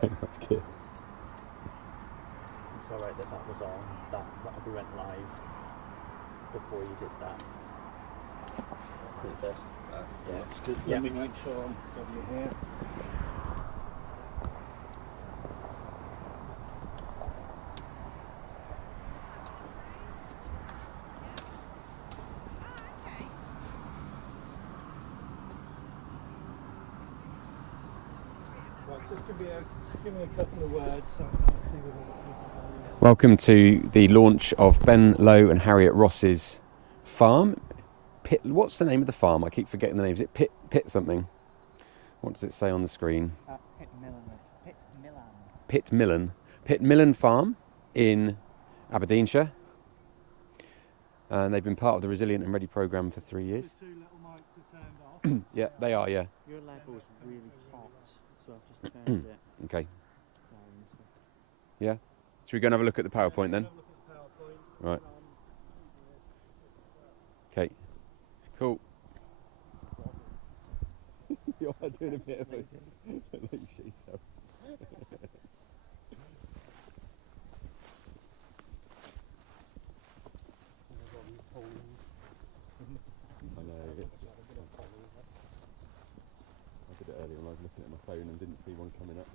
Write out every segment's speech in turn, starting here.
so much kit. It's alright that was on, that we went live before you did that. Princess. Yeah. Just let me make sure I'm got you here. Just give me a couple of words so I can see what Welcome to the launch of Ben Lowe and Harriet Ross's farm. What's the name of the farm? I keep forgetting the name. Is it Pit something? What does it say on the screen? Pit Millen Farm in Aberdeenshire. And they've been part of the Resilient and Ready programme for 3 years. The two little mics are turned off. Yeah, they are, yeah. Your level's really hot, so I've just turned it. Okay. Down. Yeah. Should we go and have a look at the PowerPoint then? Right. Okay. Cool. You're doing a bit of a... Look, you shit yourself. I know, it's just... I did it earlier when I was looking at my phone and didn't see one coming up.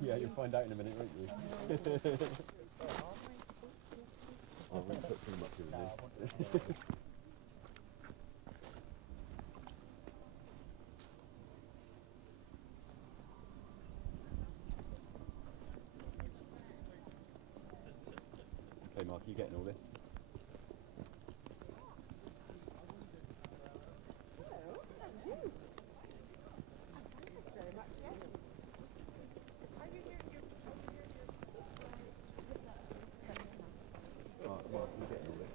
Yeah, you'll find out in a minute, won't you? I won't put too much of it in. Okay, Mark, you getting all this? Mark, you getting all this?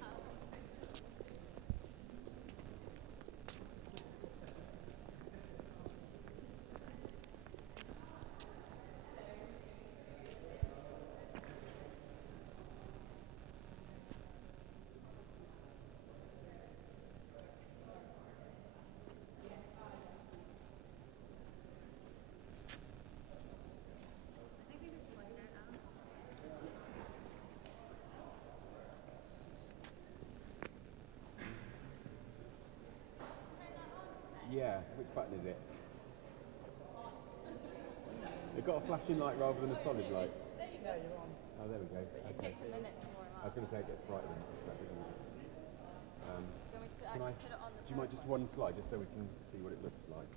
Yeah, which button is it? It got a flashing light rather than a solid light. Yeah, you're on. Oh, there we go. Okay. It takes a minute to warm I up. was going to say it gets brighter than that, doesn't it? Do you want me to Can I, put it on the do you mind just one slide, just so we can see what it looks like?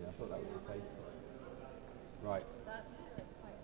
Yeah, I thought that was the case. Right. That's good. Thanks.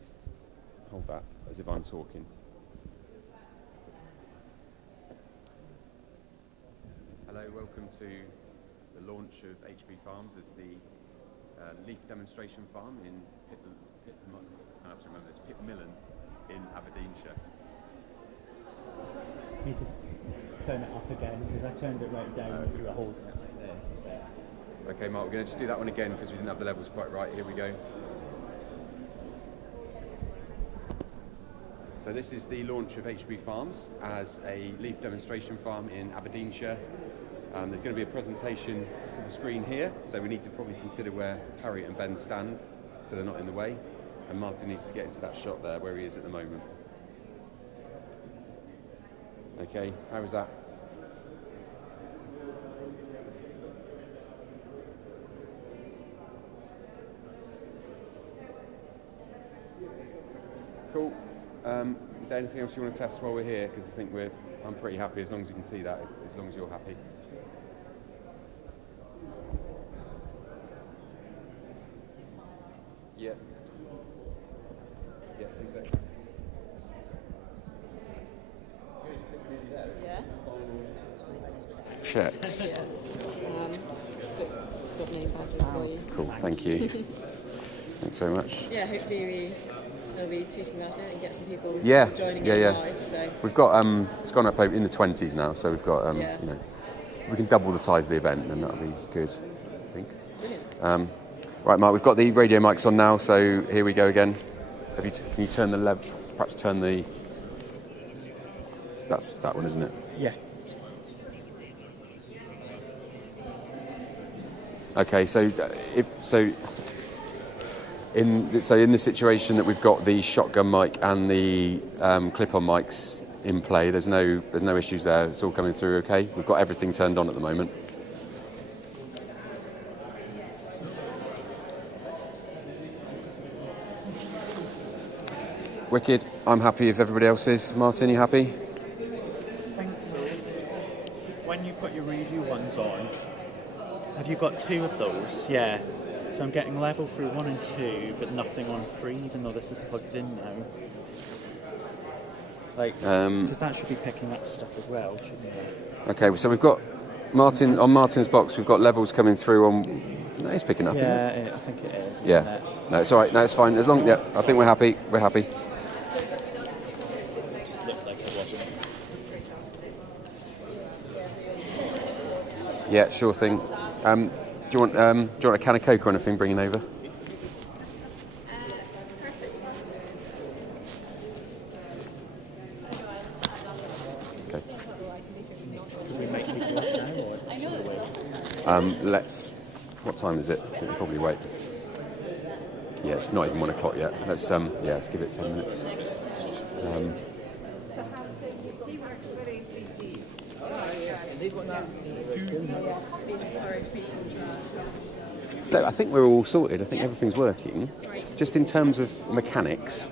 Just hold that as if I'm talking. Hello, welcome to the launch of HB Farms as the leaf demonstration farm in I have to remember this, Pitmillen in Aberdeenshire. Need to turn it up again because I turned it right down through a holes in it like this. But... Okay, Mark, we're going to just do that one again because we didn't have the levels quite right. Here we go. So this is the launch of HB Farms as a leaf demonstration farm in Aberdeenshire. There's going to be a presentation to the screen here, so we need to probably consider where Harriet and Ben stand so they're not in the way. And Martin needs to get into that shot there where he is at the moment. Okay, how was that? Cool. Is there anything else you want to test while we're here? Because I think I'm pretty happy as long as you can see that, as long as you're happy. Yeah. Yeah, 2 seconds. Yeah. Checks. Yeah. Got name badges for you. Cool, thank you. Thanks very much. Yeah, hopefully we'll be tweeting about it and get some people joining yeah. live. So We've got it's gone up in the 20s now, so we've got Yeah. you know, we can double the size of the event, and that'll be good, I think. brilliant. Right, Mark, we've got the radio mics on now, so here we go again. Can you turn the perhaps turn the... That's that one, isn't it? Yeah. Okay, so in the situation that we've got the shotgun mic and the clip-on mics in play, there's no issues there. It's all coming through okay. We've got everything turned on at the moment. Wicked. I'm happy if everybody else is. Martin, you happy? Thanks. When you've got your radio ones on, have you got 2 of those? Yeah. So I'm getting level through 1 and 2, but nothing on 3, even though this is plugged in now. Like, because that should be picking up stuff as well, shouldn't it? Okay, so we've got Martin on Martin's box. We've got levels coming through on. No, it's picking up. Yeah, isn't it? I think it is. Yeah. It? No, it's all right. No, it's fine. As long, I think we're happy. We're happy. Looked like it wasn't. Yeah, sure thing. Do you want a can of Coke or anything bringing over? Okay. Did we make people up now, or should we wait? Let's. What time is it? I think we'll probably wait. Yeah, it's not even 1 o'clock yet. Let's give it 10 minutes. So I think we're all sorted. I think everything's working. Just in terms of mechanics,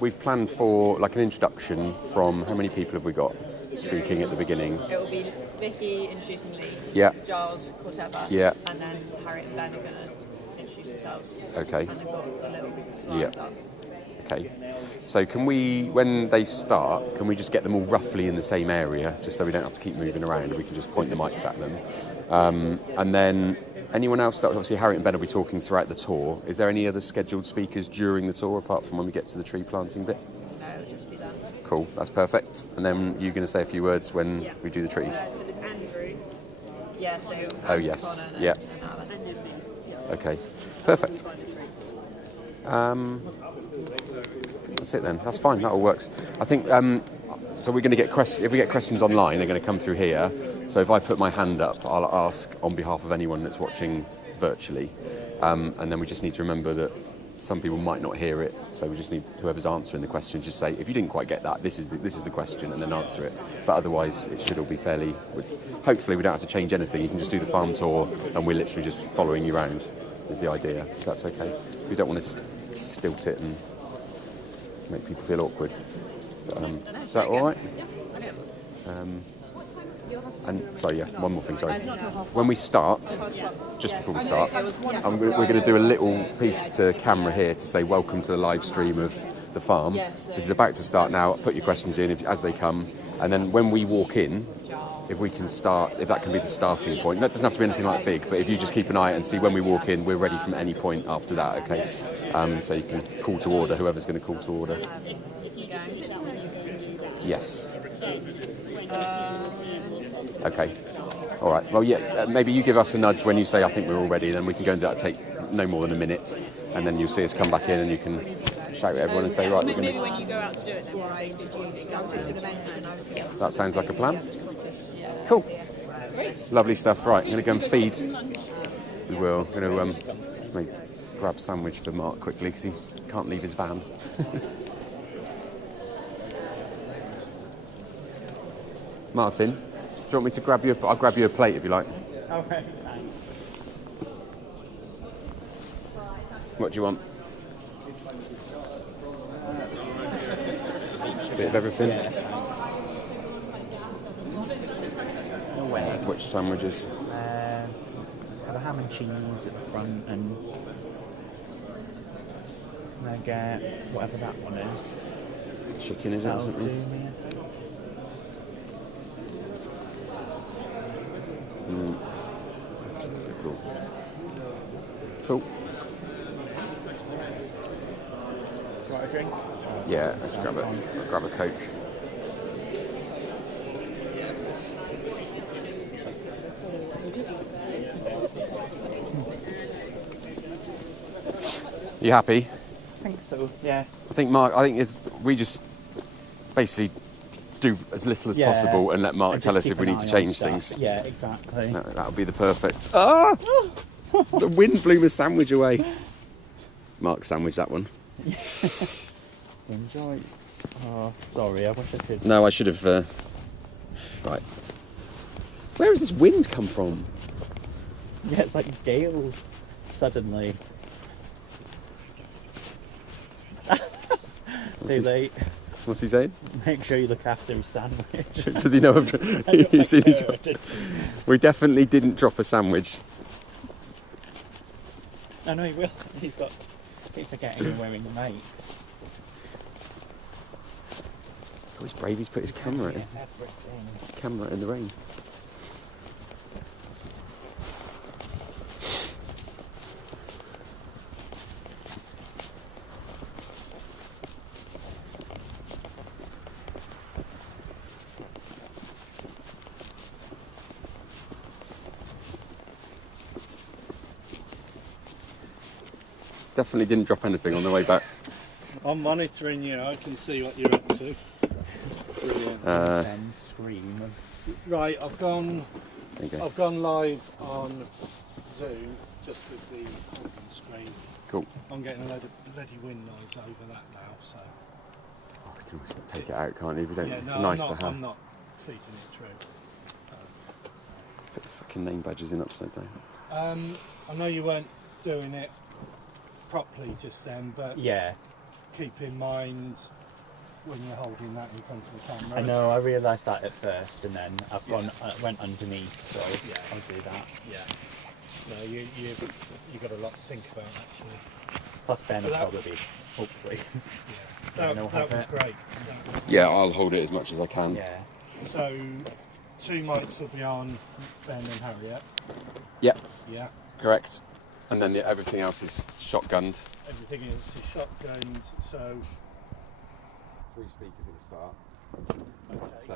we've planned for like an introduction from how many people have we got speaking at the beginning? It will be Vicky introducing Lee. Yeah. Giles, Corteva. Yeah. And then Harriet and Ben are going to introduce themselves. Okay. And they've got the little slides up. Okay. So can we, when they start, can we just get them all roughly in the same area, just so we don't have to keep moving around, and we can just point the mics at them? And then anyone else, that obviously Harriet and Ben will be talking throughout the tour. Is there any other scheduled speakers during the tour, apart from when we get to the tree planting bit? No, it'll just be them. Cool, that's perfect. And then you're going to say a few words when we do the trees? So there's Andrew. Yeah, so Oh, yes. Connor and, Yeah. and Alex. Okay, perfect. That's it then. That's fine. That all works. I think. So we're going to get questions. If we get questions online, they're going to come through here. So if I put my hand up, I'll ask on behalf of anyone that's watching virtually, and then we just need to remember that some people might not hear it. So we just need whoever's answering the question just say, if you didn't quite get that, this is the question, and then answer it. But otherwise, it should all be fairly. Hopefully, we don't have to change anything. You can just do the farm tour, and we're literally just following you around. Is the idea? If that's okay. We don't want to stilt it and make people feel awkward. But, is that all right? Yeah, brilliant. And sorry, yeah, one more thing. Sorry. When we start, just before we start, we're going to do a little piece to camera here to say welcome to the live stream of the farm. This is about to start now. Put your questions in as they come, And then when we walk in, if we can start, if that can be the starting point, that doesn't have to be anything like big, but if you just keep an eye and see when we walk in, we're ready from any point after that, okay? So you can call to order, whoever's going to call to order. Yes. Okay. All right. Well, yeah, maybe you give us a nudge when you say, I think we're all ready, then we can go and do that, take no more than a minute, and then you'll see us come back in and you can shout at everyone and say, right, we're going Maybe when you go out to do it, then we'll say, did you think I was just going to mention it? And I was like, That sounds like a plan. Cool. Lovely stuff. Right, I'm going to go and feed. We will. I'm going to maybe grab a sandwich for Mark quickly because he can't leave his van. Martin, do you want me to grab you? I'll grab you a plate if you like. Okay. What do you want? Bit of everything. No way. Which sandwiches? Have a ham and cheese at the front, and I get whatever that one is. Chicken, is it, or That'll do something? me, I think. Cool. Cool. Do you want a drink? Yeah, let's grab a Coke. You happy? I think so. Yeah. I think Mark. I think we just basically do as little as Yeah. possible and let Mark And tell just us if keep we an need to eye on change stuff. things. Yeah, exactly. That'll be the perfect. Ah! The wind blew my sandwich away. Mark's sandwich, that one. Enjoy. Oh, sorry. I wish I could. No, I should have. Right. Where has this wind come from? Yeah, it's like gale suddenly. Too late. What's he saying? Make sure you look after his sandwich. Does he know? You see, we definitely didn't drop a sandwich. I know he will. He's got. Keep forgetting you're wearing mates. Oh, he's brave. He's put his camera in. Everything. Camera in the rain. Definitely didn't drop anything on the way back. I'm monitoring you. I can see what you're up to. Brilliant. Then scream. Right, I've gone. There you go. I've gone live on Zoom just with the on screen. Cool. I'm getting a load of bloody wind noise over that now. So Oh, you can always take it out, can't you? If you don't, yeah, it's no, nice I'm not, to have. I'm not feeding it through. Put the fucking name badges in upside down. I know you weren't doing it properly just then, but Yeah. keep in mind when you're holding that in front of the camera. I know. I realised that at first, and then I've gone. Went underneath, so Yeah. I'll do that. Yeah. No, you got a lot to think about actually. Plus Ben will But that- probably, hopefully. Yeah. no, That have was it. great. Yeah, I'll hold it as much as I can. Yeah. So, 2 mics will be on Ben and Harriet. Yep, Yeah. correct. And then everything else is shotgunned. Everything is shotgunned. So, 3 speakers at the start. okay. So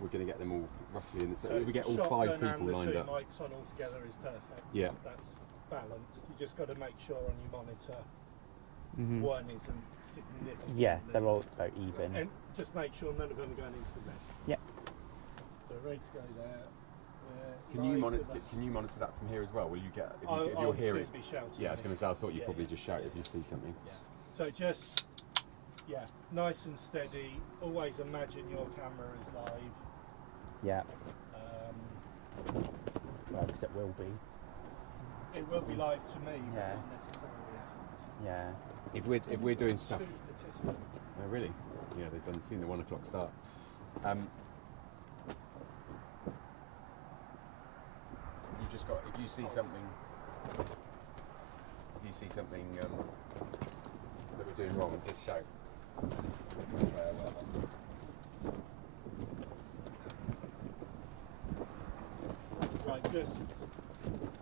we're going to get them all roughly in the So if we get all 5 shotgun people and lined the up. 2 mics on all together is perfect. Yeah. That's balanced. You just got to make sure on your monitor Mhm. one isn't significant. Yeah, they're all about even. And just make sure none of them are going into the red. Yeah. So ready to go there. Can you monitor that from here as well? Will you get if I'll you're hearing? be shouting. Yeah, I was going to say. I thought you'd Yeah, probably yeah, just shout yeah. if you see something. Yeah. So just, nice and steady. Always imagine your camera is live. Yeah. Um, Well, because it will be. it will be live to me, Yeah. but not necessarily. Yeah. If we're doing stuff. Two participants. Oh, really? Yeah, they've seen the 1 o'clock start. You've just got if you see something that we're doing wrong, just shout. Just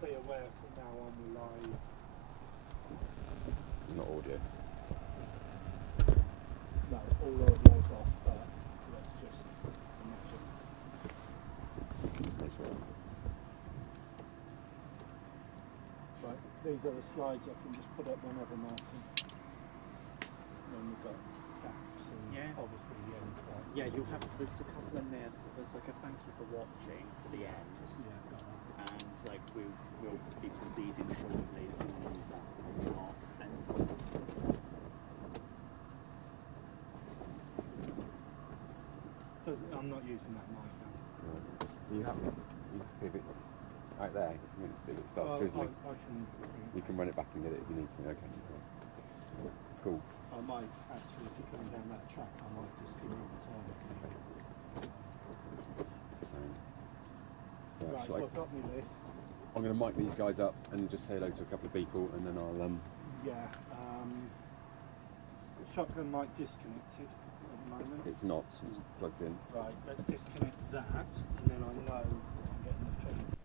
be aware from now on we're live. Not audio. No, all audio's off, but let's just imagine. That's all right. Right, these are the slides I can just put up whenever, Martin. Then we've got gaps and Yeah. obviously the end slides. Yeah, you'll have, there's a couple in there, there's like a thank you for watching for the end. Yeah, got that. And like we'll be proceeding shortly if you want to use that or not. And I'm not using that mic now. You happy? You happy if it right there? I mean, if it starts drizzling, I can. you can run it back and get it if you need to. Okay. Cool. I might actually, if you're coming down that track, I might just do it all the time. So, yeah, Right, shall so I- I've got my list. I'm going to mic these guys up and just say hello to a couple of people, and then I'll Yeah. Shotgun mic disconnected at the moment. It's not. It's plugged in. Right, let's disconnect that, and then I know I'm getting the feed.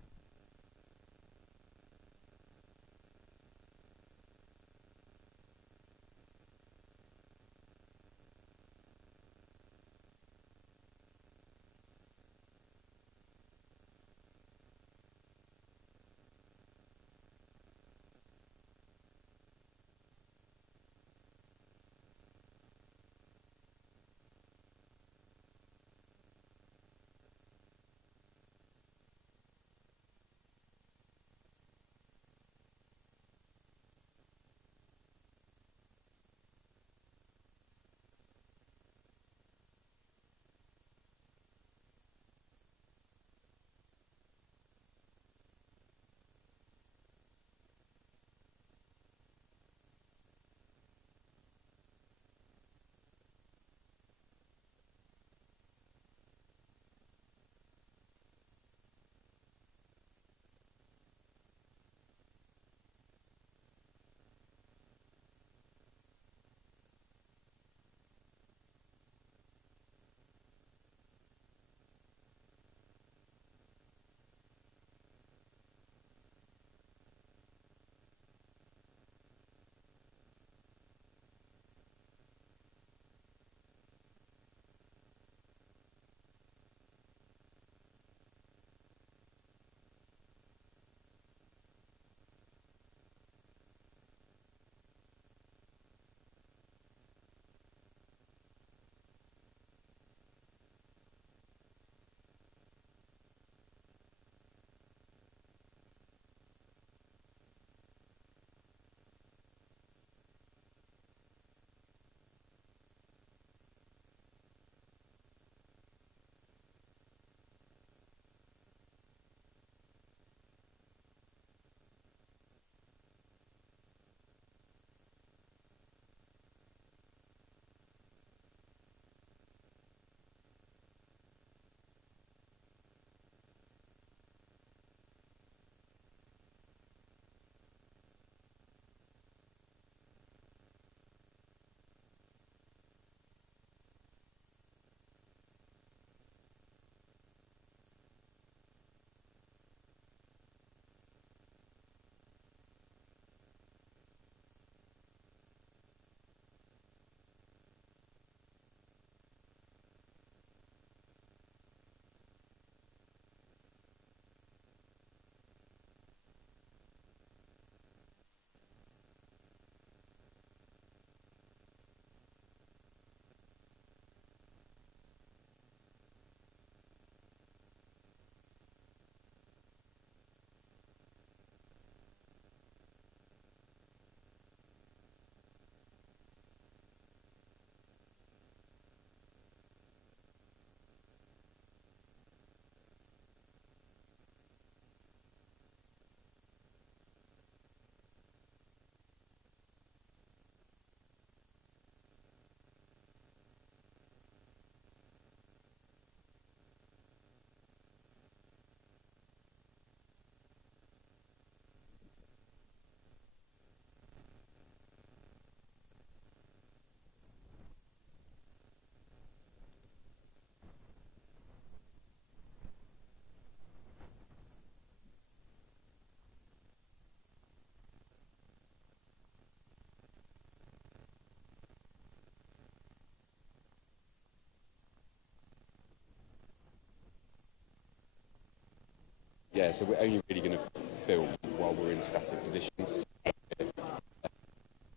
Yeah, so we're only really going to film while we're in static positions.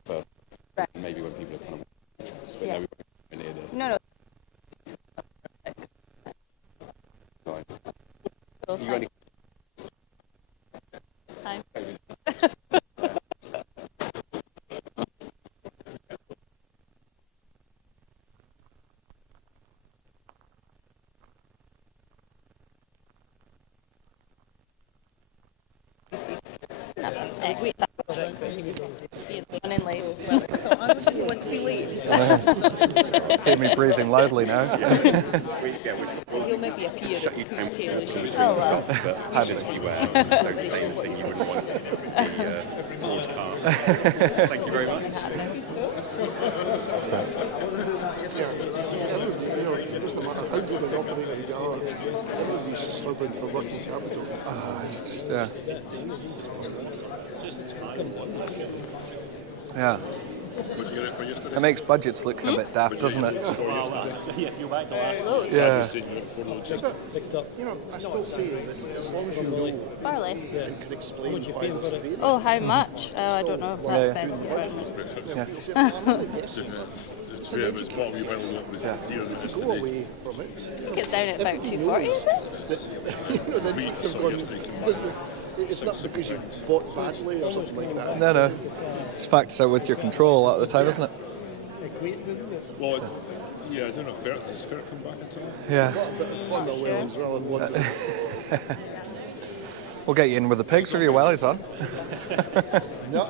First, Right. maybe when people are kind of but Yeah. no, we won't go near the No. line. Cool, You got any time. Nothing. Running late. I didn't want to be late. Hear me breathing loudly now. So he'll maybe appear at whose tail is yours. Oh well. but it's just beware. Don't say anything you wouldn't want to be broadcast. Thank you very much. How good an operator you are, everybody's struggling for working capital. It's just, yeah. Yeah. It makes budgets look a bit daft, doesn't it? Yeah. You know, I still say that as long as you know Barley. and can explain why it's available. Oh, how much? Oh, I don't know. That's Yeah. Ben's department. So then you can go away from it. I think it's down at about 240, is it? Then things have gone, it's not because you bought badly or something like that. No. It's factors out with your control a lot of the time, isn't it? Well, yeah, I don't know if does Ferret come back at all? Yeah. But one of well as well and one We'll get you in with the pigs with your wellies on. no,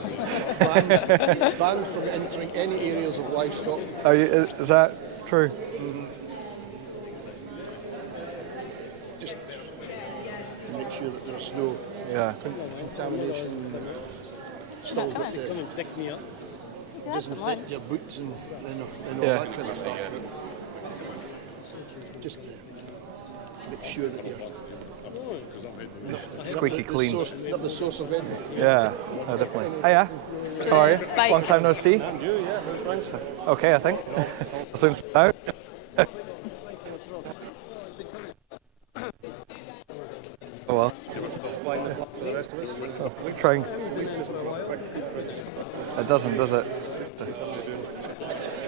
banned from entering any areas of livestock. Is that true? Just to make sure that there's no Yeah. contamination still with the, You can have some lunch. disinfect your boots and all Yeah. that kind of stuff. Just to make sure that you're Squeaky not clean. not the source of anything. Yeah, no, definitely. Hiya. How are you? Bye. Long time no see. Okay, I think. Soon out. Oh well. Trying. It doesn't, does it?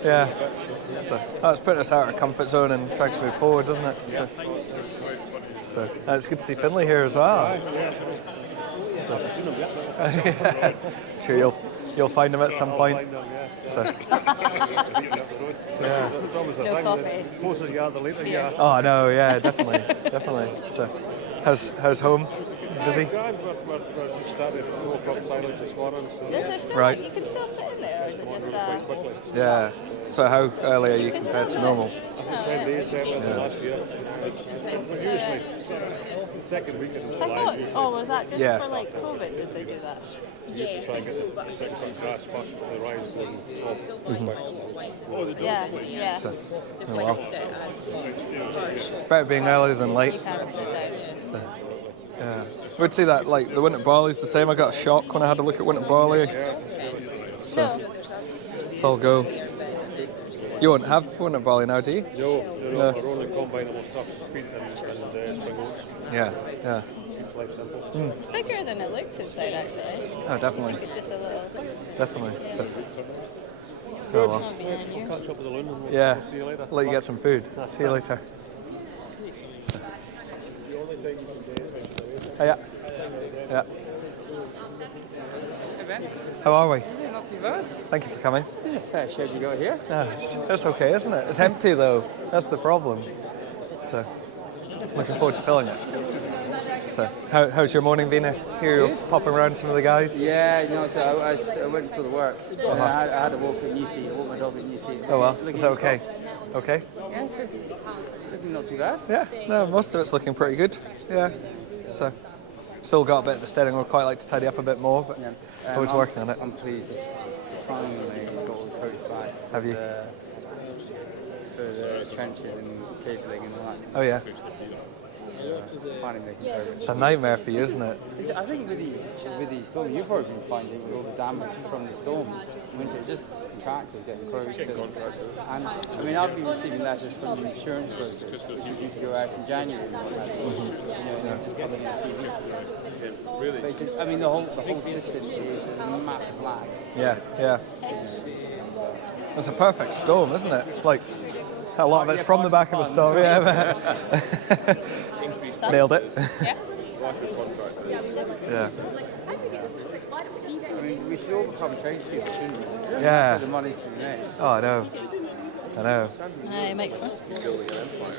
Yeah. So it's putting us out of our comfort zone and trying to move forward, doesn't it? So it's good to see Finlay here as well. So, sure you'll find him at some point. So yeah. No coffee. Oh, I know. Yeah, definitely. So how's home? Busy? Is there still Right. you can still sit in there, or is it just Yeah. So how early are you compared to normal? So I thought, oh, was that just Yeah. for like COVID? Did they do that? Yeah, I think so, but I think he's still Yeah. So, they've oh well. left it as Better being early than late. You can't sit down. Yeah. We'd see that like the winter barley's the same. I got a shock when I had a look at winter barley. So No. it's all go. You won't have winter barley now, do you? No, No. we're only combining with stuff, speed and spring oats. Yeah. Keeps life simple. It's bigger than it looks inside, actually. Oh, I definitely. think it's just a little. Definitely. So. Oh well. Not behind you. Catch up with the loon and we'll Yeah. see you later. Let you get some food. See you later. Oh, yeah. Yeah. How are we? Not too bad. Thank you for coming. This is a fair shed you got here. It's okay, isn't it? It's empty though. That's the problem. So, looking forward to filling it. So, how's your morning been? Here you're popping around some of the guys. Yeah, you know, I went and saw the works. And I had to walk at Newsea, walk my dog at Newsea. Oh well, Looking is that at okay? crops. Okay. Yeah, sure. Looking not too bad. Yeah. No, most of it's looking pretty good. Yeah. So, still got a bit of the steading. I'd quite like to tidy up a bit more, but Yeah. always working on it. I'm pleased. Finally got all the coats back. Have you? For the trenches and cabling and all that. Oh yeah. Finally making progress. It's a nightmare for you, isn't it? I think with these storms, you've probably been finding with all the damage from the storms, winter, just contractors getting quotes. And I mean, I've been receiving letters from the insurance brokers, which is due to go out in January. You know, and they're just coming in a few weeks ago. Really? But I mean, the whole system is a massive lag. Yeah, yeah. It's a perfect storm, isn't it? Like, a lot of it's from the back of a storm. Yeah. Nailed it. Yes. Yeah. I mean, we should all become tradespeople, shouldn't we? Yeah. That's where the money's to be made. Oh, I know. I know. I make fun. Building an empire.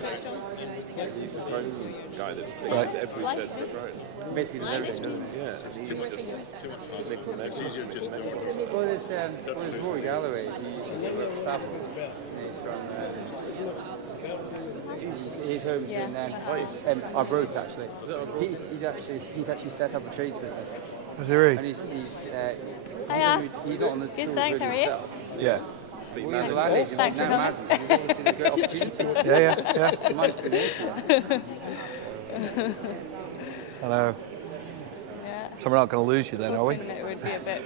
He's the crown guy that thinks Right. everybody says they're crown. Basically, does everything, doesn't it? Yeah, and he's just it's easier just network. Well, there's Rory Galloway. He's from Staples. He's from. His home's in Arbroath, actually. He's actually set up a trades business. Is he really? And he's Hiya. he's not on the Good, tools thanks, really how are you? himself. Yeah. Well, he's a landlady, Thanks for now coming. married. He's obviously a great opportunity. Yeah. He might have been I know. Yeah. So we're not going to lose you then, are we? Hoping it would be a bit.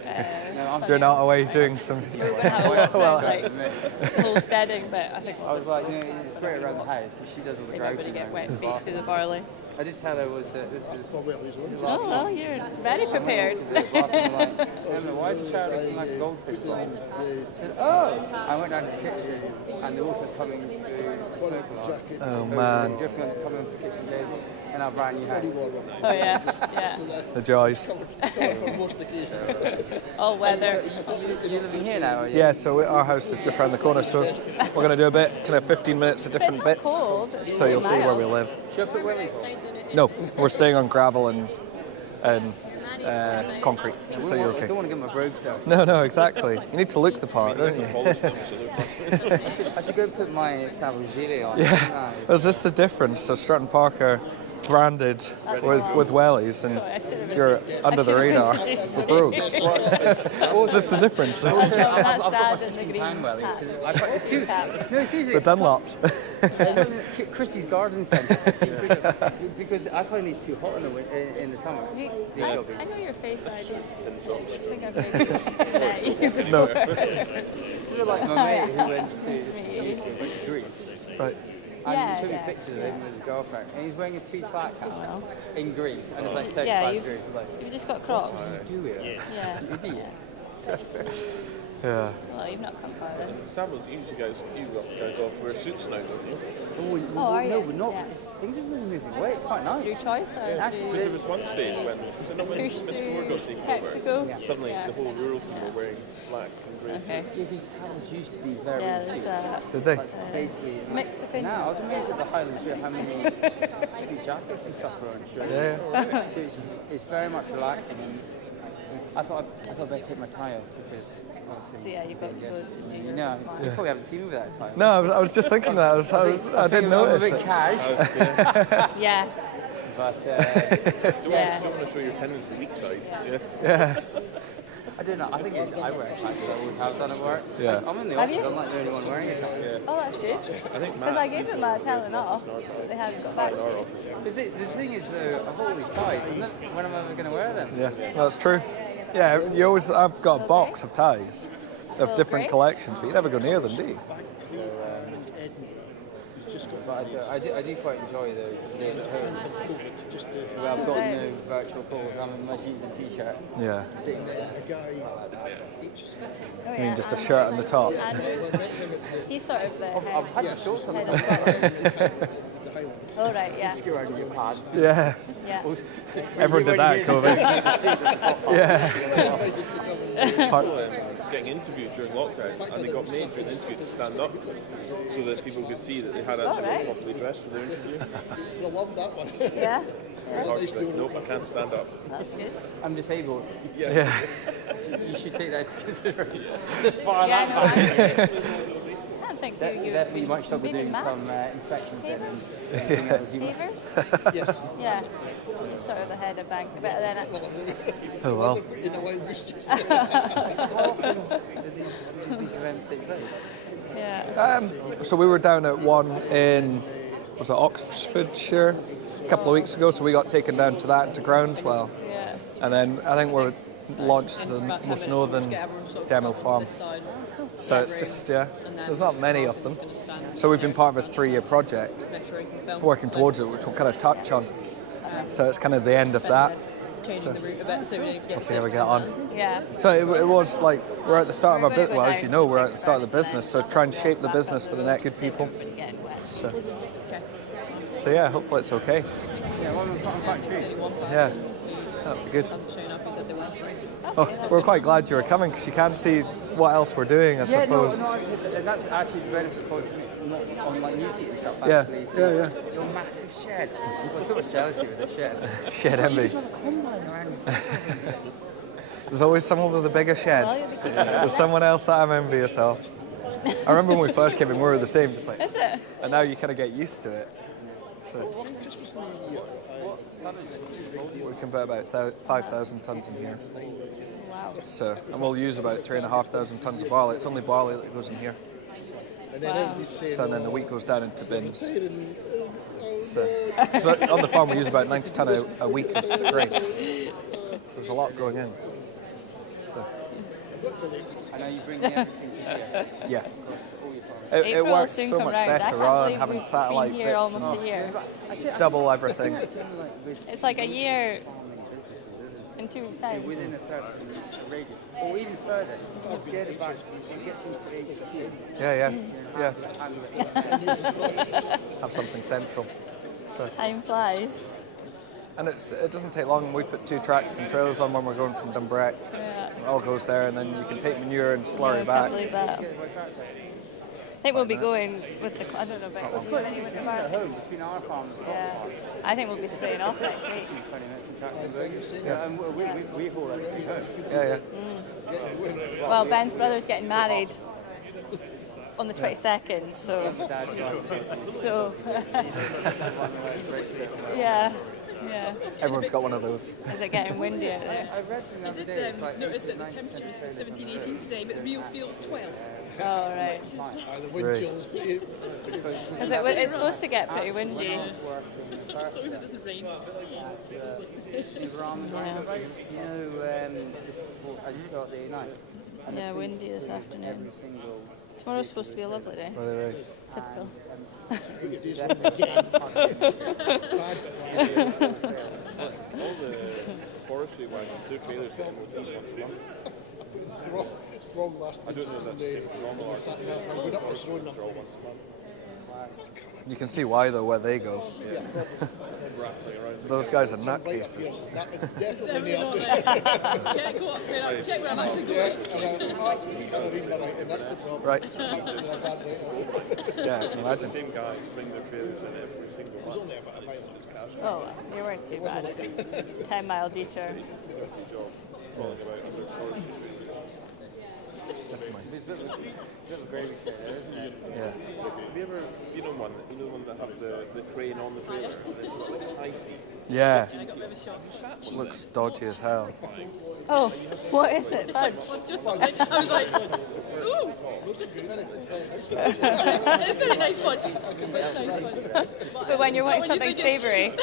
You're not away doing some. We were going to have a walk around, like homesteading, but I think I we'll was just like, it's great around the house because she does all the save grouting. everybody get and wet everything. feet through the barley. I did tell her was that this is. Oh, well, you're very prepared. Emma, why is the shower looking like a goldfish bowl? She said, oh! I went down to the kitchen and the water's coming through the smoke alarm. Oh, man. Dripping coming onto the kitchen table. And our brand new house. Oh, yeah. Yeah. The joys. All weather. You're living here now, are you? Yeah, so our house is just around the corner, so we're going to do a bit, kind of 15 minutes of different But it's bits. not cold. It's So you'll see where we mild. live. Should I put Willies on? No, we're staying on gravel and concrete, so you're I okay. don't want to get my brogues down. No, exactly. You need to look the part, don't you? I should go put my Savagili on. Yeah. Is this the difference? So Stratton Park are branded with wellies, and you're under the radar with brogues. Is this the difference? Also, I've That's got dad my in the 50 green pound wellies hat. because it's too. No, seriously. The Dunlops. Christie's Garden Centre. Because I find these too hot in the summer. I These know your face, but I don't think I've met you before. No. sort of like my mate who went to Greece. Right. And he showed me pictures of him with his girlfriend, and he's wearing a two-flat cap in Greece, and it's like 35 Yeah, degrees. I'm like, you've just got Crocs. do it? Yeah. You idiot. Yeah. Well, you've not come far then. Samuel usually goes off to wear suits now, doesn't he? Oh, are no, you? but not. Yeah. Things are really moving away. It's quite nice. Your choice, or Because there was one stage when push Mr. through Moore got taken Mexico? over, suddenly Yeah. the whole rural team were wearing black and grey. Okay. Yeah, because towels used to be very Yeah, there's suits. a Did they? Basically, mixed opinion. now I was amazed at the Highlands here how many jackets and stuff are on show. Yeah. So it's very much relaxing. And I thought I'd better take my tie off because obviously. So yeah, you've got to go and do You your... know, you probably haven't seen me with that tie. No, I was just thinking that. I didn't I'm a notice bit it. cash, Yeah. but Yeah. Don't want to show your tendons the weak side. Yeah. Yeah. I don't know. I think it's I wear a tie, so I always have done at work. Yeah. I'm in the Have office. you? I'm not the only one wearing a tie. Oh, that's good. I think Because I gave them my telling off, but they hadn't got back to me. The thing is, though, I've got all these ties. And when am I ever going to wear them? Yeah, that's true. Yeah, you always. I've got a box of ties of Oh, different great. collections, but you never go near them, do you? But I do quite enjoy the home. Where I've got no virtual calls. I'm in my jeans and t-shirt. Yeah. Sitting there. Oh, I mean, yeah. just a shirt on the top. And he's sort of the I've had my shorts on. head of Scotland. Oh, right, yeah. Go around and get pads. Yeah. Yeah. Everyone did that, COVID. Yeah. Getting interviewed during lockdown, and they got made during the interview to stand up so that people could see that they had actually right. properly dressed for their interview. I love that one. Yeah. Nope, I can't stand up. That's good. I'm disabled. Yeah. You should take that into consideration. Yeah, I know. I don't think Therefore, you might struggle maybe doing mad. some inspections and anything else. You might. Fevers? Yes. Yeah. He's sort of the head of bank. Better than it. Oh well. In a wild goose chase. How often do these events take place? Yeah. So we were down at one in, was it Oxfordshire, a couple of weeks ago. So we got taken down to that, to Groundswell, Yeah. and then I think we're launched the most northern demo farm. So it's just there's not many of them. So we've been part of a 3-year project, working towards it, which we'll kind of touch on So it's kind of the end of that. Changing the route a bit so we don't get We'll see how we get on. Yeah. So it was like, we're at the start of our business. Well, as you know, we're at the start of the first business, so try and shape the business for the next good people. So yeah, hopefully it's okay. Yeah, well, I'm quite intrigued. Yeah, that'd be good. Showing up, he said they weren't, sorry. Oh, we're quite glad you were coming because you can't see what else we're doing, I suppose. No, that's actually the benefit for me, not on like new seats and stuff. Yeah, Actually, so yeah. Your massive shed. I've got so much jealousy with the shed. Shed envy. You could have a combine around. There's always someone with a bigger shed. There's someone else that I'm envious of. I remember when we first came in, we were the same. Just like, Is it? And now you kind of get used to it. So we can put about 5,000 tons in here. Wow. So, and we'll use about 3,500 tons of barley. It's only barley that goes in here. And then everybody's saying, So then the wheat goes down into bins. So on the farm we use about 90 tonne a week of grain. So there's a lot going in. So. I know you bring everything to here. Yeah. April It will works soon so come much round. I better can't rather than believe having we've satellite been here bits almost and a year. double everything. It's like a year in 2 weeks' time. Within a certain radius, or even further. You get it back, you get things to HQ. Yeah. Have something central. So. Time flies. And it doesn't take long. We put 2 tractors and trailers on when we're going from Dumbreck. Yeah. It all goes there, and then you can take manure and slurry I back. can't believe that. I think we'll be going with the. I don't know about what's going on with the At home between our farm and the top farm. I think we'll be spraying off next week. 20 minutes in tractor. Yeah, and we've already been home. Yeah. Well, Ben's brother's getting married on the 22nd, so yeah. Everyone's got one of those. Is it getting windy out there? I read something the other day. It's like notice that the temperature is 17, 18 today, but the real feels 12. Oh, right. The wind chills. Because it's supposed to get pretty windy. As long as it doesn't rain. Yeah, windy this afternoon. Tomorrow's supposed to be a lovely day. Typical. All the forestry wagons, their trailers getting more than once a month. Wrong last I don't know if that's normal or sat there and went up this road once a month. You can see why though, where they go. Rattling around. Those guys are nutcases. That is definitely me up there. Check where I'm actually going. And that's the problem. Right. It's fixing my bad way. Yeah, I can imagine. The same guys bring their trailers in every single month. Only about a mile. Oh, you weren't too bad. 10-mile detour. Calling about under forestry. Bit of a gravy trailer, isn't it? Yeah. Have you ever, you know one that have the crane on the trailer and it's got like a high seat? Yeah. I got a bit of a shock and scratch. Looks dodgy as hell. Oh, what is it? Fudge. I was like, ooh! It's very nice fudge. But when you're wanting something savoury.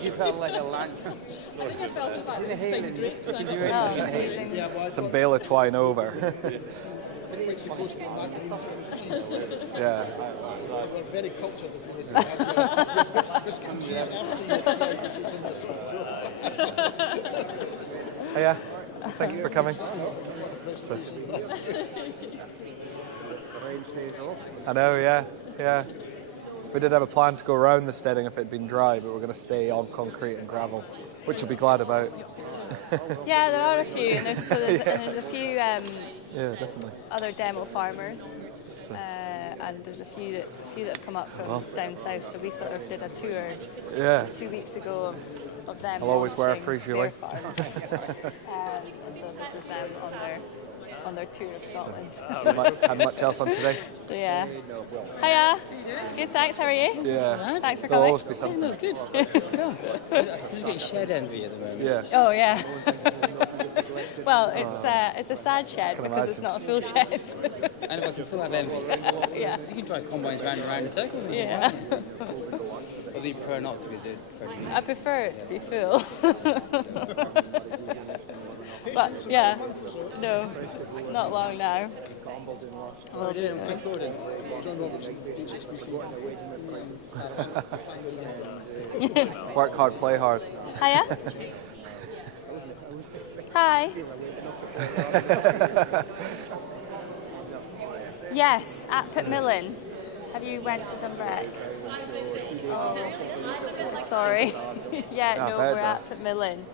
You felt like a land. I think I felt the fact that it's like grapes. Oh, amazing. Some bale of twine over. Yeah. We're very cultured if you would have your biscuit and cheese after you try cheese in this. Yeah. Thank you for coming. So. I know, yeah. We did have a plan to go around the steading if it had been dry, but we're going to stay on concrete and gravel, which we'll be glad about. Yeah, there are a few, and there's a few yeah, definitely. other demo farmers, and there's a few that have come up from down south. So we sort of did a tour 2 weeks ago of them. I'll always wear a launching free their gilet. farm. And so this is them on their tour of Scotland. Had much else on today? So yeah. Hiya. Good, thanks. How are you? Yeah. Thanks for There'll coming. always be something. That's good. Just getting shed envy at the moment. Yeah. Oh yeah. Well, it's a sad shed because it's not a full shed. And I can still have envy. Yeah. You can drive combines round and round in circles. Yeah. Or do you prefer not to be so? I prefer it to be full. But yeah, no, not long now. What are you doing? What's Gordon? John Robertson, HSBC. Work hard, play hard. Hiya. Hi. Yes, at Pitmillan. Have you went to Dunbrack? Oh, sorry. Yeah, no, we're at Pitmillan.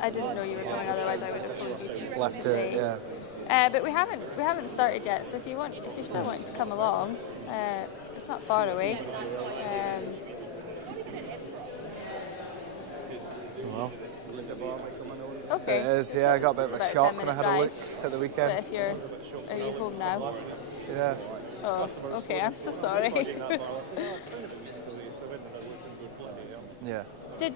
I didn't know you were coming, otherwise I would have phoned you to say. Yeah. But we haven't started yet. So if you're still wanting to come along, it's not far away. Well. Okay. It is, yeah. I got a bit of a shock when I had a look at the weekend. But are you home now? Yeah. Oh, okay. I'm so sorry. Yeah. Did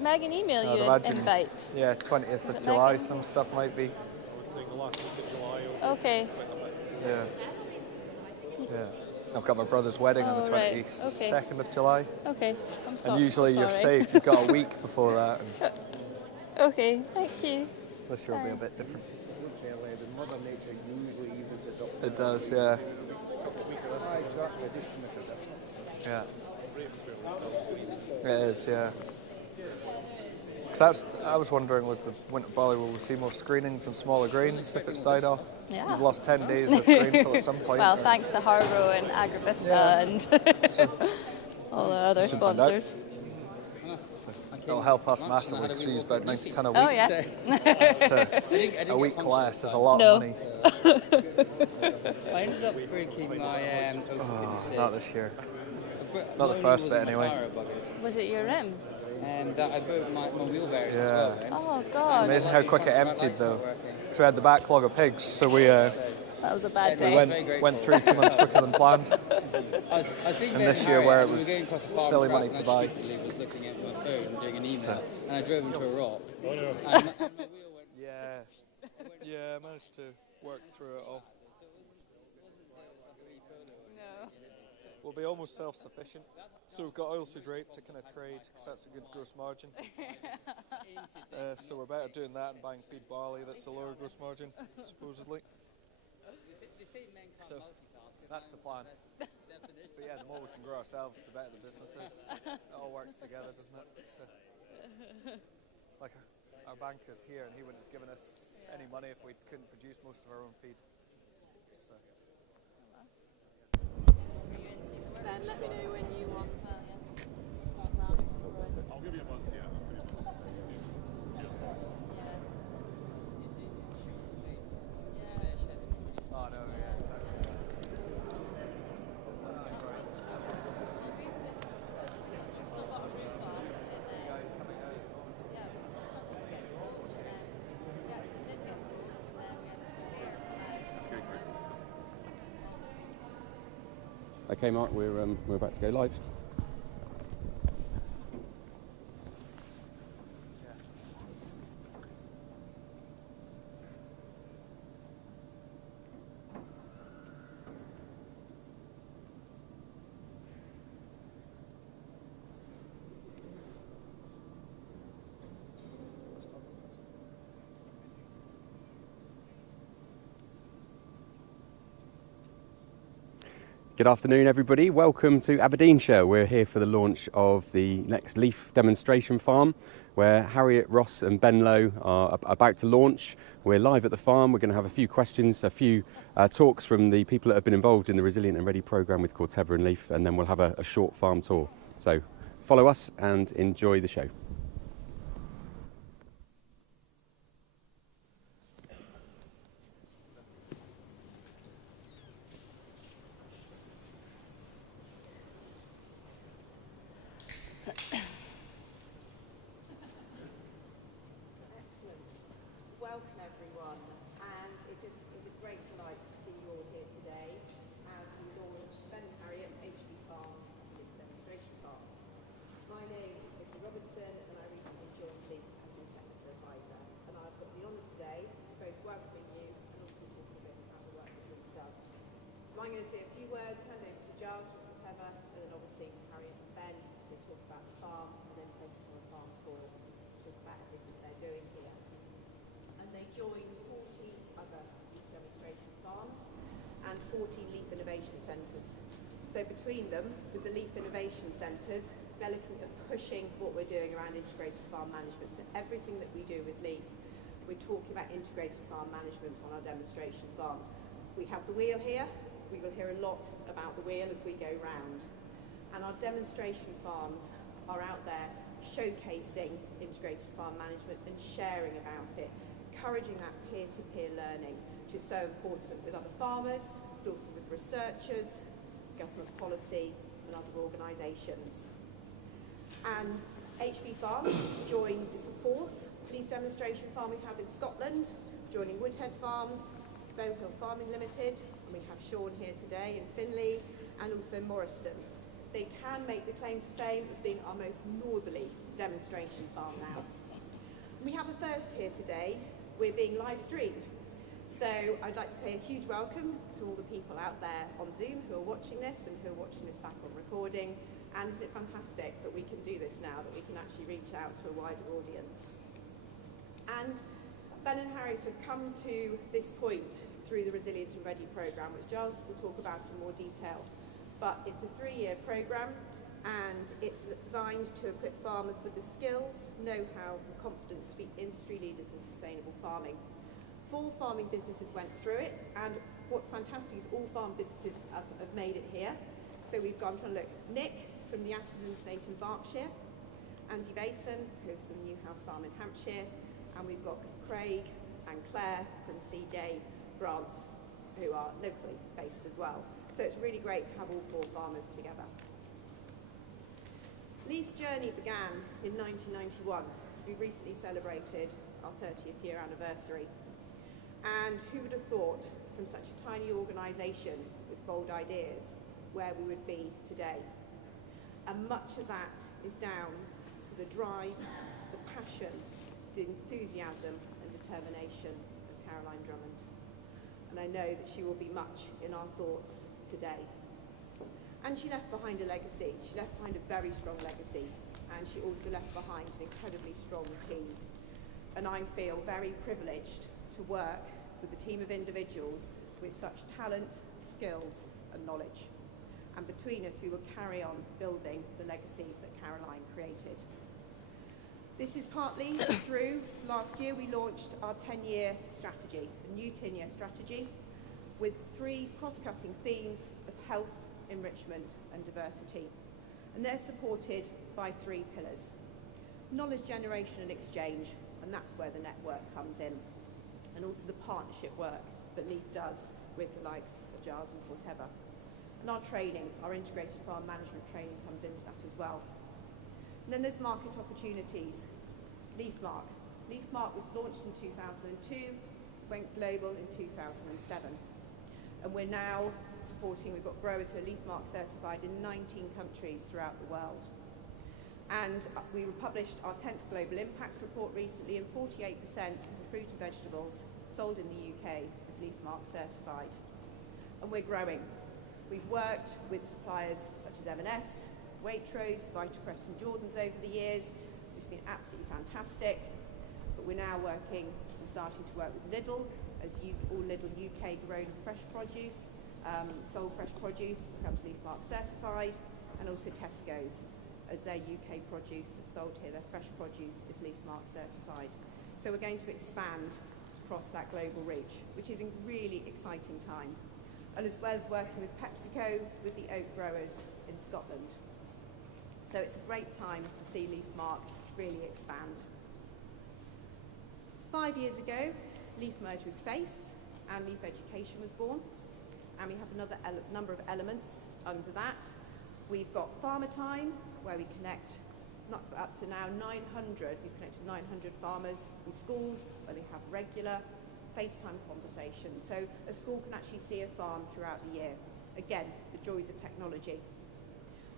Megan email you an invite? Yeah, 20th of July. Megan? Some stuff might be. Okay. Yeah. Yeah. I've got my brother's wedding on the 22nd of July. Okay. And usually you're safe. You've got a week before that. Okay. Thank you. This year will be a bit different. It does, yeah. Yeah. It is, yeah. Because I was wondering with the winter barley, will we see more screenings and smaller grains if it's died off? Yeah. We've lost 10 days of grainful at some point. Well, thanks to Harrow and Agrivista and all the other sponsors. It'll help us massively because we use about 90 tonne a week. Oh, yeah. So a week less is a lot of money. I ended up breaking my not this year. Not the first bit, anyway. Was it your rim? And I broke my wheel bearing as well. Oh, God. It's amazing how quick it emptied, though. Because we had the backlog of pigs, so we... that was a bad day. We went through 2 months quicker than planned. And this year, where it was silly money to buy. I was looking at my phone, doing an email, and I drove into a rock. And my wheel went... Yeah, I managed to work through it all. No. We'll be almost self-sufficient. So we've got oilseed rape to kind of trade, because that's a good gross margin. So we're better doing that and buying feed barley that's a lower gross margin, supposedly. So that's the plan. But yeah, the more we can grow ourselves, the better the business is. It all works together, doesn't it? So, like our banker's here, and he wouldn't have given us any money if we couldn't produce most of our own feed. So. Then let me know when you want to start that. I'll give you a buzz, yeah. Oh, no, yeah, exactly. That's right. We've still got a roof on. You guys coming out? Yeah, we struggled to get quotes. We actually did get quotes, and then we had a surveyor come out. Let's go for it. Okay, Mark, we're about to go live. Good afternoon, everybody. Welcome to Aberdeenshire. We're here for the launch of the next leaf demonstration farm, where Harriet Ross and Ben Lowe are about to launch. We're live at the farm. We're going to have a few questions, a few talks from the people that have been involved in the Resilient and Ready programme with Corteva and Leaf, and then we'll have a short farm tour. So follow us and enjoy the show. Welcome everyone, and it just is a great delight to see you all here today as we launch Ben and Harriet HB Farms as a leaf demonstration farm. My name is Nicola Robinson, and I recently joined Leaf as the technical advisor, and I've got the honour today of both welcoming you and also talking a bit about the work that Leaf does. So I'm going to say a few words, hand over to Giles from Corteva, and then obviously to Harriet and Ben as they talk about the farm, and then take us on a farm tour to talk about everything they're doing here. And they join 40 other leaf demonstration farms, and and 14 Leaf Innovation Centres. So between them, with the Leaf Innovation Centres, they're looking at pushing what we're doing around integrated farm management. So everything that we do with Leaf, we're talking about integrated farm management on our demonstration farms. We have the wheel here. We will hear a lot about the wheel as we go round. And our demonstration farms are out there showcasing integrated farm management and sharing about it, encouraging that peer-to-peer learning, which is so important with other farmers, but also with researchers, government policy and other organisations. And HB Farms joins, it's the fourth leaf demonstration farm we have in Scotland, joining Woodhead Farms, Bonehill Farming Limited, and we have Sean here today in Finley, and also Morriston. They can make the claim to fame of being our most northerly demonstration farm now. We have a first here today. We're being live streamed. So I'd like to say a huge welcome to all the people out there on Zoom who are watching this and who are watching this back on recording. And isn't it fantastic that we can do this now, that we can actually reach out to a wider audience. And Ben and Harriet have come to this point through the Resilient and Ready programme, which Giles will talk about in more detail. But it's a 3-year programme, and it's designed to equip farmers with the skills, know-how and confidence to be industry leaders in sustainable farming. 4 farming businesses went through it, and what's fantastic is all farm businesses have made it here. So we've gone from Nick from the Atherton estate in Berkshire, Andy Basin, who's from Newhouse Farm in Hampshire, and we've got Craig and Claire from CJ Brands, who are locally based as well. So it's really great to have all 4 farmers together. Leaf's journey began in 1991, so we recently celebrated our 30th year anniversary. And who would have thought, from such a tiny organisation with bold ideas, where we would be today? And much of that is down to the drive, the passion, the enthusiasm and determination of Caroline Drummond. And I know that she will be much in our thoughts today. And she left behind a legacy. She left behind a very strong legacy. And she also left behind an incredibly strong team. And I feel very privileged to work with a team of individuals with such talent, skills and knowledge. And between us we will carry on building the legacy that Caroline created. This is partly through last year we launched our 10-year strategy, a new 10-year strategy with 3 cross-cutting themes of health, enrichment and diversity. And they're supported by 3 pillars. Knowledge generation and exchange, and that's where the network comes in. And also the partnership work that Leaf does with the likes of Giles and Forteva. And our training, our integrated farm management training comes into that as well. And then there's market opportunities. LeafMark. LeafMark was launched in 2002, went global in 2007. And we're now supporting, we've got growers who are LeafMark certified in 19 countries throughout the world. And we published our 10th Global Impacts Report recently, and 48% of the fruit and vegetables sold in the UK is LeafMark certified. And we're growing. We've worked with suppliers such as M&S, Waitrose, Vitapress and Jordan's over the years, which has been absolutely fantastic. But we're now working and starting to work with Lidl, as all Lidl UK grown fresh produce, sold fresh produce becomes LeafMark certified, and also Tesco's, as their UK produce that's sold here, their fresh produce is LeafMark certified. So we're going to expand across that global reach, which is a really exciting time. And as well as working with PepsiCo, with the oat growers in Scotland. So it's a great time to see LeafMark really expand. 5 years ago, Leaf merged with Face, and Leaf Education was born. And we have another number of elements under that. We've got Farmer Time, where we connect up to now 900, we've connected 900 farmers in schools where they have regular FaceTime conversations. So a school can actually see a farm throughout the year. Again, the joys of technology.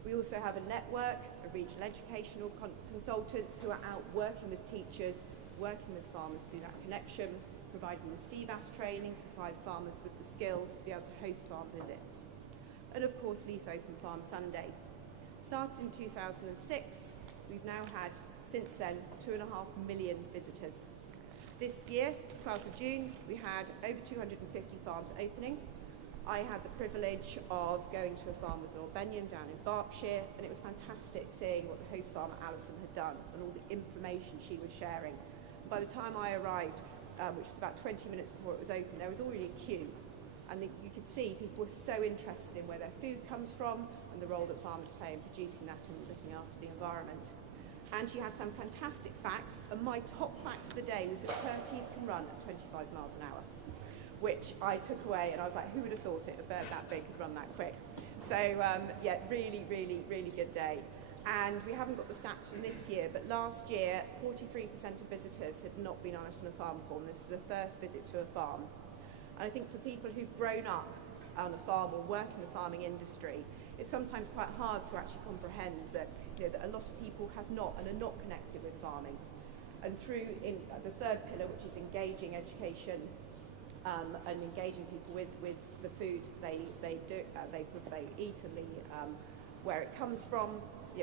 We also have a network of regional educational consultants who are out working with teachers, working with farmers through that connection, providing the CBAS training, provide farmers with the skills to be able to host farm visits. And of course, Leaf Open Farm Sunday. Started in 2006, we've now had, since then, 2.5 million visitors. This year, 12th of June, we had over 250 farms opening, I had the privilege of going to a farm with Lord Benyon down in Berkshire, and it was fantastic seeing what the host farmer Alison had done and all the information she was sharing. By the time I arrived, which was about 20 minutes before it was open, there was already a queue, and you could see people were so interested in where their food comes from and the role that farmers play in producing that and looking after the environment. And she had some fantastic facts, and my top fact of the day was that turkeys can run at 25 miles an hour, which I took away, and I was like, who would have thought it, a bird that big could run that quick? So yeah, really, really, really good day. And we haven't got the stats from this year, but last year, 43% of visitors had not been on a farm before, and this is the first visit to a farm. And I think for people who've grown up on a farm or work in the farming industry, it's sometimes quite hard to actually comprehend that, that a lot of people have not and are not connected with farming. And through the third pillar, which is engaging education and engaging people with the food they eat and where it comes from,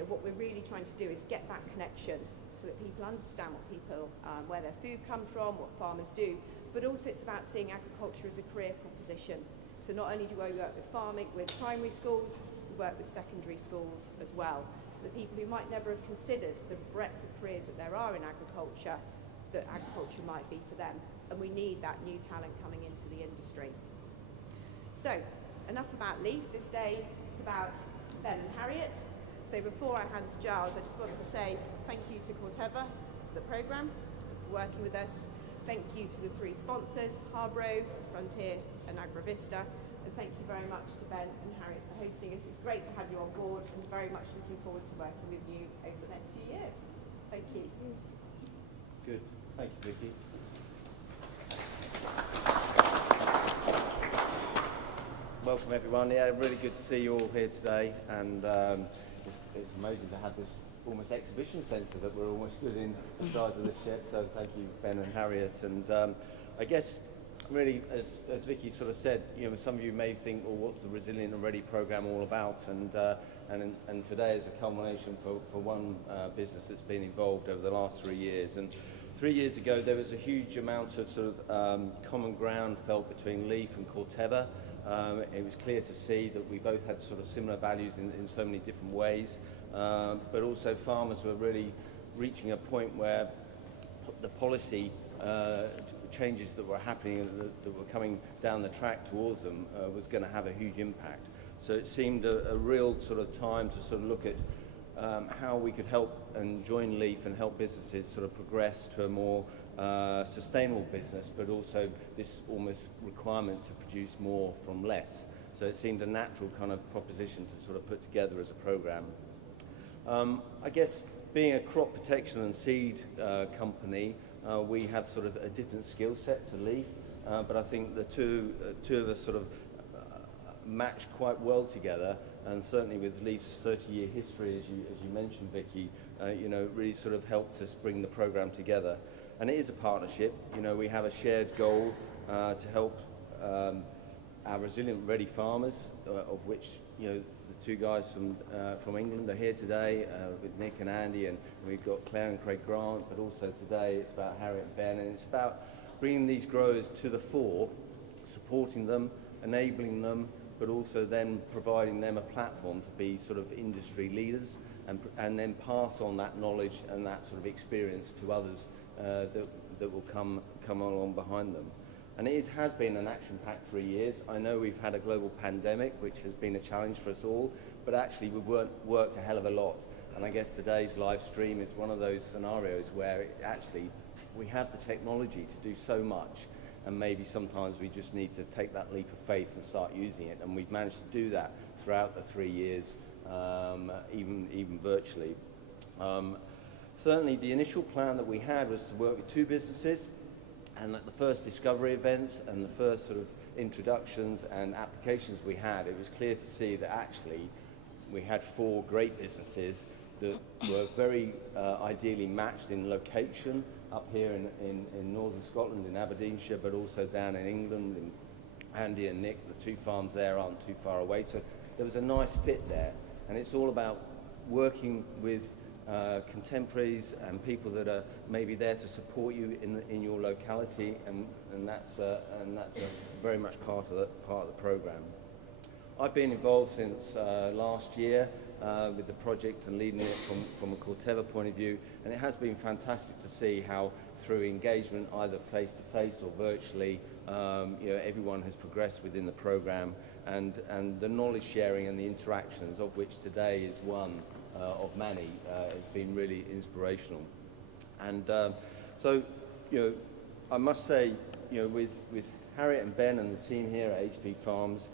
what we're really trying to do is get that connection so that people understand where their food comes from, what farmers do, but also it's about seeing agriculture as a career proposition. So not only do I work with farming, with primary schools, we work with secondary schools as well. So the people who might never have considered the breadth of careers that there are in agriculture, that agriculture might be for them. And we need that new talent coming into the industry. So, enough about Leaf. This day is about Ben and Harriet. So before I hand to Giles, I just want to say thank you to Corteva for the programme, for working with us. Thank you to the three sponsors, Harbro, Frontier and Agravista. And thank you very much to Ben and Harriet for hosting us. It's great to have you on board and very much looking forward to working with you over the next few years. Thank you. Good. Thank you, Vicky. Welcome everyone. Yeah, really good to see you all here today, and it's amazing to have this almost exhibition centre that we're almost stood in the size of this shed. So thank you, Ben and Harriet. And I guess really, as Vicky sort of said, some of you may think, well, what's the Resilient and Ready programme all about? And today is a culmination for one business that's been involved over the last 3 years. And 3 years ago, there was a huge amount of sort of common ground felt between Leaf and Corteva. It was clear to see that we both had sort of similar values in so many different ways, but also farmers were really reaching a point where the policy changes that were happening, that were coming down the track towards them, was going to have a huge impact. So it seemed a real sort of time to sort of look at how we could help and join Leaf and help businesses sort of progress to a more sustainable business, but also this almost requirement to produce more from less. So it seemed a natural kind of proposition to sort of put together as a program. I guess being a crop protection and seed company, we have sort of a different skill set to Leaf, but I think the two of us sort of match quite well together, and certainly with Leaf's 30-year history, as you mentioned, Vicky, really sort of helped us bring the program together. And it is a partnership. We have a shared goal to help our Resilient Ready farmers, of which the two guys from England are here today with Nick and Andy, and we've got Claire and Craig Grant. But also today it's about Harriet and Ben, and it's about bringing these growers to the fore, supporting them, enabling them, but also then providing them a platform to be sort of industry leaders, and then pass on that knowledge and that sort of experience to others that will come along behind them. And it has been an action-packed 3 years. I know we've had a global pandemic, which has been a challenge for us all, but actually we've worked a hell of a lot. And I guess today's live stream is one of those scenarios where we have the technology to do so much, and maybe sometimes we just need to take that leap of faith and start using it. And we've managed to do that throughout the 3 years, even virtually. Certainly the initial plan that we had was to work with two businesses, and at the first discovery events and the first sort of introductions and applications we had, it was clear to see that actually we had 4 great businesses that were very ideally matched in location up here in northern Scotland, in Aberdeenshire, but also down in England, in Andy and Nick. The 2 farms there aren't too far away, so there was a nice fit there. And it's all about working with contemporaries and people that are maybe there to support you in your locality, and that's very much part of the program. I've been involved since last year with the project and leading it from a Corteva point of view, and it has been fantastic to see how through engagement either face to face or virtually everyone has progressed within the program, and the knowledge sharing and the interactions, of which today is one of many, has been really inspirational. And so I must say, with Harriet and Ben and the team here at HB Farms,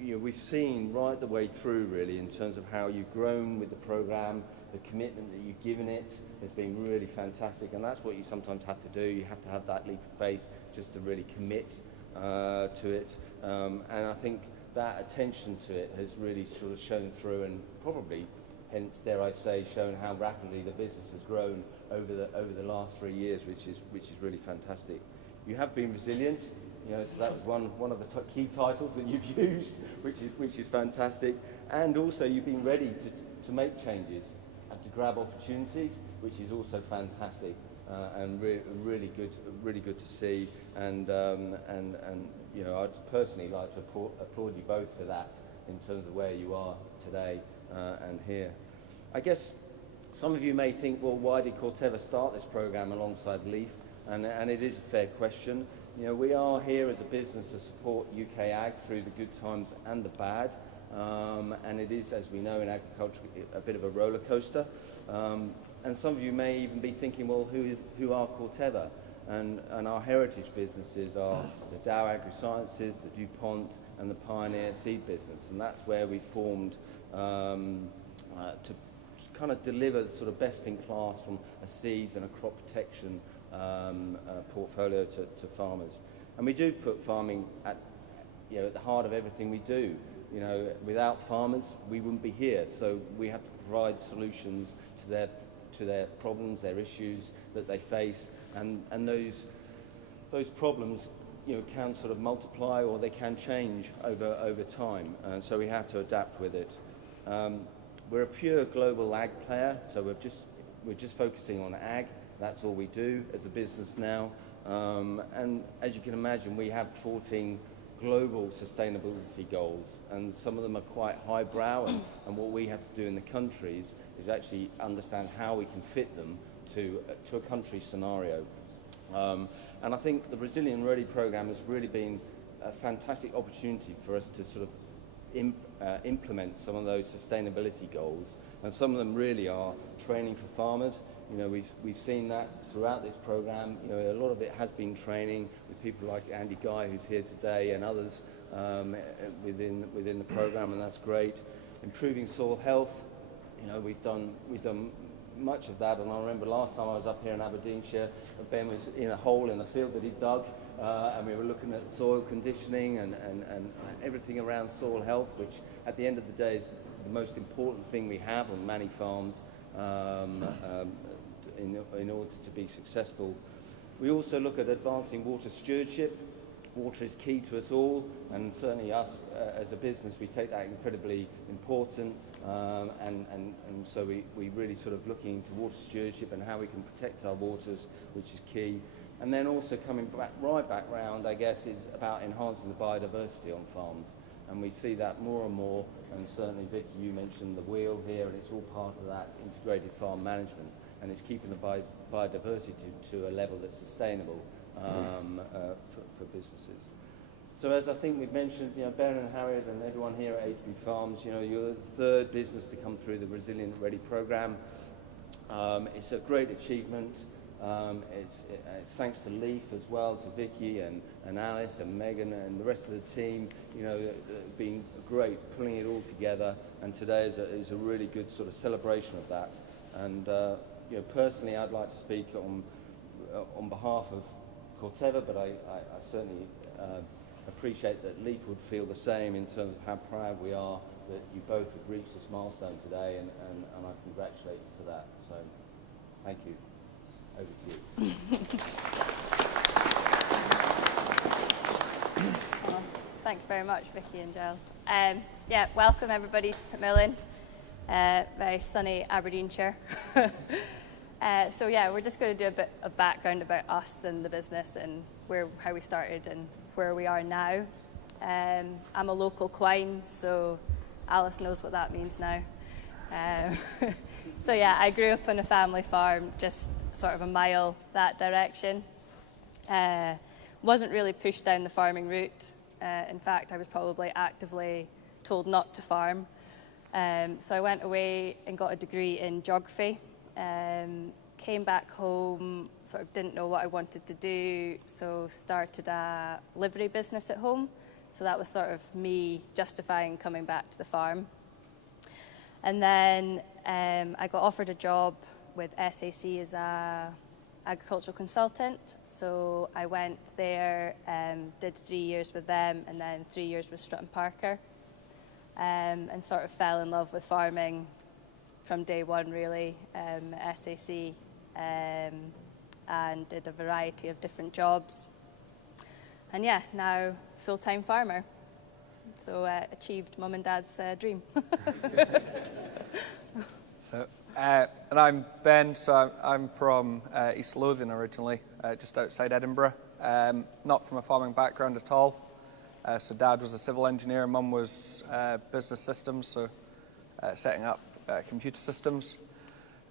we've seen right the way through really in terms of how you've grown with the program. The commitment that you've given it has been really fantastic, and that's what you sometimes have to do. You have to have that leap of faith just to really commit to it, and I think that attention to it has really sort of shown through, and probably, hence dare I say, shown how rapidly the business has grown over the last 3 years, which is really fantastic. You have been resilient. So that was one of the key titles that you've used, which is fantastic. And also you've been ready to make changes and to grab opportunities, which is also fantastic and really good to see. And I'd personally like to applaud you both for that in terms of where you are today and here. I guess some of you may think, well, why did Corteva start this program alongside Leaf? And it is a fair question. We are here as a business to support UK ag through the good times and the bad, and it is, as we know in agriculture, a bit of a roller coaster. And some of you may even be thinking, well, who are Corteva? And our heritage businesses are the Dow Agri-Sciences, the DuPont, and the Pioneer Seed business, and that's where we formed to kind of deliver the sort of best in class from a seeds and a crop protection portfolio to farmers. And we do put farming at the heart of everything we do. Without farmers we wouldn't be here, so we have to provide solutions to their problems, their issues that they face, and those problems can sort of multiply or they can change over time, and so we have to adapt with it. We're a pure global ag player, so we're just focusing on ag. That's all we do as a business now, and as you can imagine, we have 14 global sustainability goals, and some of them are quite highbrow, and what we have to do in the countries is actually understand how we can fit them to a country scenario. And I think the Resilient and Ready program has really been a fantastic opportunity for us to sort of implement some of those sustainability goals, and some of them really are training for farmers. We've seen that throughout this program. A lot of it has been training with people like Andy Guy, who's here today, and others within the program, and that's great. Improving soil health. We've done much of that, and I remember last time I was up here in Aberdeenshire, Ben was in a hole in the field that he dug, and we were looking at soil conditioning and everything around soil health, which at the end of the day is the most important thing we have on many farms. In order to be successful. We also look at advancing water stewardship. Water is key to us all, and certainly us as a business, we take that incredibly important, and so we really sort of looking into water stewardship and how we can protect our waters, which is key. And then also coming right back round, I guess, is about enhancing the biodiversity on farms, and we see that more and more, and certainly Vicky, you mentioned the wheel here, and it's all part of that integrated farm management. And it's keeping the biodiversity to a level that's sustainable for businesses. So as I think we've mentioned, Ben and Harriet and everyone here at HB Farms, you're the third business to come through the Resilient Ready program. It's a great achievement. It's thanks to Leaf as well, to Vicky and Alice and Megan and the rest of the team. Been great pulling it all together. And today is a really good sort of celebration of that. And personally, I'd like to speak on behalf of Corteva, but I certainly appreciate that Leaf would feel the same in terms of how proud we are that you both have reached this milestone today, and I congratulate you for that. So, thank you. Over to you. Thank you very much, Vicky and Giles. Welcome everybody to Pumilin. very sunny Aberdeenshire. So yeah, we're just going to do a bit of background about us and the business and how we started and where we are now. I'm a local Quine, so Alice knows what that means now. So yeah, I grew up on a family farm, just sort of a mile that direction. Wasn't really pushed down the farming route. In fact, I was probably actively told not to farm. So I went away and got a degree in geography. Came back home, sort of didn't know what I wanted to do, so started a livery business at home. So that was sort of me justifying coming back to the farm. And then I got offered a job with SAC as a agricultural consultant. So I went there, did 3 years with them, and then 3 years with Strutt & Parker, and sort of fell in love with farming from day one, really, at SAC, and did a variety of different jobs. And yeah, now full-time farmer. So achieved mum and dad's dream. And I'm Ben, so I'm from East Lothian originally, just outside Edinburgh. Not from a farming background at all. So dad was a civil engineer, mum was business systems, so setting up computer systems.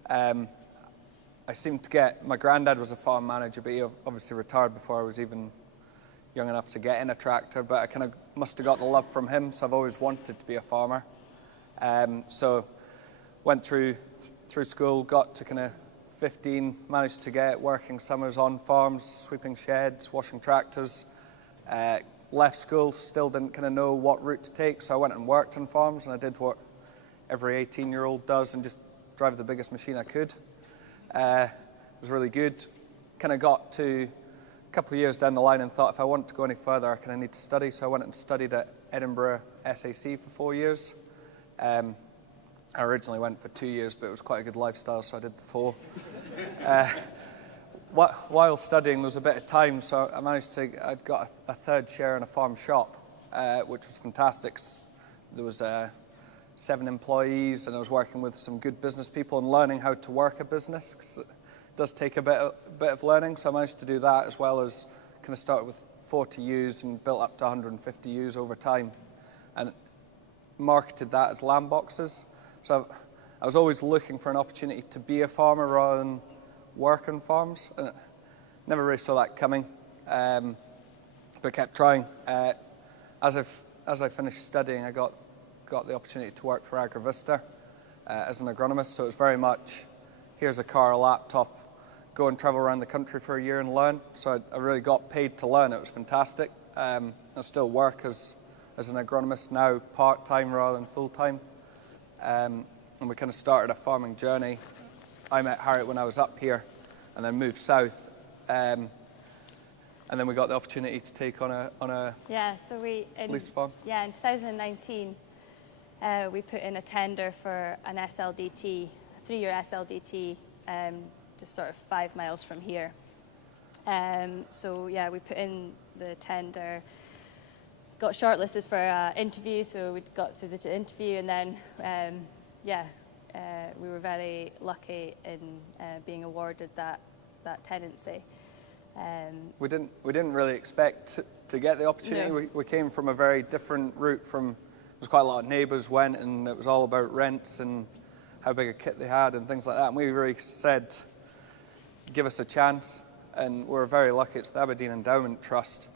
I seemed to get, my granddad was a farm manager, but he obviously retired before I was even young enough to get in a tractor, but I kind of must have got the love from him, so I've always wanted to be a farmer. So went through school, got to kind of 15, managed to get working summers on farms, sweeping sheds, washing tractors. Left school, still didn't kind of know what route to take, so I went and worked on farms, and I did what every 18-year-old does and just drive the biggest machine I could. It was really good. Kind of got to a couple of years down the line and thought if I want to go any further, I kind of need to study, so I went and studied at Edinburgh SAC for 4 years. I originally went for 2 years, but it was quite a good lifestyle, so I did the 4. While studying, there was a bit of time, so I'd got a third share in a farm shop, which was fantastic. There was 7 employees, and I was working with some good business people and learning how to work a business, because it does take a bit of learning, so I managed to do that, as well as kind of started with 40 ewes and built up to 150 ewes over time, and marketed that as lamb boxes. So I was always looking for an opportunity to be a farmer rather than work on farms, and never really saw that coming, but kept trying. As I finished studying, I got the opportunity to work for AgriVista as an agronomist, so it was very much, here's a car, a laptop, go and travel around the country for a year and learn. So I really got paid to learn. It was fantastic. I still work as an agronomist now, part-time rather than full-time. And we kind of started a farming journey. I met Harriet when I was up here and then moved south. And then we got the opportunity to take on a leased farm. Yeah, in 2019, we put in a tender for an SLDT, a 3-year SLDT, just sort of 5 miles from here. So yeah, we put in the tender, got shortlisted for an interview, so we got through the interview, and then we were very lucky in being awarded that tenancy. We didn't really expect to get the opportunity. No. We came from a very different route. There's quite a lot of neighbours went, and it was all about rents and how big a kit they had and things like that. And we really said, give us a chance. And we're very lucky. It's the Aberdeen Endowment Trust.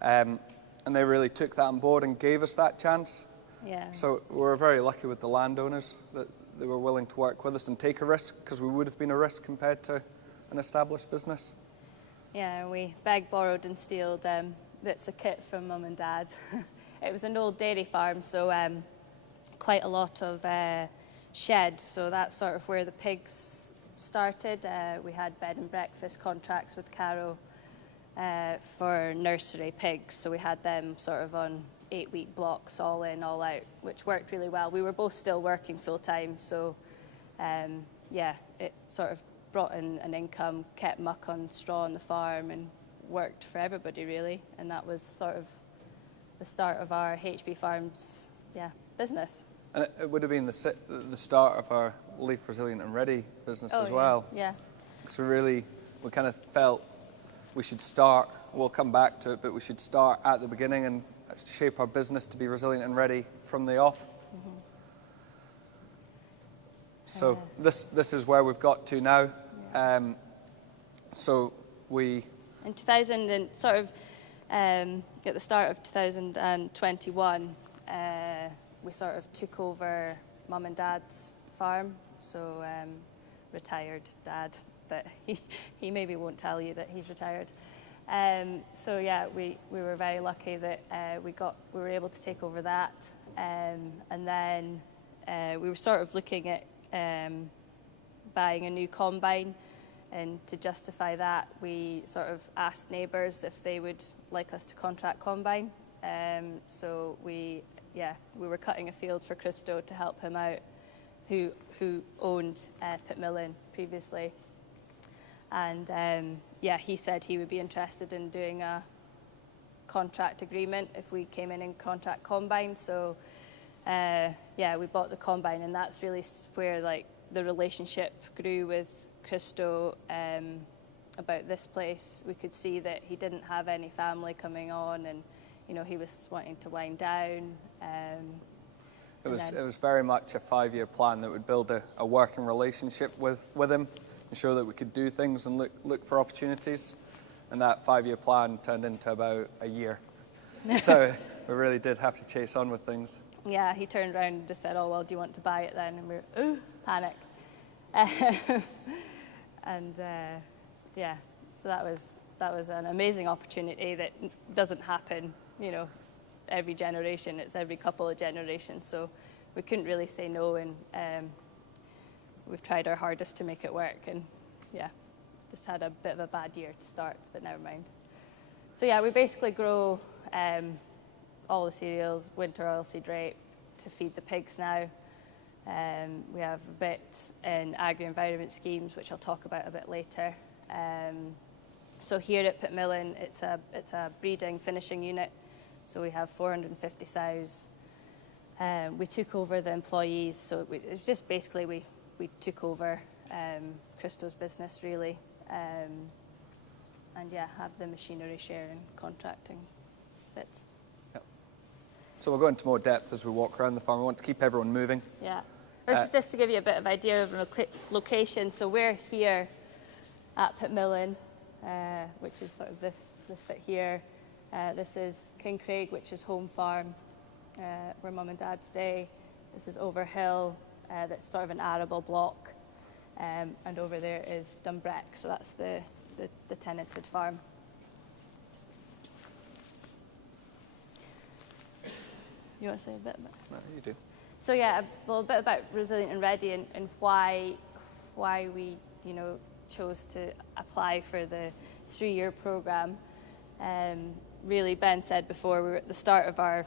And they really took that on board and gave us that chance. Yeah. So we're very lucky with the landowners that they were willing to work with us and take a risk, because we would have been a risk compared to an established business. Yeah, we begged, borrowed and stealed bits of kit from mum and dad. It was an old dairy farm, so quite a lot of sheds, so that's sort of where the pigs started. We had bed and breakfast contracts with Caro for nursery pigs, so we had them sort of on 8-week blocks, all in, all out, which worked really well. We were both still working full-time, so it sort of brought in an income, kept muck on straw on the farm, and worked for everybody, really. And that was sort of the start of our HB Farms business. And it would have been the start of our Leaf Resilient and Ready business as well. Yeah. Because we kind of felt we should start, we'll come back to it, but we should start at the beginning and shape our business to be resilient and ready from the off. Mm-hmm. So this is where we've got to now. Yeah. So we... In 2000 and sort of at the start of 2021, we sort of took over Mum and Dad's farm. So retired dad, but he maybe won't tell you that he's retired. So yeah, we were very lucky that we were able to take over that, and then we were sort of looking at buying a new combine, and to justify that, we sort of asked neighbours if they would like us to contract combine. So we were cutting a field for Christo to help him out, who owned Pitmillan previously. And he said he would be interested in doing a contract agreement if we came in and contract combine. So we bought the combine, and that's really where like the relationship grew with Christo about this place. We could see that he didn't have any family coming on, and he was wanting to wind down. It was very much a 5-year plan that would build a working relationship with him, ensure that we could do things and look for opportunities. And that 5-year plan turned into about a year. So we really did have to chase on with things. Yeah, he turned around and just said, "Oh, well, do you want to buy it then?" And we were, panic. So that was an amazing opportunity that doesn't happen, every generation. It's every couple of generations, so we couldn't really say no, and we've tried our hardest to make it work, and just had a bit of a bad year to start, but never mind. So we basically grow all the cereals, winter oilseed rape, to feed the pigs now. We have a bit in agri-environment schemes, which I'll talk about a bit later. So here at Pitmillan, it's a breeding finishing unit. So we have 450 sows. We took over the employees, so it's just basically we took over Christo's business really, and have the machinery share and contracting bits. So we'll go into more depth as we walk around the farm. We want to keep everyone moving. Yeah. This is just to give you a bit of idea of location. So we're here at Pitmillan, which is sort of this bit here. This is Kincraig, which is home farm, where Mum and Dad stay. This is Overhill, that's sort of an arable block. And over there is Dumbreck, so that's the tenanted farm. You want to say a bit about it? No, you do. So a bit about Resilient and Ready, and why we chose to apply for the 3-year programme. Really, Ben said before, we were at the start of our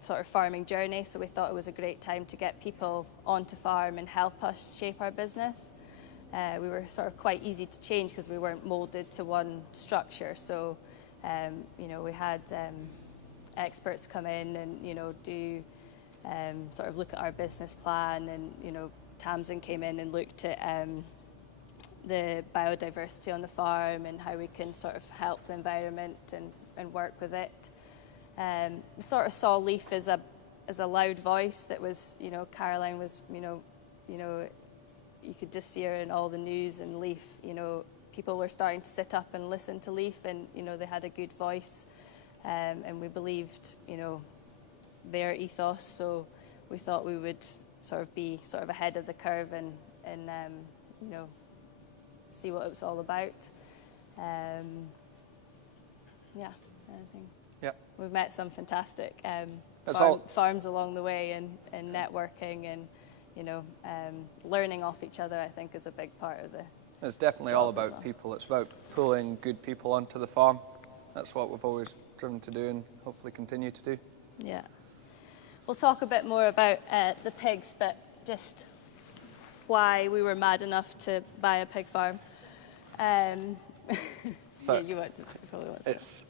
sort of farming journey, so we thought it was a great time to get people onto farm and help us shape our business. We were sort of quite easy to change because we weren't moulded to one structure. So we had experts come in and do sort of look at our business plan, and Tamsin came in and looked at the biodiversity on the farm and how we can sort of help the environment and work with it. We sort of saw Leaf as a loud voice that was, Caroline was, you could just see her in all the news, and Leaf, people were starting to sit up and listen to Leaf, and they had a good voice, and we believed, their ethos. So we thought we would sort of be sort of ahead of the curve and see what it was all about. I think we've met some fantastic farms along the way, and networking and learning off each other, I think, is a big part of the. It's definitely all about people. It's about pulling good people onto the farm. That's what we've always driven to do, and hopefully continue to do. Yeah. We'll talk a bit more about the pigs, but just why we were mad enough to buy a pig farm. So you probably want to say. It's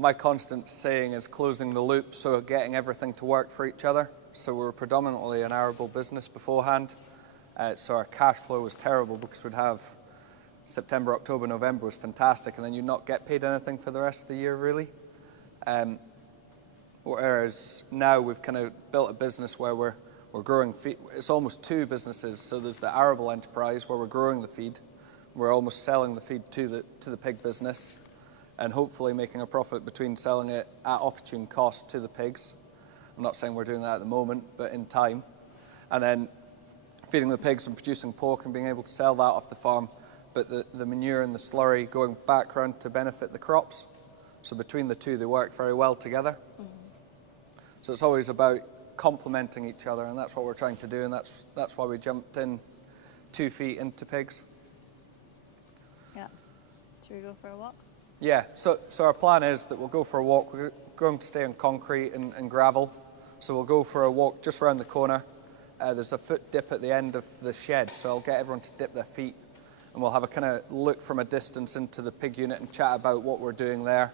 my constant saying is closing the loop, so getting everything to work for each other. So we were predominantly an arable business beforehand, so our cash flow was terrible because we'd have September, October, November was fantastic, and then you'd not get paid anything for the rest of the year, really. Whereas now we've kind of built a business where we're growing feed. It's almost two businesses. So there's the arable enterprise where we're growing the feed. We're almost selling the feed to the pig business, and hopefully making a profit between selling it at opportune cost to the pigs. I'm not saying we're doing that at the moment, but in time. And then feeding the pigs and producing pork and being able to sell that off the farm, but the manure and the slurry going back around to benefit the crops. So between the two, they work very well together. Mm-hmm. So it's always about complementing each other, and that's what we're trying to do, and that's why we jumped in 2 feet into pigs. Yeah. Should we go for a walk? Yeah, so our plan is that we'll go for a walk. We're going to stay on concrete and gravel, so we'll go for a walk just around the corner. There's a foot dip at the end of the shed, so I'll get everyone to dip their feet, and we'll have a kind of look from a distance into the pig unit and chat about what we're doing there.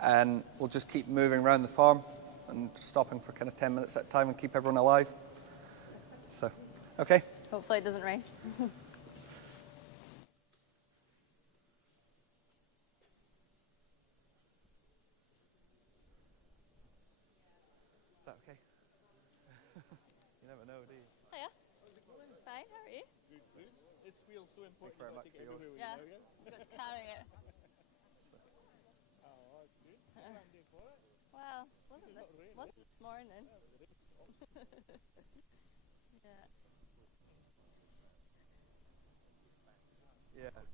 And we'll just keep moving around the farm and stopping for kind of 10 minutes at a time and keep everyone alive. So, okay. Hopefully it doesn't rain. Is that okay? You never know, do you? Hiya. Fine, how are you? Good food. This wheel's so important. Thank you very much for yours. Yeah, you've got to carry it. Oh, that's good. What day for it? Well, wasn't this morning? Yeah. Yeah. At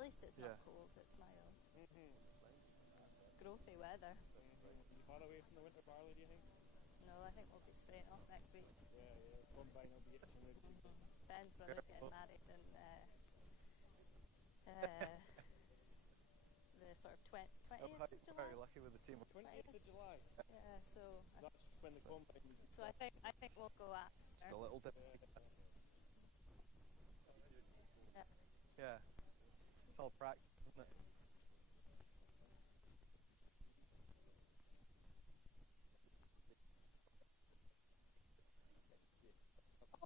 least it's not cold, it's mild. Growthy weather. You far away from the winter barley, do you think? No, I think we'll be spraying off next week. Yeah, combine will be itching ready. Ben's brother's getting married in the sort of 20th of July. Very lucky with the team. 20th of July. Yeah, so that's when the combine. So I think we'll go after. Just a little bit. Yeah. It's all practice, isn't it?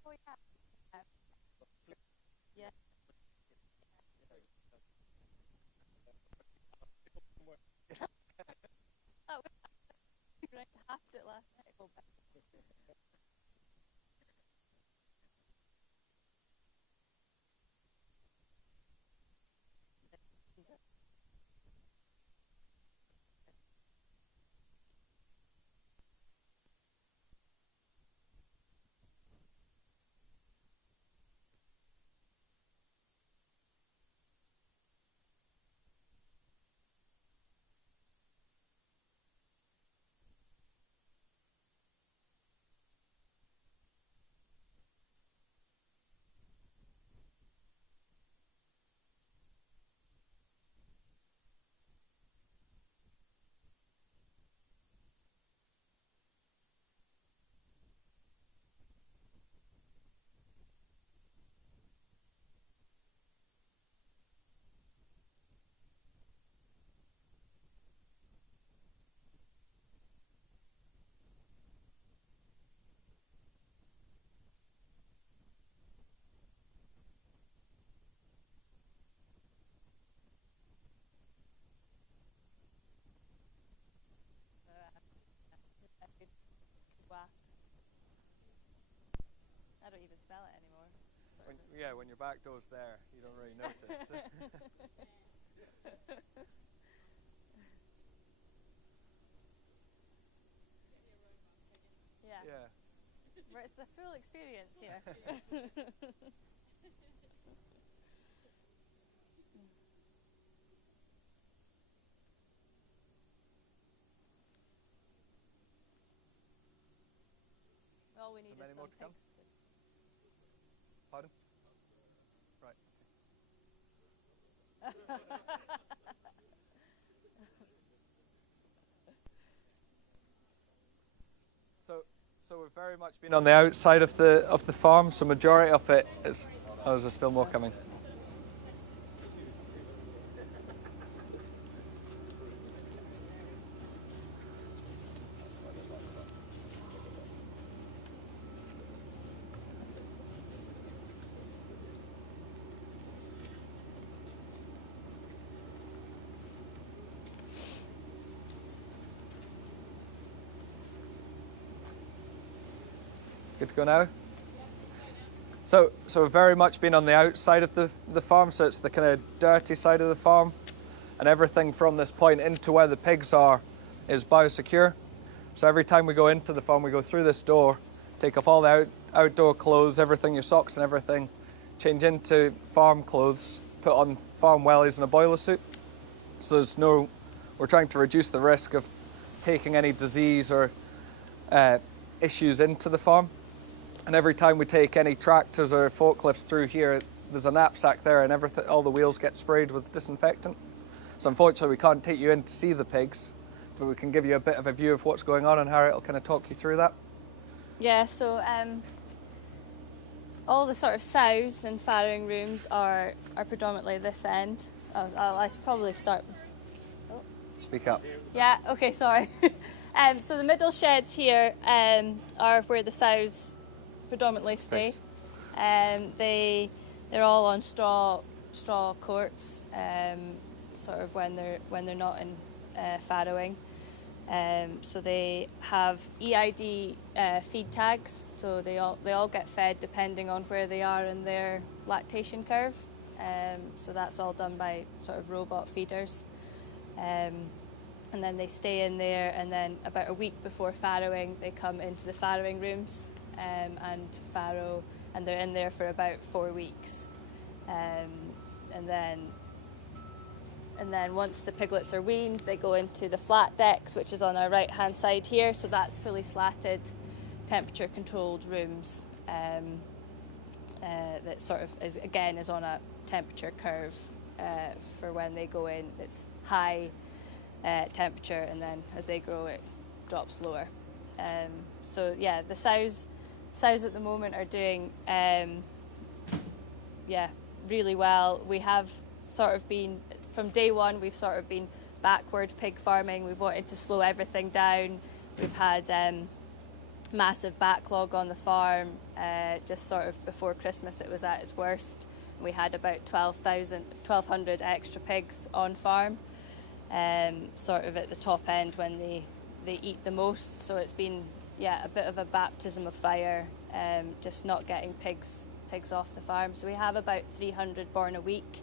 Oh yeah. Yeah. Oh, we halved it last night. Oh, I don't even smell it anymore. When your back door's there, you don't really notice. Yeah. Right, it's a full experience here. All we need is some pigs. Pardon? Right. So we've very much been on the outside of the farm. So majority of it is. Oh, there's still more coming. Good to go now? So we've very much been on the outside of the farm, so it's the kind of dirty side of the farm, and everything from this point into where the pigs are is biosecure. So every time we go into the farm, we go through this door, take off all the outdoor clothes, everything, your socks and everything, change into farm clothes, put on farm wellies and a boiler suit. So we're trying to reduce the risk of taking any disease or issues into the farm. And every time we take any tractors or forklifts through here, there's a knapsack there and everything, all the wheels get sprayed with disinfectant. So unfortunately we can't take you in to see the pigs, but we can give you a bit of a view of what's going on, and Harriet will kind of talk you through that. Yeah, so all the sort of sows and farrowing rooms are predominantly this end. I should probably start. Speak up. Yeah, okay, sorry. So the middle sheds here are where the sows predominantly stay. They're all on straw courts, sort of when they're not in farrowing. So they have EID feed tags, so they all get fed depending on where they are in their lactation curve. So that's all done by sort of robot feeders. And then they stay in there, and then about a week before farrowing, they come into the farrowing rooms and farrow, and they're in there for about 4 weeks. And then once the piglets are weaned, they go into the flat decks, which is on our right-hand side here. So that's fully slatted, temperature-controlled rooms that sort of is on a temperature curve for when they go in. It's high temperature, and then as they grow it drops lower. So yeah, the sows at the moment are doing really well. We have sort of been, from day one, we've sort of been backward pig farming. We've wanted to slow everything down. We've had massive backlog on the farm. Just sort of before Christmas it was at its worst. We had about 1,200 extra pigs on farm. Sort of at the top end when they eat the most, so it's been a bit of a baptism of fire, just not getting pigs off the farm. So we have about 300 born a week.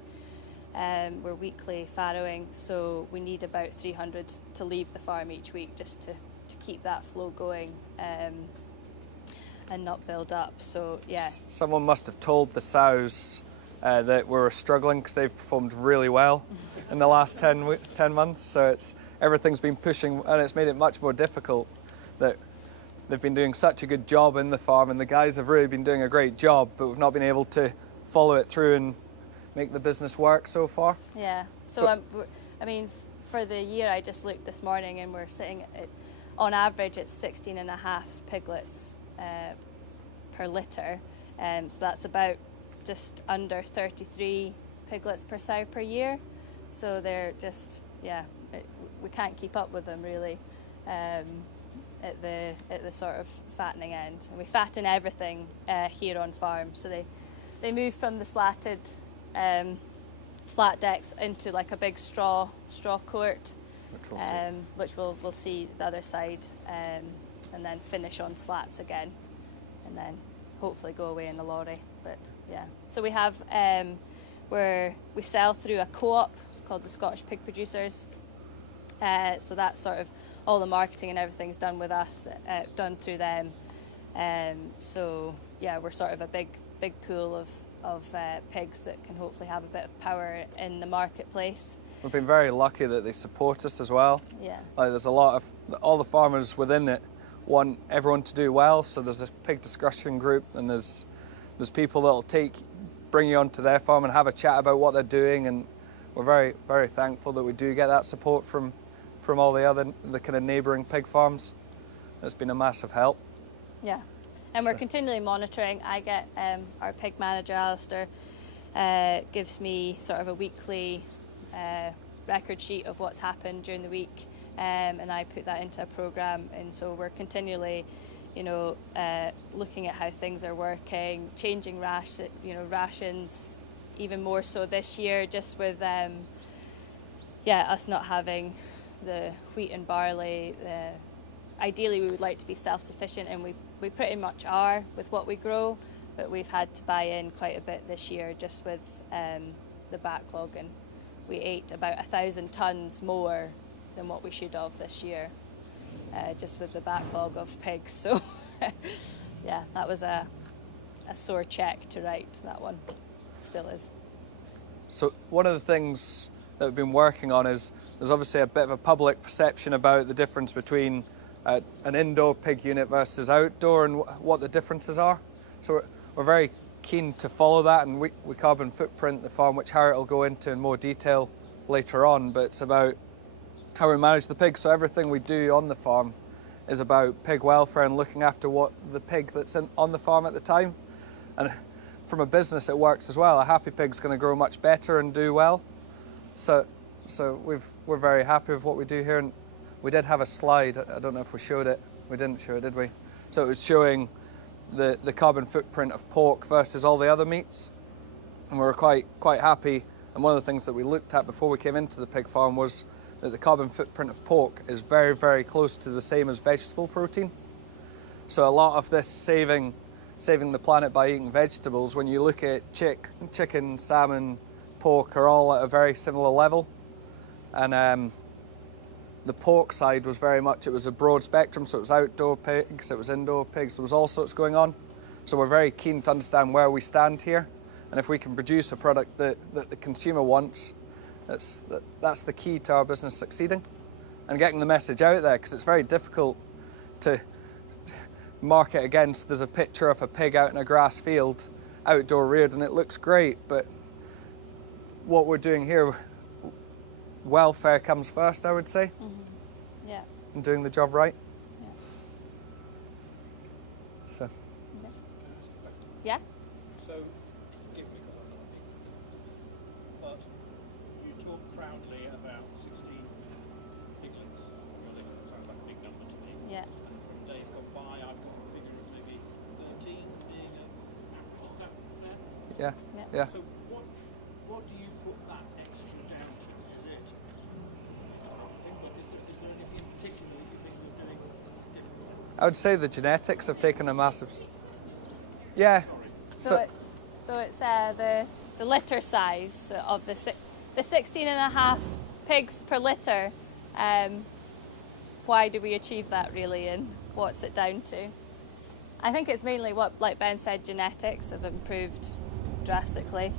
We're weekly farrowing, so we need about 300 to leave the farm each week just to keep that flow going and not build up. So yeah. Someone must have told the sows that we're struggling, because they've performed really well in the last 10 months. So everything's been pushing, and it's made it much more difficult. That they've been doing such a good job in the farm, and the guys have really been doing a great job, but we've not been able to follow it through and make the business work so far. Yeah. So I mean, for the year, I just looked this morning, and we're sitting at, on average, it's 16.5 piglets per litter. So that's about just under 33 piglets per sow per year. So they're just, we can't keep up with them really at the sort of fattening end. And we fatten everything here on farm. So they move from the slatted flat decks into like a big straw court, which we'll see the other side, and then finish on slats again, and then hopefully go away in a lorry. But yeah, so we have where we sell through a co-op. It's called the Scottish Pig Producers. So that's sort of all the marketing and everything's done with us, done through them. So yeah, we're sort of a big pool of pigs that can hopefully have a bit of power in the marketplace. We've been very lucky that they support us as well. Yeah. Like there's a lot of, all the farmers within it want everyone to do well. So there's this pig discussion group, and there's people that'll bring you onto their farm and have a chat about what they're doing, and we're very, very thankful that we do get that support from all the kind of neighbouring pig farms. It's been a massive help. Yeah, and we're continually monitoring. I get our pig manager, Alistair, gives me sort of a weekly record sheet of what's happened during the week, and I put that into a programme, and so we're continually looking at how things are working, changing rations, even more so this year, just with us not having the wheat and barley. Ideally we would like to be self-sufficient, and we we pretty much are with what we grow, but we've had to buy in quite a bit this year just with the backlog, and we ate about 1,000 tonnes more than what we should have this year, just with the backlog of pigs. So yeah, that was a sore check to write, that one. Still is. So one of the things that we've been working on is there's obviously a bit of a public perception about the difference between an indoor pig unit versus outdoor and what the differences are. So we're very keen to follow that, and we carbon footprint the farm, which Harriet will go into in more detail later on, but it's about how we manage the pigs. So everything we do on the farm is about pig welfare and looking after what the pig that's on the farm at the time. And from a business it works as well. A happy pig's going to grow much better and do well. So we're very happy with what we do here, and we did have a slide. I don't know if we showed it. We didn't show it, did we? So it was showing the carbon footprint of pork versus all the other meats, and we were quite happy. And one of the things that we looked at before we came into the pig farm was that the carbon footprint of pork is very, very close to the same as vegetable protein. So a lot of this saving the planet by eating vegetables, when you look at chicken, salmon, pork are all at a very similar level. And the pork side was very much, it was a broad spectrum, so it was outdoor pigs, it was indoor pigs, there was all sorts going on. So we're very keen to understand where we stand here, and if we can produce a product that the consumer wants, that's the key to our business succeeding and getting the message out there, because it's very difficult to market against. There's a picture of a pig out in a grass field, outdoor reared, and it looks great, but what we're doing here, welfare comes first, I would say. Mm-hmm. Yeah. And doing the job right. Yeah. So. Yeah. So, forgive me because I'm not but you talk proudly about 16 piglets on your list. It sounds like a big number to me. Yeah. And from days gone by, I've got a figure of maybe 13 being an average. Is that fair? Yeah. Yeah. Yeah. So what do you put that extra down to? Is it marketing, but is there anything in particular that you think you're doing differently? I would say the genetics have taken a massive... Yeah. So it's the litter size of the 16.5 pigs per litter. Why do we achieve that really, and what's it down to? I think it's mainly what, like Ben said, genetics have improved drastically,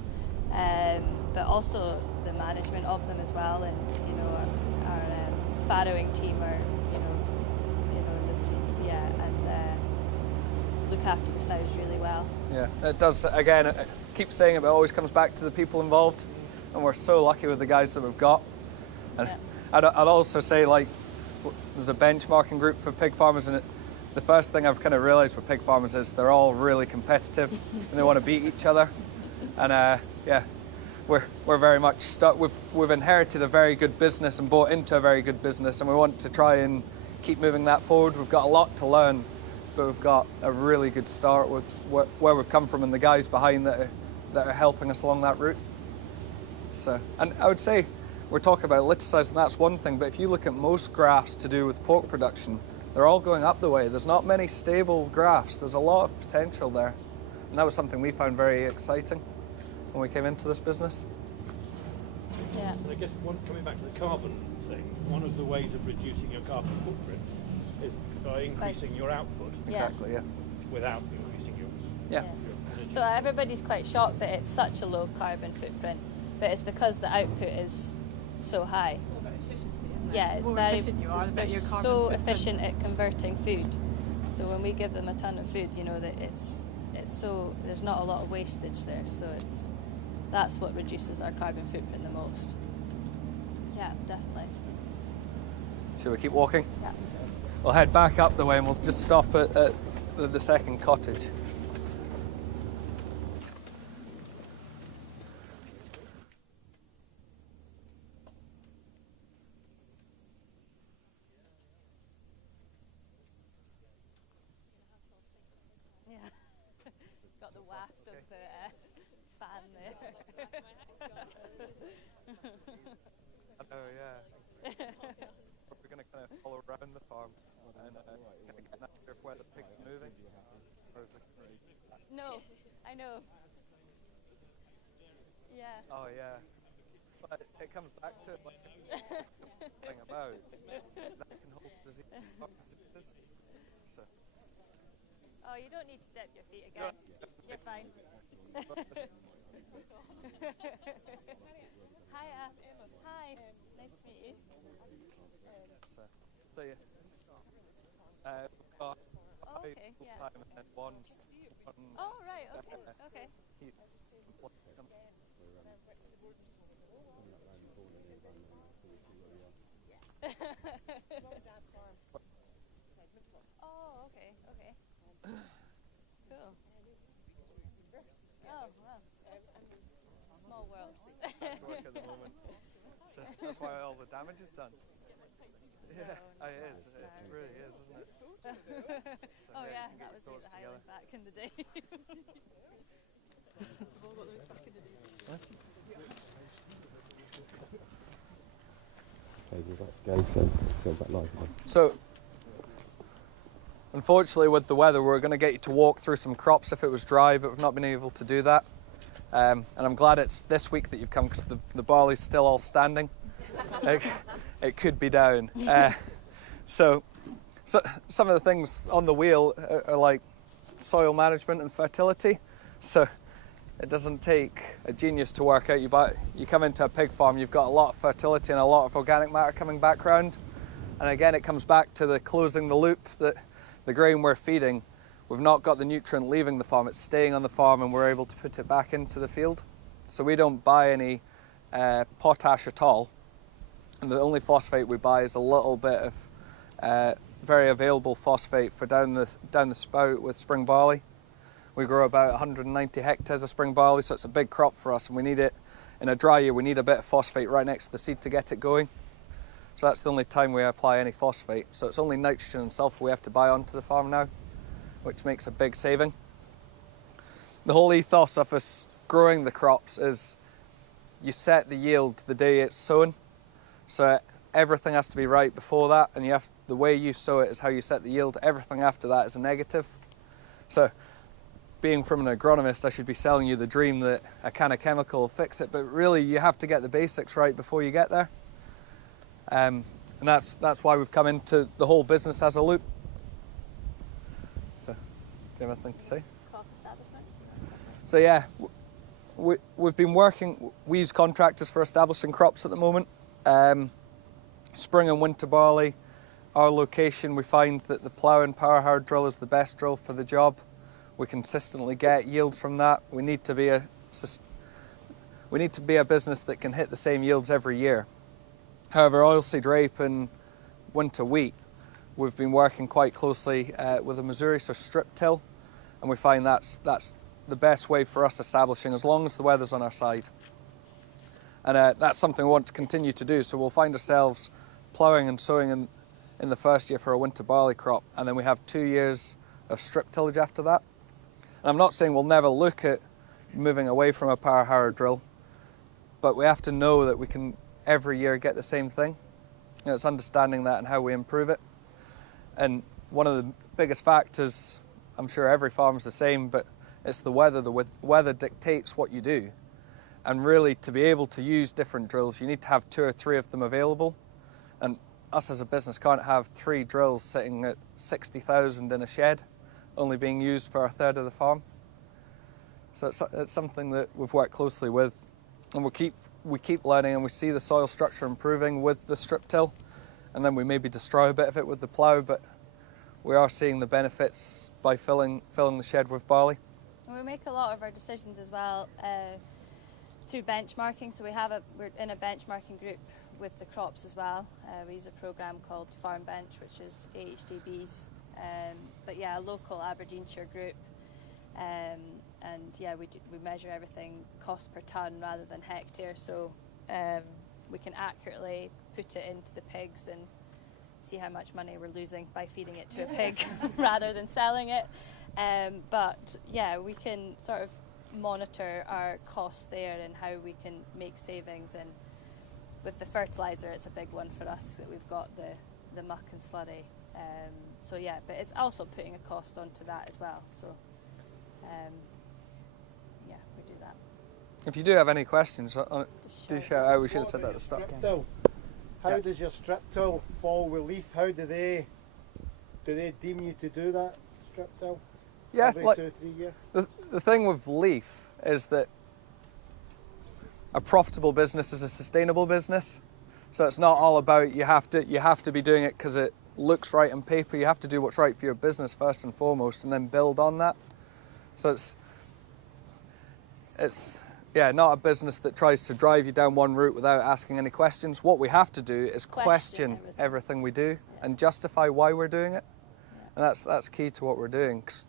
but also the management of them as well. And you know, our farrowing team are look after the sows really well. Yeah, it does. Again, I keep saying it, but it always comes back to the people involved, and we're so lucky with the guys that we've got. And yeah. I'd also say, like, there's a benchmarking group for pig farmers, and the first thing I've kind of realised with pig farmers is they're all really competitive and they want to beat each other. And yeah, we're very much stuck. We've inherited a very good business and bought into a very good business, and we want to try and keep moving that forward. We've got a lot to learn, but we've got a really good start with where we've come from and the guys behind that are helping us along that route. So, and I would say we're talking about litter size, and that's one thing, but if you look at most graphs to do with pork production, they're all going up the way. There's not many stable graphs. There's a lot of potential there, and that was something we found very exciting when we came into this business. Yeah. And I guess coming back to the carbon thing, one of the ways of reducing your carbon footprint is by increasing your output. Exactly, yeah. Without increasing your... Yeah. So everybody's quite shocked that it's such a low carbon footprint, but it's because the output is so high. Yeah, it's very efficient you are, they're your carbon so footprint. efficient at converting food. So when we give them a ton of food, you know that it's so there's not a lot of wastage there. So that's what reduces our carbon footprint the most. Yeah, definitely. Shall we keep walking? Yeah. We'll head back up the way and we'll just stop at the second cottage. Yeah. Got the waft of the fan there. Oh yeah. we're going to kind of follow around the farm and kind of get an idea of where the pig's moving. Or is it... No, I know. Yeah. Oh yeah. But it comes back to like something about that can hold diseases. So. Oh, you don't need to dip your feet again. You're fine. Hiya. Hi. Nice to meet you. So yeah. We've got okay, yeah. time and then one. Oh right. Okay. Okay. Oh, okay, okay. Cool. Oh, wow. Small world. Work at the moment. So that's why all the damage is done. Yeah, it is. It really is, isn't it? So, oh yeah, you can that get was your me at thoughts the Highland together. back in the day. We've all got those back in the day. Okay, we're about to go, so go back live again. So, unfortunately with the weather, we're going to get you to walk through some crops if it was dry, but we've not been able to do that. And I'm glad it's this week that you've come because the barley's still all standing. It could be down. So some of the things on the wheel are like soil management and fertility. So it doesn't take a genius to work out. You come into a pig farm, you've got a lot of fertility and a lot of organic matter coming back round. And again, it comes back to the closing the loop that the grain we're feeding, we've not got the nutrient leaving the farm, it's staying on the farm and we're able to put it back into the field. So we don't buy any potash at all. And the only phosphate we buy is a little bit of very available phosphate for down the spout with spring barley. We grow about 190 hectares of spring barley, so it's a big crop for us and we need it in a dry year. We need a bit of phosphate right next to the seed to get it going. So that's the only time we apply any phosphate. So it's only nitrogen and sulfur we have to buy onto the farm now, which makes a big saving. The whole ethos of us growing the crops is you set the yield the day it's sown. So everything has to be right before that, and the way you sow it is how you set the yield. Everything after that is a negative. So being from an agronomist, I should be selling you the dream that a can of chemical will fix it, but really you have to get the basics right before you get there. And that's why we've come into the whole business as a loop. So, do you have anything to say? Crop establishment. So yeah, we've been working, we use contractors for establishing crops at the moment. Spring and winter barley, our location, we find that the plough and power harrow drill is the best drill for the job. We consistently get yields from that. We need to be a business that can hit the same yields every year. However, oilseed rape and winter wheat, we've been working quite closely with the Missouri, so strip till, and we find that's the best way for us establishing as long as the weather's on our side. And that's something we want to continue to do, so we'll find ourselves ploughing and sowing in the first year for a winter barley crop, and then we have 2 years of strip tillage after that. And I'm not saying we'll never look at moving away from a power harrow drill, but we have to know that we can every year get the same thing. And it's understanding that and how we improve it. And one of the biggest factors, I'm sure every farm's the same, but it's the weather. The weather dictates what you do. And really, to be able to use different drills, you need to have 2 or 3 of them available. And us as a business can't have 3 drills sitting at 60,000 in a shed, only being used for a third of the farm. So it's something that we've worked closely with. And we keep learning, and we see the soil structure improving with the strip till, and then we maybe destroy a bit of it with the plough, but we are seeing the benefits by filling the shed with barley. And we make a lot of our decisions as well through benchmarking. So we're in a benchmarking group with the crops as well. We use a program called Farm Bench, which is AHDB's, but yeah, a local Aberdeenshire group. And yeah, we measure everything cost per tonne rather than hectare, so we can accurately put it into the pigs and see how much money we're losing by feeding it to a pig rather than selling it. But yeah, we can sort of monitor our costs there and how we can make savings, and with the fertiliser, it's a big one for us that we've got the muck and slurry. So yeah, but it's also putting a cost onto that as well. So yeah, we do that. If you do have any questions, do shout out. We should have said that at the start. Strip till. How does your strip till fall with leaf? How do they deem you to do that strip till? Yeah, every like 2 or 3 years. the thing with leaf is that a profitable business is a sustainable business. So it's not all about you have to be doing it because it looks right on paper. You have to do what's right for your business first and foremost, and then build on that. So it's not a business that tries to drive you down one route without asking any questions. What we have to do is question everything we do and justify why we're doing it, and that's key to what we're doing. 'Cause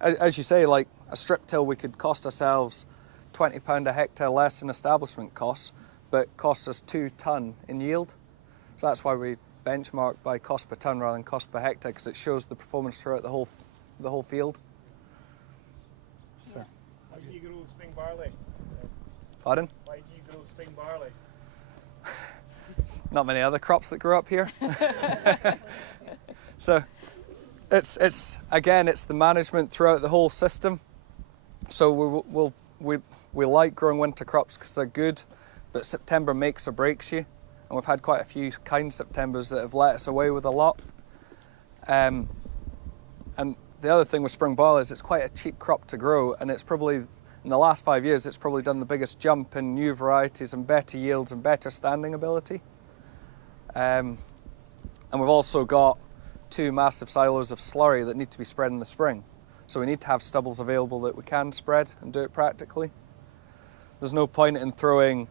as you say, like a strip till, we could cost ourselves £20 a hectare less in establishment costs, but cost us 2 tonne in yield. So that's why we benchmark by cost per tonne rather than cost per hectare, because it shows the performance throughout the whole field. So. Why do you grow spring barley? Pardon? Why do you grow spring barley? Not many other crops that grow up here. So it's the management throughout the whole system. So we like growing winter crops because they're good, but September makes or breaks you, and we've had quite a few kind Septembers that have let us away with a lot. And the other thing with spring barley is it's quite a cheap crop to grow, and it's probably, in the last 5 years, it's probably done the biggest jump in new varieties and better yields and better standing ability. And we've also got 2 massive silos of slurry that need to be spread in the spring. So we need to have stubbles available that we can spread and do it practically. There's no point in throwing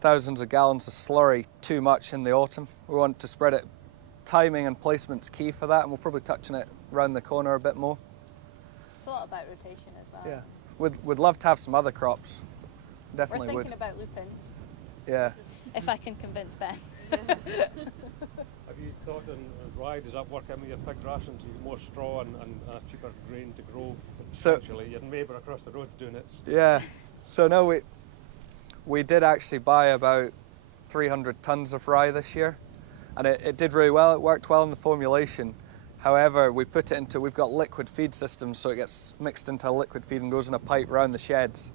thousands of gallons of slurry too much in the autumn. We want to spread it. Timing and placement's key for that, and we'll probably touch on it around the corner a bit more. It's a lot about rotation as well. Yeah, we'd love to have some other crops. Definitely would. We're thinking about lupins. Yeah. If I can convince Ben. Have you thought in rye, does that work in with your pig rations? You get more straw and a cheaper grain to grow. So actually, your neighbour across the road's doing it. Yeah. So no, we did actually buy about 300 tons of rye this year, and it did really well. It worked well in the formulation. However, we've got liquid feed systems, so it gets mixed into a liquid feed and goes in a pipe around the sheds.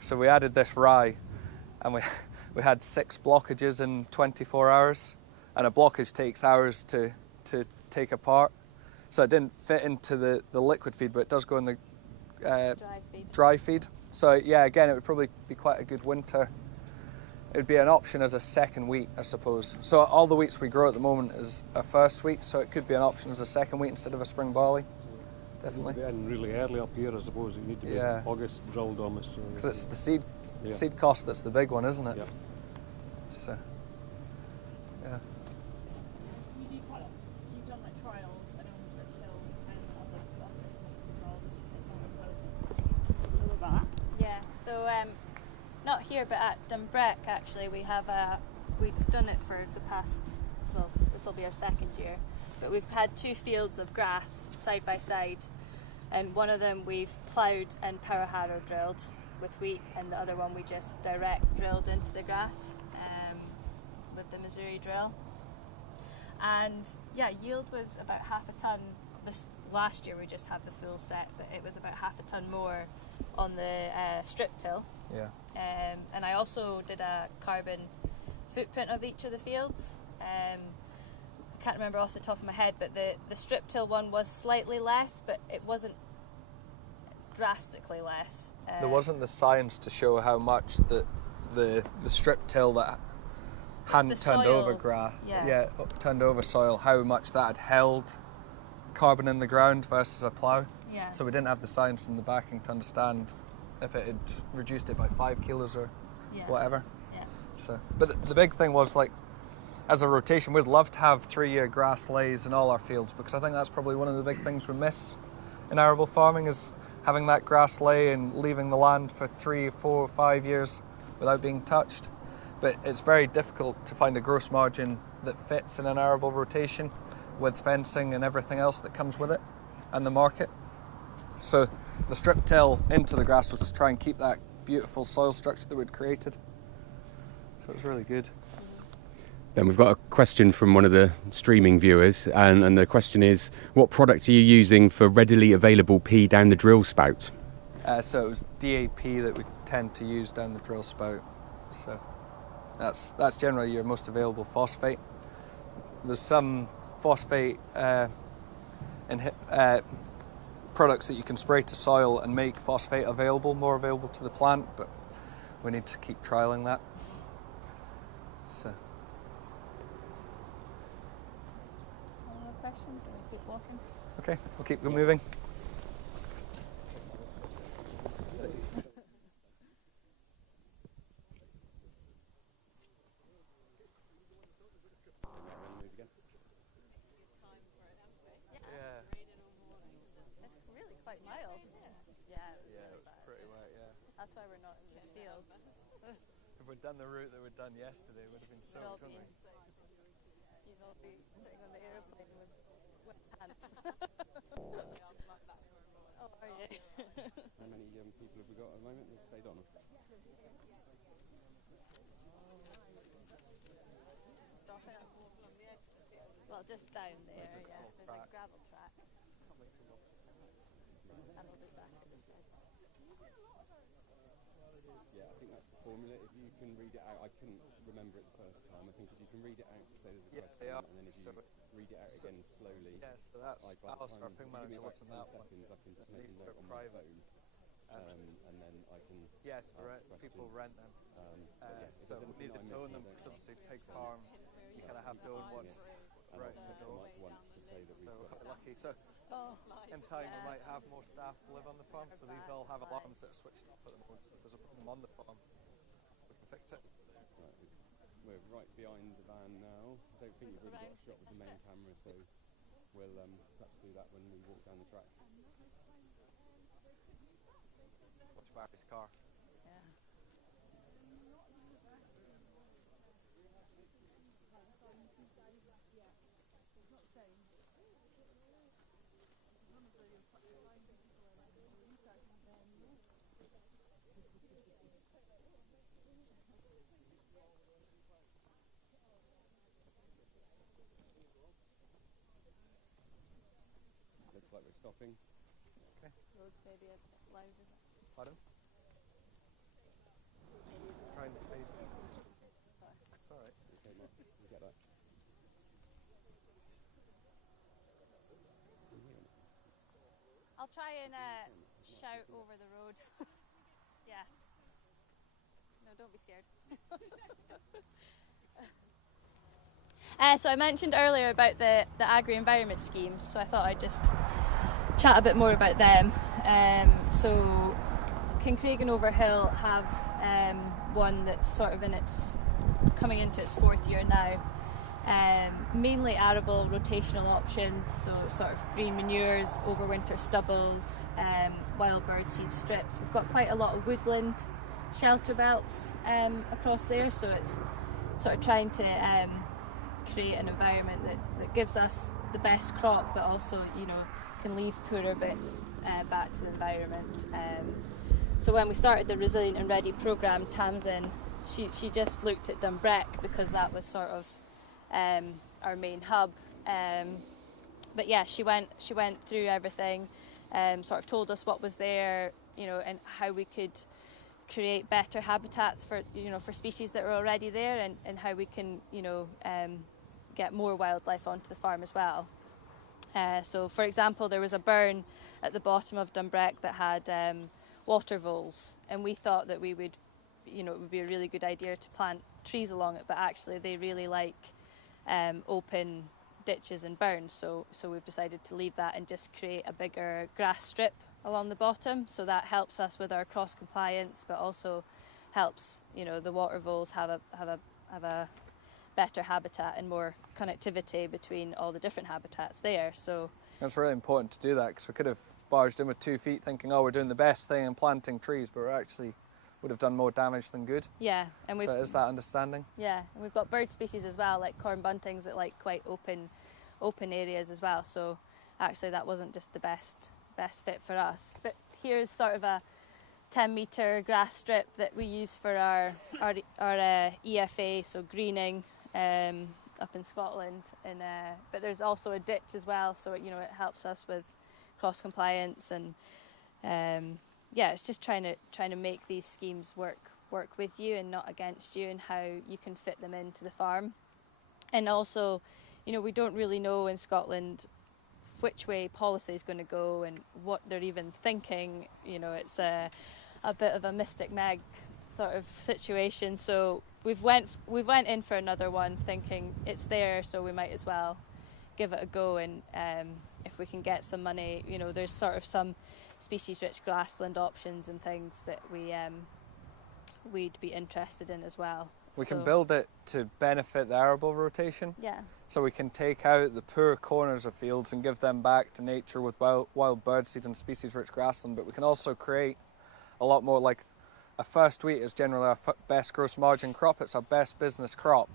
So we added this rye, and we had 6 blockages in 24 hours, and a blockage takes hours to take apart. So it didn't fit into the liquid feed, but it does go in the dry feed. So yeah, again, it would probably be quite a good winter. It would be an option as a second wheat, I suppose. So all the wheats we grow at the moment is a first wheat, so it could be an option as a second wheat instead of a spring barley. Definitely. And really early up here, I suppose. You need to be August drilled almost. Because it's the seed cost that's the big one, isn't it? Yeah. So, yeah. You've done like trials, I know on the strip till and on the trials as well as that. Yeah, so not here, but at Dumbreck actually we've done it for the past, well, this will be our 2nd year, but we've had 2 fields of grass side by side, and one of them we've ploughed and power harrow drilled with wheat, and the other one we just direct drilled into the grass with the Missouri drill. And yeah, yield was about half a tonne. This last year we just have the full set, but it was about half a tonne more on the strip till. Yeah. And I also did a carbon footprint of each of the fields. I can't remember off the top of my head, but the strip till one was slightly less, but it wasn't drastically less. There wasn't the science to show how much the strip till that hadn't turned over grass, turned over soil, how much that had held carbon in the ground versus a plough. Yeah. So we didn't have the science and the backing to understand if it had reduced it by 5 kilos or whatever. Yeah. So, but the big thing was, like, as a rotation, we'd love to have 3-year grass lays in all our fields, because I think that's probably one of the big things we miss in arable farming, is having that grass lay and leaving the land for 3, 4, 5 years without being touched. But it's very difficult to find a gross margin that fits in an arable rotation with fencing and everything else that comes with it and the market. So the strip till into the grass was to try and keep that beautiful soil structure that we'd created. so it was really good. Then we've got a question from one of the streaming viewers, and the question is, what product are you using for readily available pee down the drill spout? So it was DAP that we tend to use down the drill spout. So that's generally your most available phosphate. There's some phosphate products that you can spray to soil and make phosphate more available to the plant, but we need to keep trialing that. So. Any more questions, or we keep walking? Okay, we'll keep moving. It's really quite mild. Yeah, it was pretty wet, yeah. That's why we're not in the field. If we'd done the route that we'd done yesterday, it would have been so much, wouldn't it? You'd all be sitting on the airplane with wet pants. Oh, are you? How many people have we got at the moment? They've stayed on. Stopping it. Well, just down there, yeah. There's a gravel track. And we'll be back at the sheds. Yeah, I think that's the formula. If you can read it out, I couldn't remember it the first time. I think if you can read it out to say there's a question, and then if you read it out again slowly. Yeah, so that's Alistair, our ping manager, what's in that one. Seconds, I can just make a note on my phone, and then I can. Yes, people rent them. So we need to tone them because obviously pig farm, you kind of have to own what's right in the door. Once to say that we've got. We're lucky. So in time we might have more staff to live on the farm. So these all have alarms that are switched off at the moment. So if there's a problem on the farm, we can fix it. Right, we're right behind the van now. I don't think you've really got a shot with the main camera, so we'll perhaps do that when we walk down the track. Watch Barry's car. Yeah. Looks like we're stopping. Okay. Road's maybe a bit loud, is it? Pardon? Trying to face. It's alright. Okay, Mark, you get that. I'll try and shout over the road. Yeah. No, don't be scared. So I mentioned earlier about the agri-environment schemes, so I thought I'd just chat a bit more about them. So Kincraig and Overhill have one that's sort of coming into its 4th year now. Mainly arable rotational options, so sort of green manures, overwinter stubbles, wild bird seed strips. We've got quite a lot of woodland shelter belts across there, so it's sort of trying to create an environment that gives us the best crop, but also, you know, can leave poorer bits back to the environment. So when we started the Resilient and Ready programme, Tamsin, she just looked at Dumbreck because that was sort of our main hub. But yeah, she went through everything, sort of told us what was there, you know, and how we could create better habitats for species that are already there, and how we can, you know, get more wildlife onto the farm as well. So for example, there was a burn at the bottom of Dumbreck that had water voles, and we thought that we would, you know, it would be a really good idea to plant trees along it, but actually they really like open ditches and burns, so we've decided to leave that and just create a bigger grass strip along the bottom. So that helps us with our cross compliance, but also helps, you know, the water voles have a better habitat and more connectivity between all the different habitats there. So it's really important to do that, because we could have barged in with 2 feet thinking, oh, we're doing the best thing and planting trees, but we're actually would have done more damage than good. Yeah, and we've, so is that understanding? Yeah, and we've got bird species as well, like corn buntings that like quite open areas as well. So actually that wasn't just the best fit for us. But here's sort of a 10-metre grass strip that we use for our EFA, so greening, up in Scotland. But there's also a ditch as well, so it helps us with cross compliance, and it's just trying to make these schemes work with you and not against you, and how you can fit them into the farm. And also, we don't really know in Scotland which way policy is going to go and what they're even thinking. It's a bit of a mystic Meg sort of situation. So we've went in for another one thinking it's there, so we might as well give it a go. And if we can get some money, there's sort of some species-rich grassland options and things that we'd be interested in as well. We can build it to benefit the arable rotation. Yeah. So we can take out the poor corners of fields and give them back to nature with wild bird seeds and species-rich grassland. But we can also create a lot more, like a first wheat is generally our best gross margin crop. It's our best business crop.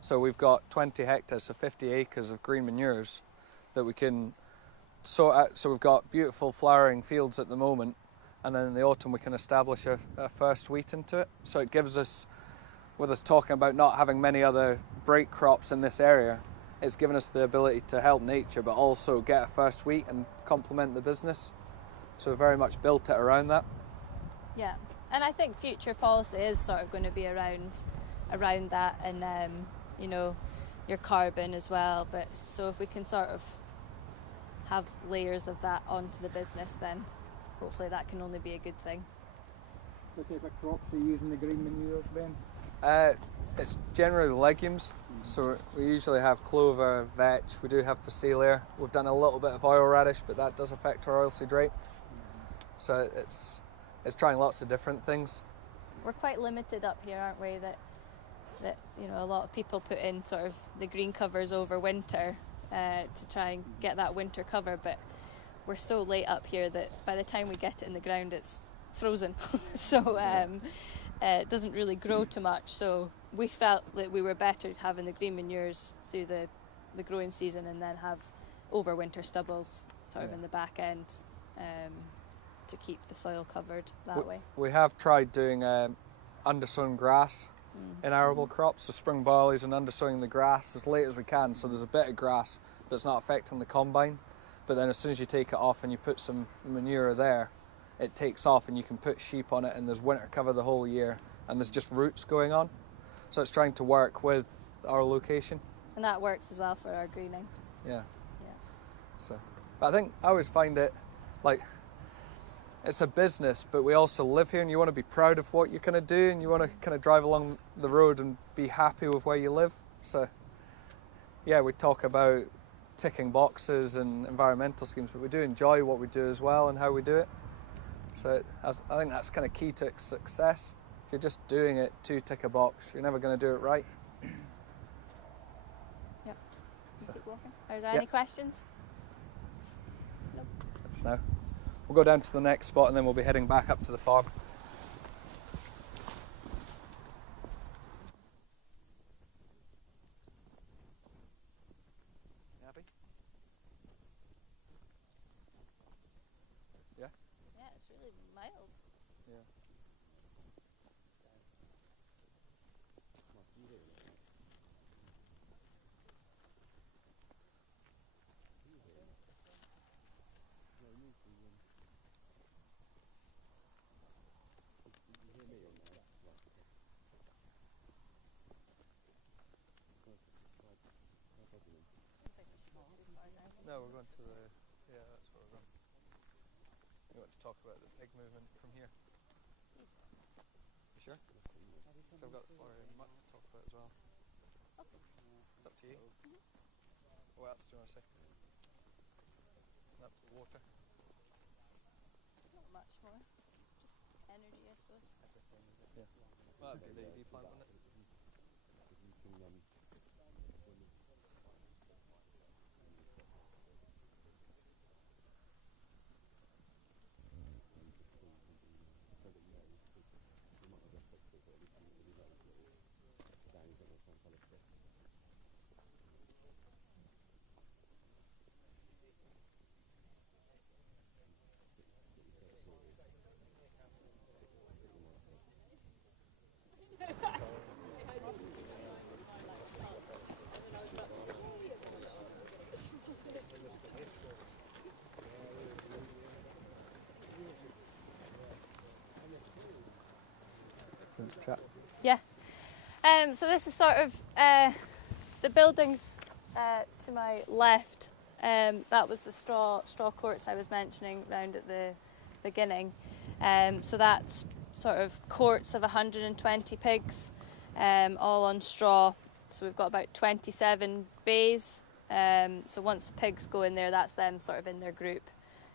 So we've got 20 hectares, so 50 acres of green manures that we can sort out. So we've got beautiful flowering fields at the moment, and then in the autumn we can establish a first wheat into it. So it gives us, with us talking about not having many other break crops in this area, it's given us the ability to help nature but also get a first wheat and complement the business. So we've very much built it around that. Yeah, and I think future policy is sort of going to be around that, and your carbon as well. But so if we can sort of have layers of that onto the business, then hopefully that can only be a good thing. What type of crops are you using the green manure, Ben? It's generally legumes. So we usually have clover, vetch, we do have phacelia. We've done a little bit of oil radish, but that does affect our oilseed rape. So it's trying lots of different things. We're quite limited up here, aren't we? That a lot of people put in sort of the green covers over winter to try and get that winter cover, but we're so late up here that by the time we get it in the ground, it's frozen. So it doesn't really grow too much. So we felt that we were better having the green manures through the growing season, and then have overwinter stubbles sort of in the back end to keep the soil covered that way. We have tried doing undersown grass in arable crops, so spring barleys and undersowing the grass as late as we can, so there's a bit of grass but it's not affecting the combine. But then as soon as you take it off and you put some manure there, it takes off and you can put sheep on it, and there's winter cover the whole year, and there's just roots going on. So it's trying to work with our location. And that works as well for our greening. Yeah. So, but I always find it like, it's a business, but we also live here, and you want to be proud of what you're going to do, and you want to kind of drive along the road and be happy with where you live. So yeah, we talk about ticking boxes and environmental schemes, but we do enjoy what we do as well and how we do it. So I think that's kind of key to success. If you're just doing it to tick a box, you're never going to do it right. Yep. So, keep walking. Are there any questions? Nope. That's now. We'll go down to the next spot, and then we'll be heading back up to the farm. You happy? Yeah? Yeah, it's really mild. Yeah. No, we're going to the... Yeah, that's where we're going. We want to talk about the pig movement from here. You sure? So I've got the flurry and mutt to talk about as well. Okay. It's up to you. What else do you want to say? Up to the water. Not much more. Just energy, I suppose. Yeah. Well, that'd be the ED plant, wouldn't it? entrance chat. Yeah. So this is sort of the buildings to my left. That was the straw courts I was mentioning round at the beginning. So that's sort of courts of 120 pigs, all on straw. So we've got about 27 bays. So once the pigs go in there, that's them sort of in their group.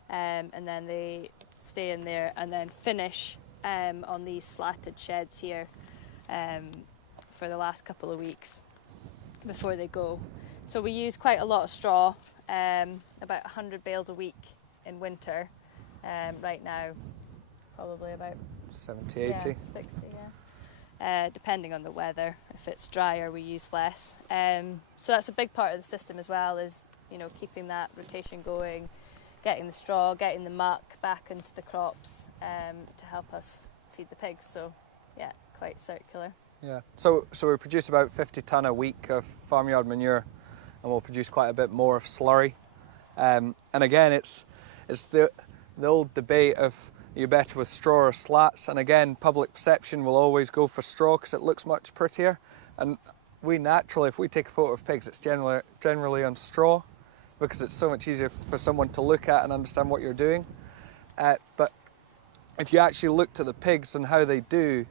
And then they stay in there and then finish on these slatted sheds here for the last couple of weeks before they go. So we use quite a lot of straw, about 100 bales a week in winter. Right now, probably about 70, 80. Yeah, 60, yeah. Depending on the weather. If it's drier, we use less. So that's a big part of the system as well, is, you know, keeping that rotation going, getting the straw, getting the muck back into the crops to help us feed the pigs. So, yeah, quite circular. Yeah. So we produce about 50 tonne a week of farmyard manure, and we'll produce quite a bit more of slurry. And again, it's the old debate of you're better with straw or slats, and again, public perception will always go for straw because it looks much prettier. And we naturally, if we take a photo of pigs, it's generally on straw because it's so much easier for someone to look at and understand what you're doing. But if you actually look to the pigs and how they do,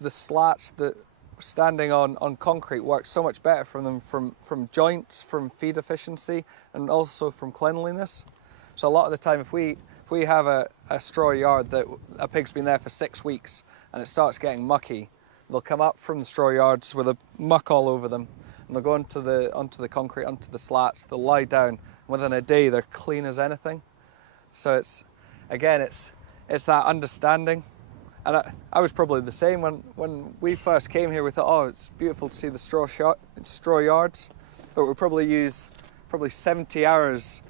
the slats that standing on concrete works so much better for them from joints, from feed efficiency, and also from cleanliness. So a lot of the time, if we have a straw yard that a pig's been there for 6 weeks and it starts getting mucky, they'll come up from the straw yards with a muck all over them, and they'll go onto the concrete, onto the slats, they'll lie down, and within a day they're clean as anything. So it's that understanding. And I was probably the same when we first came here. We thought, oh, it's beautiful to see the straw yards, but we probably use 70 hours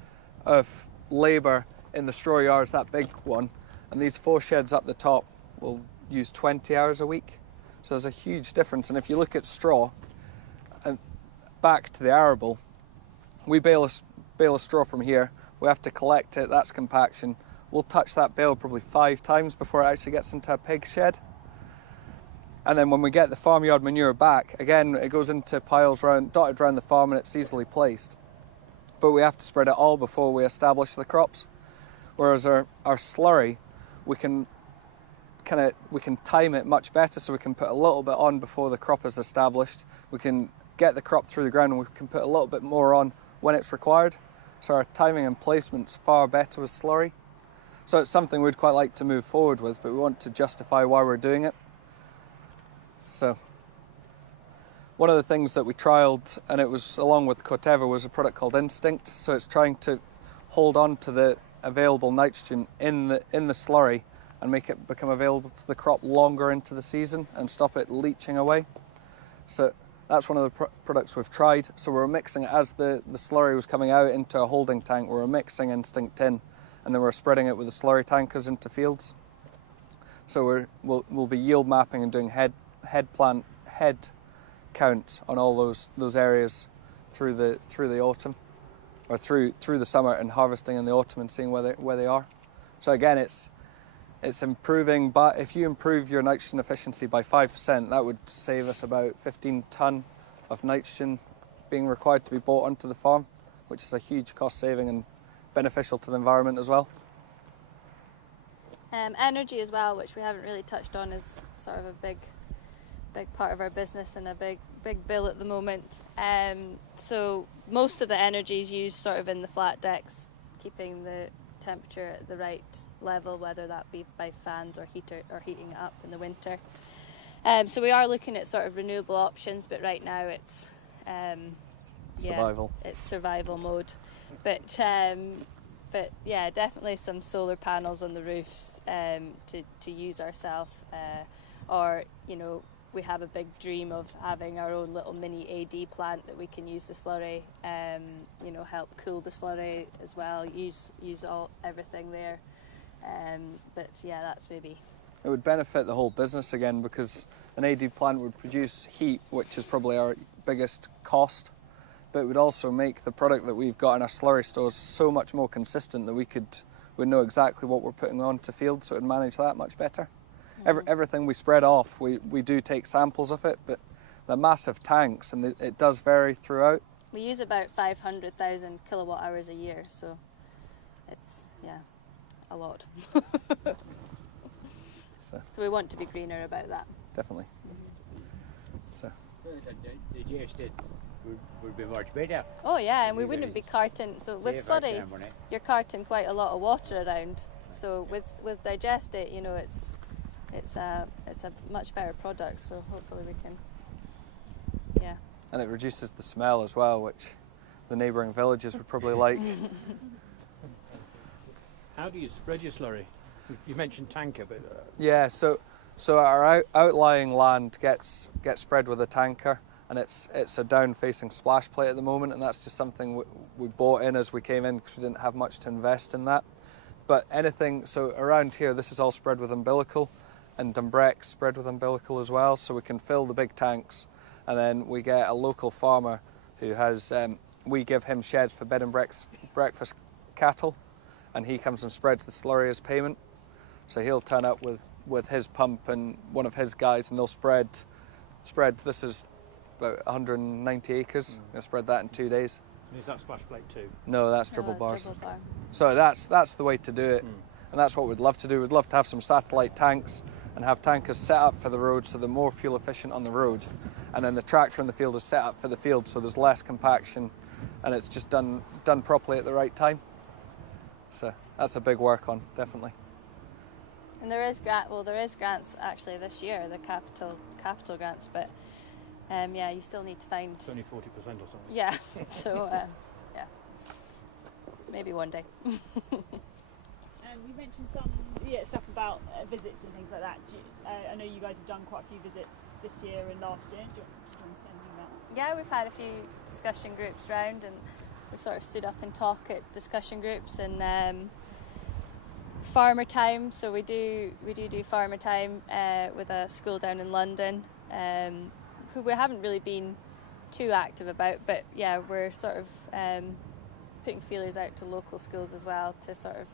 of labour in the straw yards, that big one, and these 4 sheds up the top will use 20 hours a week. So there's a huge difference. And if you look at straw, and back to the arable, we bale a straw from here. We have to collect it. That's compaction. We'll touch that bale probably 5 times before it actually gets into a pig shed. And then when we get the farmyard manure back, again, it goes into piles dotted around the farm, and it's easily placed. But we have to spread it all before we establish the crops. Whereas our slurry, we can time it much better, so we can put a little bit on before the crop is established. We can get the crop through the ground, and we can put a little bit more on when it's required. So our timing and placement's far better with slurry. So it's something we'd quite like to move forward with, but we want to justify why we're doing it. So one of the things that we trialled, and it was along with Corteva, was a product called Instinct. So it's trying to hold on to the available nitrogen in the slurry and make it become available to the crop longer into the season and stop it leaching away. So that's one of the products we've tried. So we're mixing it as the slurry was coming out into a holding tank. We were mixing Instinct in, and then we're spreading it with the slurry tankers into fields. So we'll be yield mapping and doing head counts on all those areas through the autumn, or through the summer, and harvesting in the autumn and seeing where they are. So again, it's improving, but if you improve your nitrogen efficiency by 5%, that would save us about 15 tonne of nitrogen being required to be brought onto the farm, which is a huge cost saving and beneficial to the environment as well. Energy as well, which we haven't really touched on, is sort of a big part of our business and a big bill at the moment. So most of the energy is used sort of in the flat decks, keeping the temperature at the right level, whether that be by fans or heating it up in the winter. So we are looking at sort of renewable options, but right now it's survival. It's survival mode. But yeah, definitely some solar panels on the roofs to use ourselves, or we have a big dream of having our own little mini AD plant that we can use the slurry, help cool the slurry as well, use everything there. But yeah, that's maybe... It would benefit the whole business again, because an AD plant would produce heat, which is probably our biggest cost, but it would also make the product that we've got in our slurry stores so much more consistent that we'd know exactly what we're putting onto field, so it would manage that much better. everything we spread off, we do take samples of it, but they're massive tanks, and it does vary throughout. We use about 500,000 kilowatt hours a year, so it's, yeah, a lot. So we want to be greener about that. Definitely. So the digested would be much better. Oh yeah, and we wouldn't be carting, so with slurry, you're carting quite a lot of water around. So with digest it, you know, it's a much better product. So hopefully we can, yeah. And it reduces the smell as well, which the neighbouring villages would probably like. How do you spread your slurry? You mentioned tanker, but Yeah, so our outlying land gets spread with a tanker, and it's a down-facing splash plate at the moment, and that's just something we bought in as we came in because we didn't have much to invest in that. But anything, so around here, this is all spread with umbilical, and Dumbreck's spread with umbilical as well, so we can fill the big tanks, and then we get a local farmer who has, we give him sheds for bed and breakfast cattle, and he comes and spreads the slurry as payment. So he'll turn up with his pump and one of his guys, and they'll spread. This is about 190 acres. They'll spread that in 2 days. And is that splash plate too? No, that's dribble bars. Dribble bar. So that's the way to do it, and that's what we'd love to do. We'd love to have some satellite tanks and have tankers set up for the road, so they're more fuel efficient on the road, and then the tractor in the field is set up for the field, so there's less compaction, and it's just done properly at the right time. So that's a big work on, definitely. And there is grants actually this year, the capital grants, but yeah, you still need to find. It's only 40% or something. Yeah, so yeah, maybe one day. And you mentioned some stuff about visits and things like that. I know you guys have done quite a few visits this year and last year. Do you want to say anything about that? Yeah, we've had a few discussion groups round, and we've sort of stood up and talk at discussion groups, and farmer time. So we do farmer time with a school down in London, who we haven't really been too active about, but yeah, we're sort of putting feelers out to local schools as well to sort of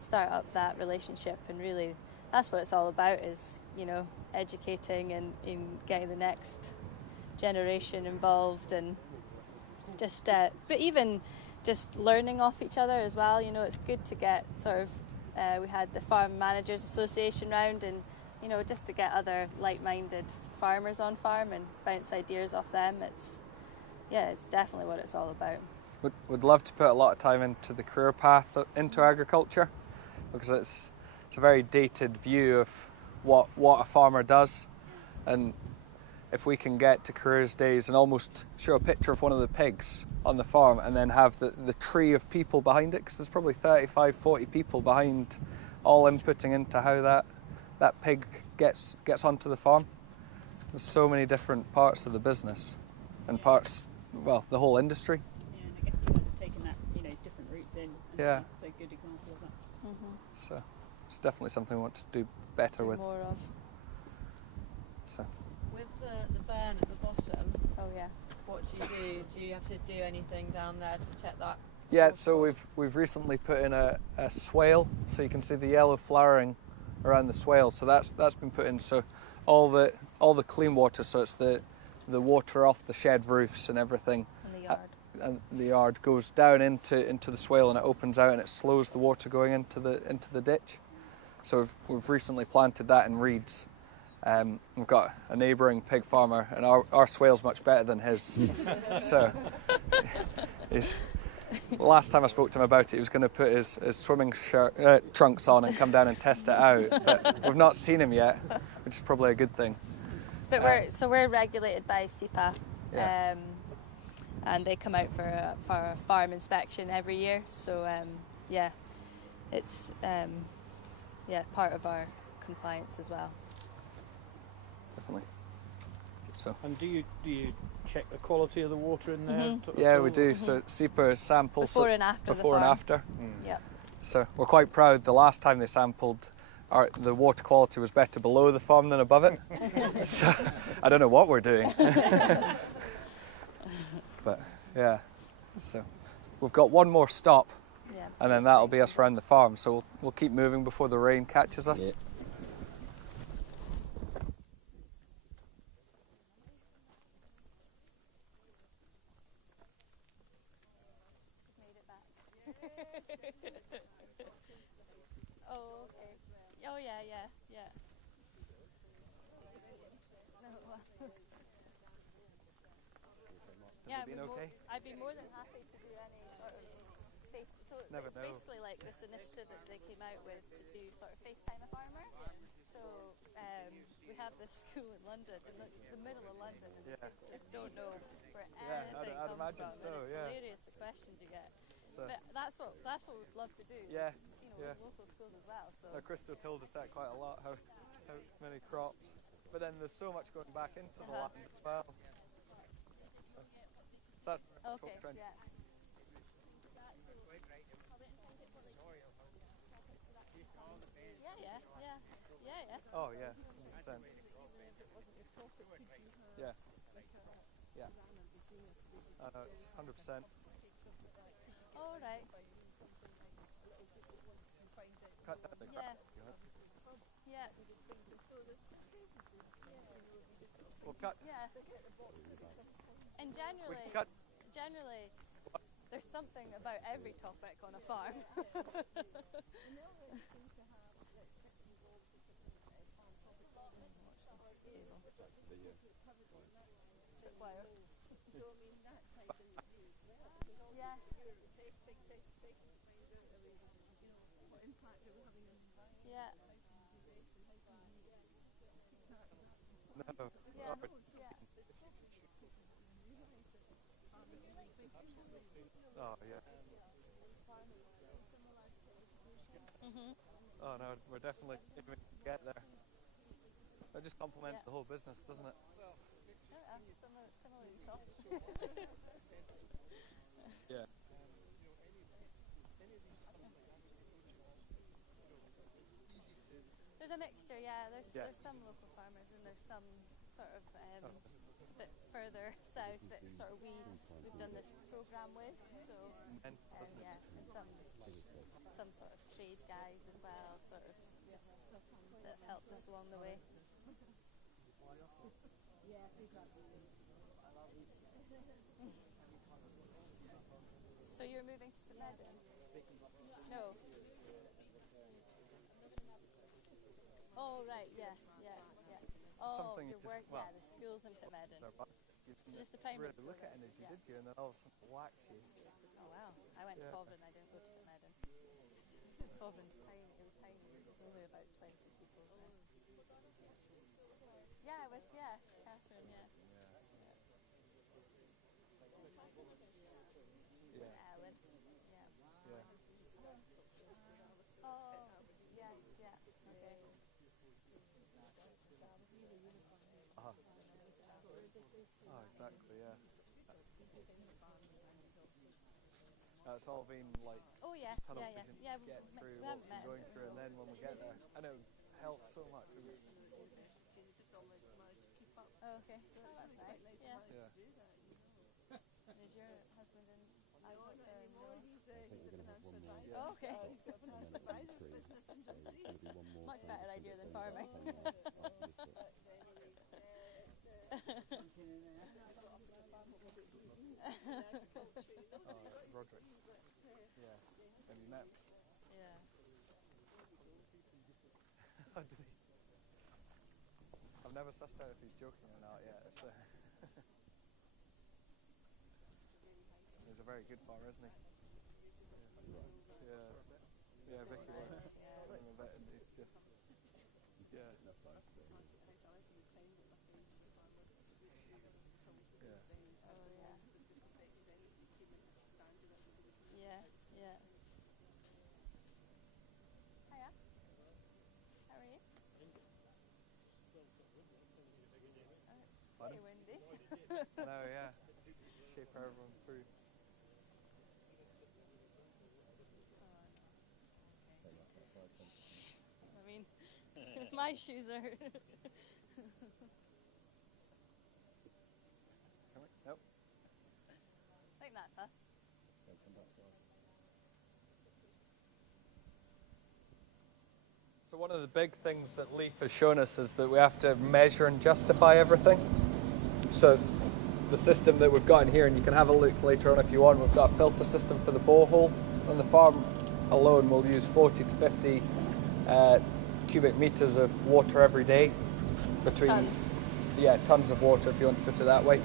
start up that relationship, and really that's what it's all about, is, you know, educating and in getting the next generation involved, and just but even just learning off each other as well. You know, it's good to get sort of we had the Farm Managers Association round, and you know, just to get other like-minded farmers on farm and bounce ideas off them. It's definitely what it's all about. Would love to put a lot of time into the career path into agriculture, because it's a very dated view of what a farmer does, and if we can get to careers days and almost show a picture of one of the pigs on the farm and then have the tree of people behind it, because there's probably 35, 40 people behind, all inputting into how that pig gets onto the farm. There's so many different parts of the business and parts, well, the whole industry. Yeah, and I guess you would have taken that, you know, different routes in. Yeah. It's a good example of that. Mm-hmm. So it's definitely something we want to do better with. More of. So. With the burn at the bottom, oh yeah, what do you do? Do you have to do anything down there to check that? Yeah, so we've recently put in a swale, so you can see the yellow flowering around the swale. So that's been put in. So all the clean water, so it's the water off the shed roofs and everything, and the yard. And the yard goes down into the swale, and it opens out and it slows the water going into the ditch. So we've recently planted that in reeds. We've got a neighbouring pig farmer, and our swale's much better than his. So last time I spoke to him about it, he was going to put his swimming trunks on and come down and test it out. But we've not seen him yet, which is probably a good thing. But we're regulated by SEPA, Yeah. and they come out for a farm inspection every year. So yeah, it's part of our compliance as well. Definitely. So. And do you check the quality of the water in there? Mm-hmm. Yeah, we do. So SEPA samples before and after before and after. Yep. So we're quite proud. The last time they sampled, the water quality was better below the farm than above it. So I don't know what we're doing. But yeah, so we've got one more stop, and then that'll be us around the farm. So we'll keep moving before the rain catches us. yeah. No, well. Yeah, I'd be more than happy to do any sort of face. So Never it's know. basically like this initiative that they came out with to do sort of FaceTime a farmer. So we have this school in London, in the middle of London, and Yeah. they just don't know where Yeah, anything I'd comes imagine from, so, and it's yeah. hilarious the questions you get. So, but that's what we'd love to do. Yeah, You know, yeah. with local schools as well. So Crystal told us that quite a lot, how many crops. But then there's so much going back into the land as well. So that's what okay, we're trying to yeah. Yeah. Oh yeah, 100%. Yeah. Yeah. I know, it's 100%. All right. Cut down the Yeah. grass. Yeah. We'll cut. Yeah. And generally, there's something about every topic on a farm. Yeah. Yeah. No. Yeah. Oh yeah. Oh no, we're definitely aiming to get there. That just complements the whole business, doesn't it? Similar thoughts. Yeah. There's a mixture, yeah. There's some local farmers and there's some sort of a bit further south that sort of we've done this program with. So and some sort of trade guys as well, sort of just that have helped us along the way. So you're moving to Meadow? No. Oh right, yeah. Oh, your work, the schools in Pitmeadow. So just the primary really look at energy, did you? And then all of a sudden whacks you. Oh wow, I went to Fovren, I didn't go to Pitmeadow. Fovren's tiny, it was tiny, it was only about 20 people. So. Yeah, Catherine, Ellen, Oh, okay. Oh, exactly, yeah. It's all been like tunnel vision to get through what we're going through, and then when we get there, I know, help so much. Oh, okay, that's nice. Yeah. Is your husband in? No, not anymore. He's a financial advisor. Oh, okay. He's got a financial advisor business in Dumfries. Much better idea than farming. Roderick. Yeah. Have you met? Yeah. Oh, did he? I've never sussed out if he's joking or not yet. So. He's a very good farmer, isn't he? Yeah, Vicky works. I'm a vet and he's just. Yeah. Yeah. Hiya. How are you? Oh, it's pretty windy. I know, yeah. Shape everyone through. I mean, if my shoes are. Nope. I think that's us. So one of the big things that Leaf has shown us is that we have to measure and justify everything. So the system that we've got in here, and you can have a look later on if you want, we've got a filter system for the borehole. On the farm alone we'll use 40 to 50 cubic meters of water every day. Between Tons. Yeah, tons of water if you want to put it that way.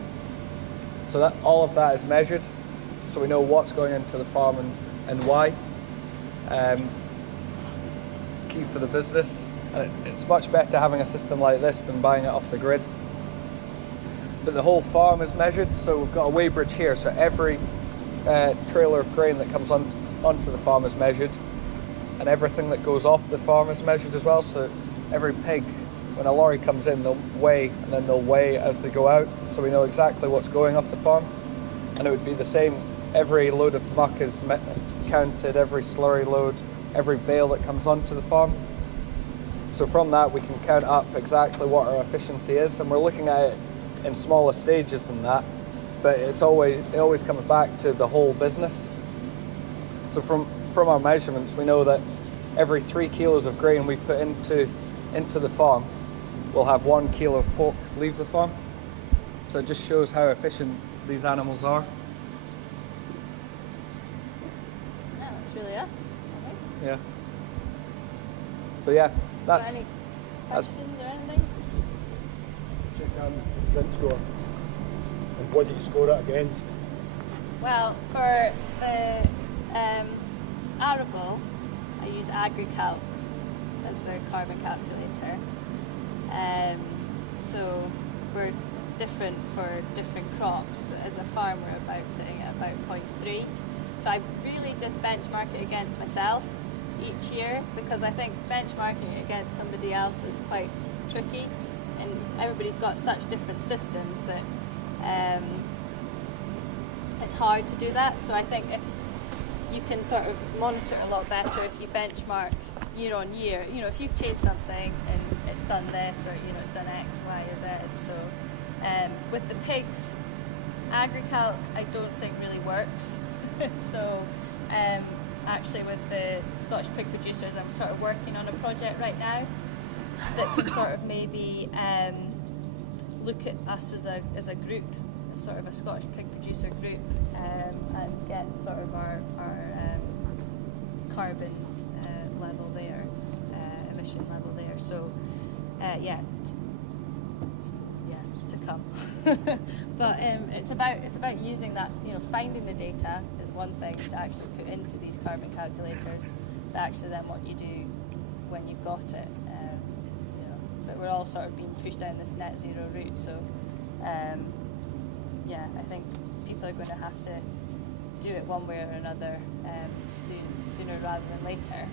So that all of that is measured, so we know what's going into the farm and why. Key for the business, and it's much better having a system like this than buying it off the grid. But the whole farm is measured, so we've got a weighbridge here, so every trailer of grain that comes onto the farm is measured, and everything that goes off the farm is measured as well. So every pig, when a lorry comes in, they'll weigh, and then they'll weigh as they go out, so we know exactly what's going off the farm. And it would be the same, every load of muck is counted, every slurry load, every bale that comes onto the farm. So from that we can count up exactly what our efficiency is, and we're looking at it in smaller stages than that, but it always comes back to the whole business. So from our measurements, we know that every 3 kilos of grain we put into the farm, we'll have 1 kilo of pork leave the farm. So it just shows how efficient these animals are. Yeah, that's really us. Yeah. So yeah, Got any questions or anything? Check on sprint score. And what do you score it against? Well, for the arable, I use AgriCalc as the carbon calculator. So we're different for different crops, but as a farm we're about sitting at about 0.3. So I really just benchmark it against myself each year, because I think benchmarking it against somebody else is quite tricky, and everybody's got such different systems that it's hard to do that. So I think if you can sort of monitor it a lot better if you benchmark year on year. You know, if you've changed something and it's done this, or it's done X, Y, or Z. So with the pigs, AgriCalc I don't think really works. So actually with the Scottish pig producers, I'm sort of working on a project right now that can sort of maybe look at us as a group, as sort of a Scottish pig producer group, and get sort of our carbon level there, emission level there. So to come. But it's about using that, finding the data is one thing to actually put into these carbon calculators, but actually then what you do when you've got it. But we're all sort of being pushed down this net zero route, so I think people are going to have to do it one way or another sooner rather than later.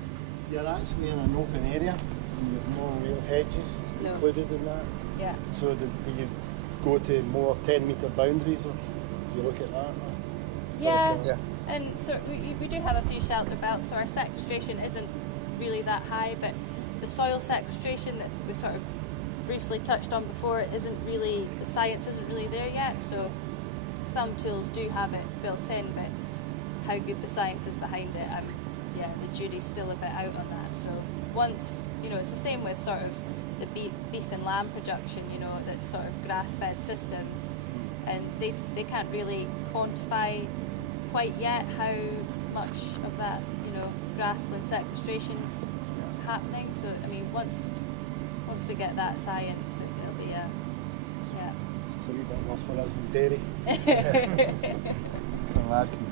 You're actually in an open area and you've no real hedges included in that. Yeah. So do you go to more 10-metre boundaries, or do you look at that? Yeah. And so we do have a few shelter belts, so our sequestration isn't really that high, but the soil sequestration that we sort of briefly touched on before the science isn't really there yet. So some tools do have it built in, but how good the science is behind it, the jury's still a bit out on that. So once, it's the same with sort of the beef and lamb production, that's sort of grass-fed systems, and they can't really quantify quite yet how much of that, grassland sequestration's happening. So, I mean, once we get that science, it'll be It's a wee bit less for us in dairy. Can imagine.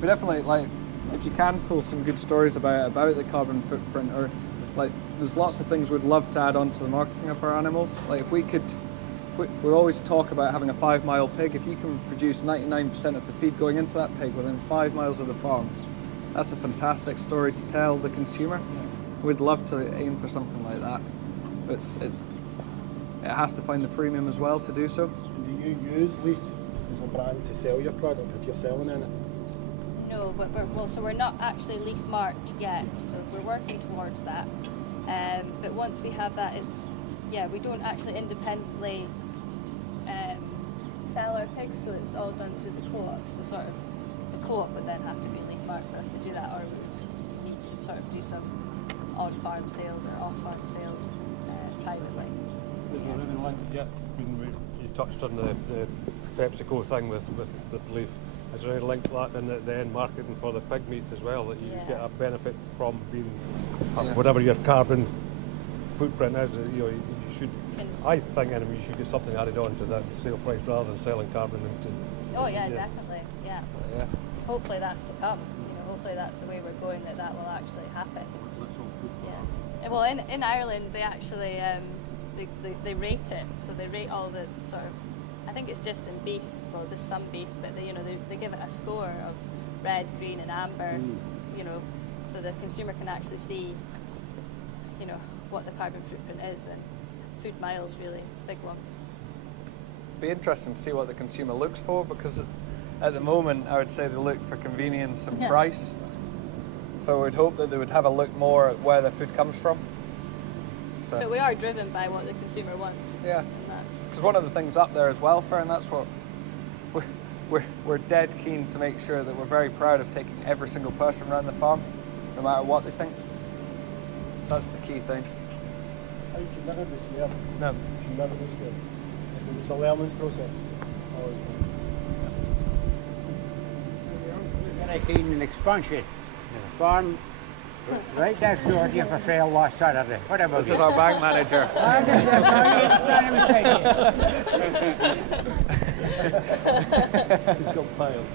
But definitely, if you can pull some good stories about the carbon footprint, or there's lots of things we'd love to add on to the marketing of our animals. We always talk about having a 5-mile pig. If you can produce 99% of the feed going into that pig within 5 miles of the farm, that's a fantastic story to tell the consumer. We'd love to aim for something like that, but it has to find the premium as well to do so. Do you use Leaf as a brand to sell your product if you're selling anything? No, but we're not actually leaf marked yet, so we're working towards that. But once we have that, we don't actually independently sell our pigs, so it's all done through the co-op. So sort of the co-op would then have to be leaf marked for us to do that, or we would need to sort of do some on-farm sales or off-farm sales privately. Is there anything like, you touched on the PepsiCo thing with Leaf. Is there any link to that in the end marketing for the pig meat as well, that you get a benefit from being whatever your carbon footprint is? You should, I think anyway, you should get something added on to that sale price rather than selling carbon into. Oh yeah, definitely. Yeah. Hopefully that's to come. Hopefully that's the way we're going. That will actually happen. Yeah. Well, in Ireland they actually they rate it. So they rate all the sort of. I think it's just in beef. Well, just some beef, but they give it a score of red, green, and amber. So the consumer can actually see. What the carbon footprint is, and food miles really big one. Be interesting to see what the consumer looks for, because at the moment I would say they look for convenience and price. So we'd hope that they would have a look more at where their food comes from. So. But we are driven by what the consumer wants. Yeah. Because one of the things up there is welfare, and that's what we're dead keen to make sure that we're very proud of taking every single person around the farm, no matter what they think. So that's the key thing. You should never be scared. No. You should never be scared. It's a learning process. We're very keen in expansion. The farm right next door to you for sale last Saturday. What about This is our bank manager. He's got piles.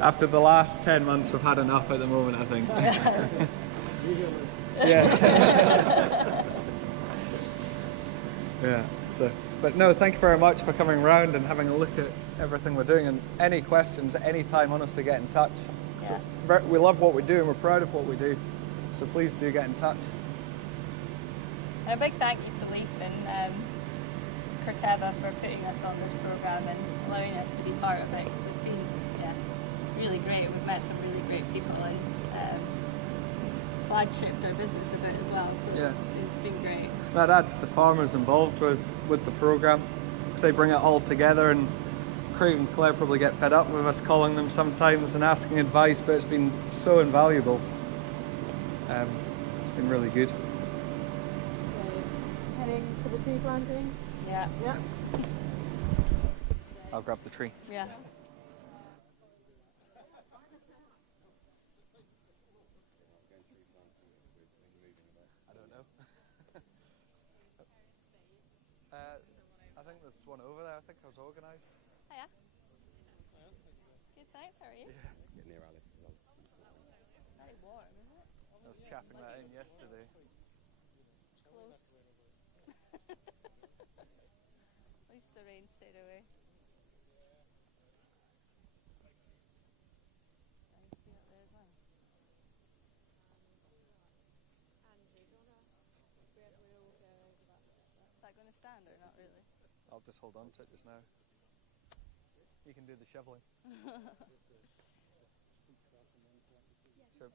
After the last 10 months, we've had enough at the moment, I think. Yeah. Yeah. So, but no, thank you very much for coming round and having a look at everything we're doing. And any questions at any time, honestly, get in touch. Yeah. So, we love what we do and we're proud of what we do. So please do get in touch. And a big thank you to Leaf and Corteva for putting us on this programme and allowing us to be part of it, because it's been really great. We've met some really great people and flagshipped our business a bit as well, so it's been great. I'd add to the farmers involved with the programme, because they bring it all together, and Craig and Claire probably get fed up with us calling them sometimes and asking advice, but it's been so invaluable. It's been really good. So, heading for the tree planting? Yeah. I'll grab the tree. Yeah. I think there's one over there. I think I was organised. Oh yeah. Good, thanks. How are you? Yeah. Get near Alice. Very warm, isn't it? I was chapping that in yesterday. Close. At least the rain stayed away. Nice view up there as well. Is that going to stand or not really? I'll just hold on to it just now. You can do the shoveling. Sure.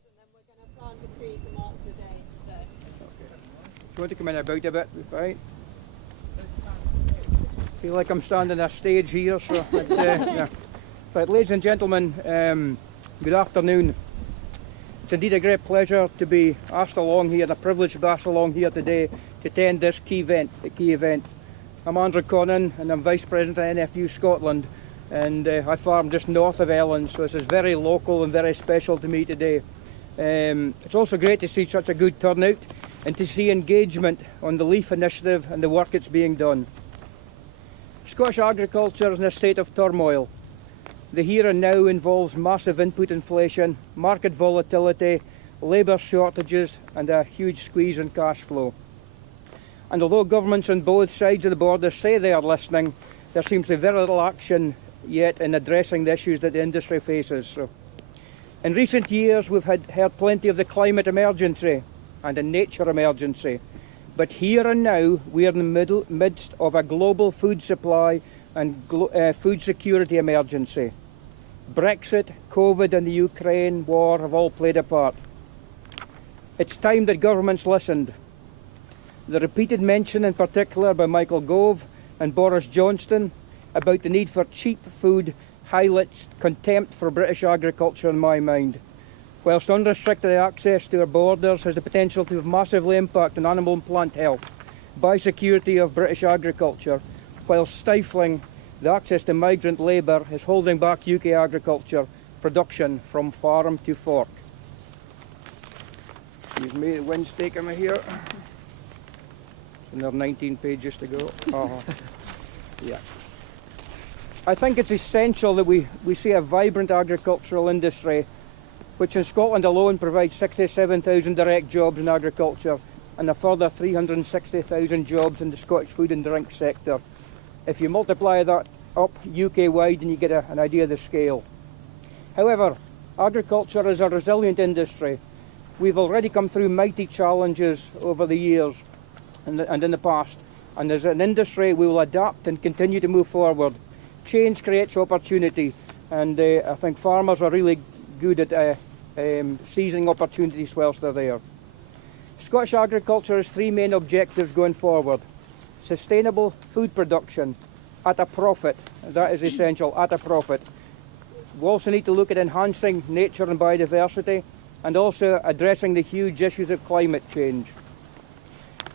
And then we're going to plant a tree to mark the date. So. Do you want to come in about a bit? Right. Feel like I'm standing on a stage here, so yeah. Right, ladies and gentlemen, good afternoon. It's indeed a great pleasure to be asked along here, a privilege to be asked along here today to attend this key event. I'm Andrew Connan and I'm Vice President of NFU Scotland, and I farm just north of Ellen, so this is very local and very special to me today. It's also great to see such a good turnout and to see engagement on the Leaf initiative and the work that's being done. Scottish agriculture is in a state of turmoil. The here and now involves massive input inflation, market volatility, labour shortages and a huge squeeze on cash flow. And although governments on both sides of the border say they are listening, there seems to be very little action yet in addressing the issues that the industry faces. So, in recent years we've heard plenty of the climate emergency and the nature emergency, but here and now we are in the midst of a global food supply and food security emergency. Brexit, COVID and the Ukraine war have all played a part. It's time that governments listened. The repeated mention in particular by Michael Gove and Boris Johnson about the need for cheap food highlights contempt for British agriculture in my mind. Whilst unrestricted access to our borders has the potential to have massively impact on animal and plant health, biosecurity of British agriculture, while stifling the access to migrant labour is holding back UK agriculture production from farm to fork. Excuse me, the wind's taking me here. Another 19 pages to go. Yeah. I think it's essential that we see a vibrant agricultural industry, which in Scotland alone provides 67,000 direct jobs in agriculture and a further 360,000 jobs in the Scottish food and drink sector. If you multiply that up UK-wide, and you get an idea of the scale. However, agriculture is a resilient industry. We've already come through mighty challenges over the years and in the past, and as an industry we will adapt and continue to move forward. Change creates opportunity, and I think farmers are really good at seizing opportunities whilst they're there. Scottish agriculture has three main objectives going forward. Sustainable food production at a profit, that is essential, at a profit. We also need to look at enhancing nature and biodiversity, and also addressing the huge issues of climate change.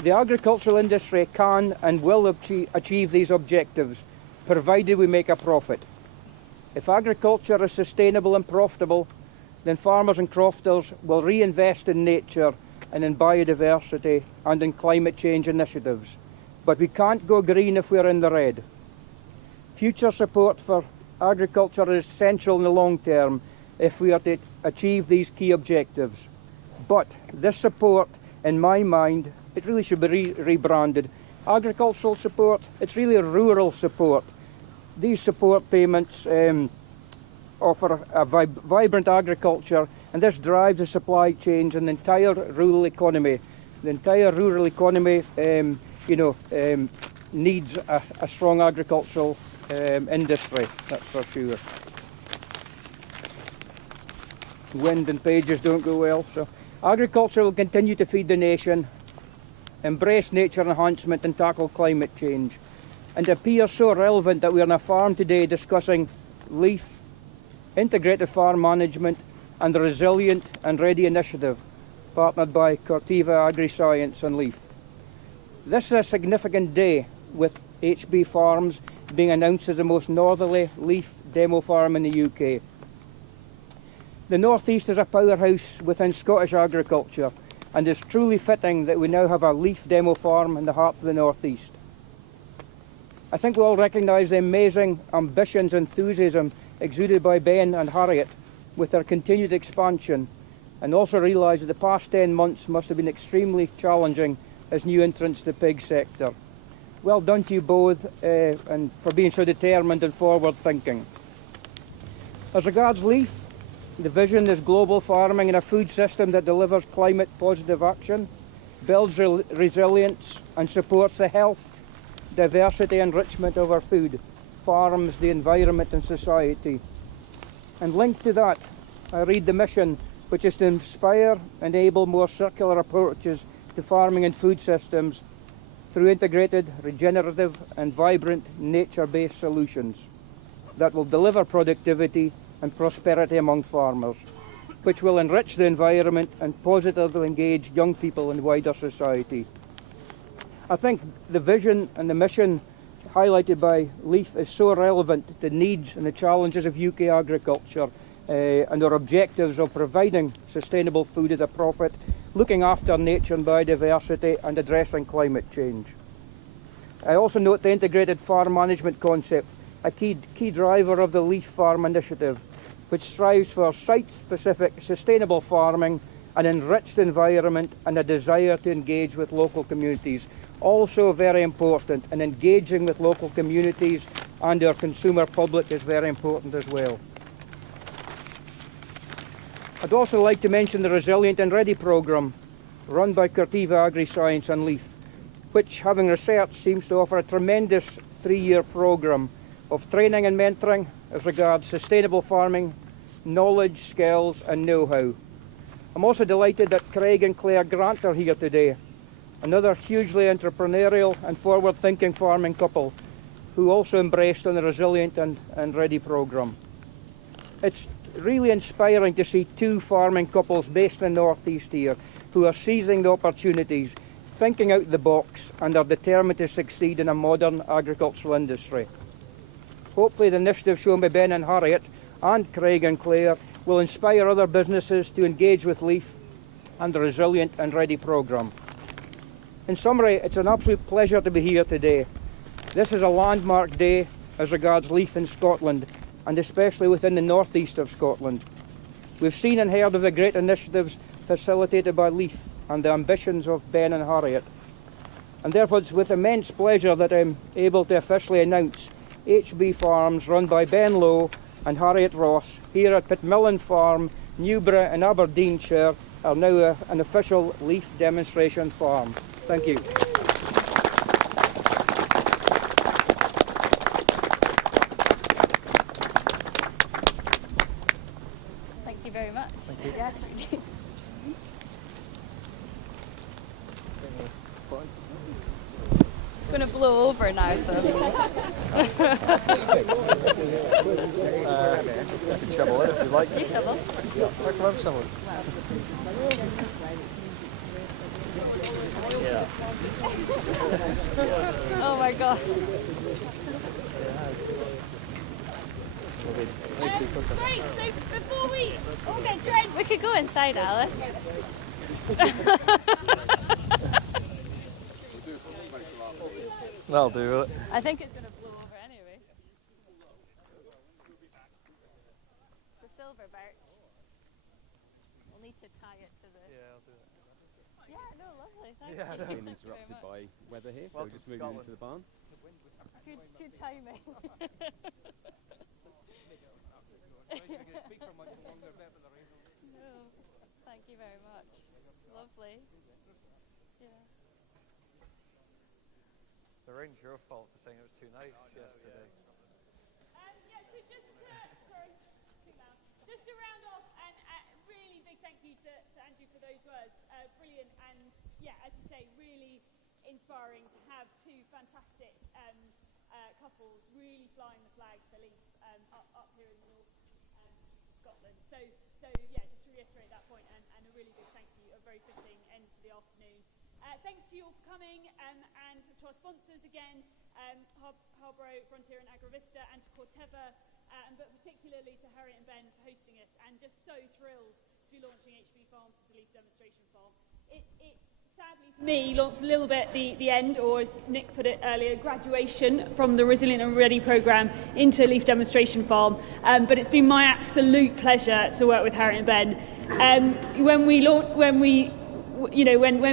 The agricultural industry can and will achieve these objectives, provided we make a profit. If agriculture is sustainable and profitable, then farmers and crofters will reinvest in nature and in biodiversity and in climate change initiatives. But we can't go green if we're in the red. Future support for agriculture is essential in the long term if we are to achieve these key objectives. But this support, in my mind, it really should be rebranded. Agricultural support, it's really a rural support. These support payments offer a vibrant agriculture, and this drives the supply chains in the entire rural economy. The entire rural economy needs a strong agricultural industry, that's for sure. Wind and pages don't go well, so agriculture will continue to feed the nation, embrace nature enhancement and tackle climate change. And it appears so relevant that we are on a farm today discussing LEAF, integrated farm management, and the Resilient and Ready initiative, partnered by Corteva Agri-Science and LEAF. This is a significant day, with HB Farms being announced as the most northerly LEAF demo farm in the UK. The North East is a powerhouse within Scottish agriculture, and it's truly fitting that we now have a LEAF demo farm in the heart of the North East. I think we all recognise the amazing ambitions and enthusiasm exuded by Ben and Harriet with their continued expansion, and also realise that the past 10 months must have been extremely challenging as new entrants to the pig sector. Well done to you both, and for being so determined and forward thinking. As regards LEAF, the vision is global farming in a food system that delivers climate positive action, builds resilience and supports the health, diversity and enrichment of our food, farms, the environment and society. And linked to that, I read the mission, which is to inspire, enable more circular approaches to farming and food systems through integrated, regenerative and vibrant nature-based solutions that will deliver productivity and prosperity among farmers, which will enrich the environment and positively engage young people in wider society. I think the vision and the mission highlighted by LEAF is so relevant to the needs and the challenges of UK agriculture and our objectives of providing sustainable food at a profit, looking after nature and biodiversity and addressing climate change. I also note the integrated farm management concept, a key driver of the LEAF Farm initiative, which strives for site-specific sustainable farming, an enriched environment and a desire to engage with local communities. Also very important, and engaging with local communities and our consumer public is very important as well. I'd also like to mention the Resilient and Ready programme run by Corteva Agri-Science and LEAF, which, having researched, seems to offer a tremendous 3-year programme of training and mentoring as regards sustainable farming, knowledge, skills and know-how. I'm also delighted that Craig and Claire Grant are here today, another hugely entrepreneurial and forward-thinking farming couple who also embraced on the Resilient and Ready programme. It's really inspiring to see two farming couples based in the North East here who are seizing the opportunities, thinking out the box and are determined to succeed in a modern agricultural industry. Hopefully the initiative shown by Ben and Harriet and Craig and Claire will inspire other businesses to engage with Leaf and the Resilient and Ready programme. In summary, it's an absolute pleasure to be here today. This is a landmark day as regards Leaf in Scotland, and especially within the northeast of Scotland. We've seen and heard of the great initiatives facilitated by Leaf and the ambitions of Ben and Harriet. And therefore it's with immense pleasure that I'm able to officially announce HB Farms, run by Ben Lowe and Harriet Ross, here at Pitmillan Farm, Newborough in Aberdeenshire, are now an official Leaf demonstration farm. Thank you. Thank you very much. Thank you. Yes, we do. It's going to blow over now, though. You can shovel it if you like. You shovel? I can have shovel. Yeah. Oh my god. Great, so before we all get drenched... We could go inside, Alice. That'll do it. I think it's going to blow over anyway. It's a silver birch. We'll need to tie it to the... Yeah, I'll do it. Yeah, no, lovely. Thank We're you. being interrupted by weather here, so we're just moving into the barn. Good timing. No, thank you very much. Lovely. Yeah. The rain's your fault for saying it was too nice yesterday. Yeah, so just to, sorry, too loud. Just to round off, and really big thank you to Andrew for those words. Brilliant, and yeah, as you say, really inspiring to have two fantastic couples really flying the flag for Leaf up here in the north Scotland. So yeah, just to reiterate that point, and a really big thank you, a very fitting end to the afternoon. Thanks to you all for coming, and to our sponsors again, Harborough, Frontier and Agravista, and to Corteva, but particularly to Harriet and Ben for hosting us, and just so thrilled to be launching HB Farms as the Leaf demonstration farm. It sadly for me launched a little bit the end, or as Nick put it earlier, graduation from the Resilient and Ready programme into Leaf demonstration farm, but it's been my absolute pleasure to work with Harriet and Ben. When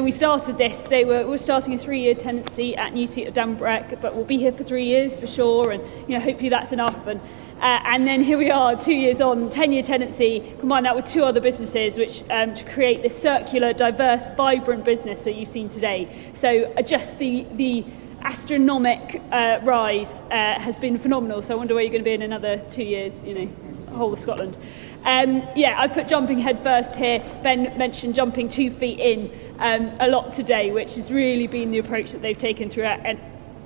we started this, we're starting a 3-year tenancy at New Seat of Danbreck, but we'll be here for 3 years for sure, and hopefully that's enough. And then here we are, 2 years on, 10-year tenancy, combine that with 2 other businesses, which to create this circular, diverse, vibrant business that you've seen today. So just the astronomic rise has been phenomenal. So I wonder where you're going to be in another 2 years, whole of Scotland. Yeah, I've put jumping head first here. Ben mentioned jumping 2 feet in a lot today, which has really been the approach that they've taken throughout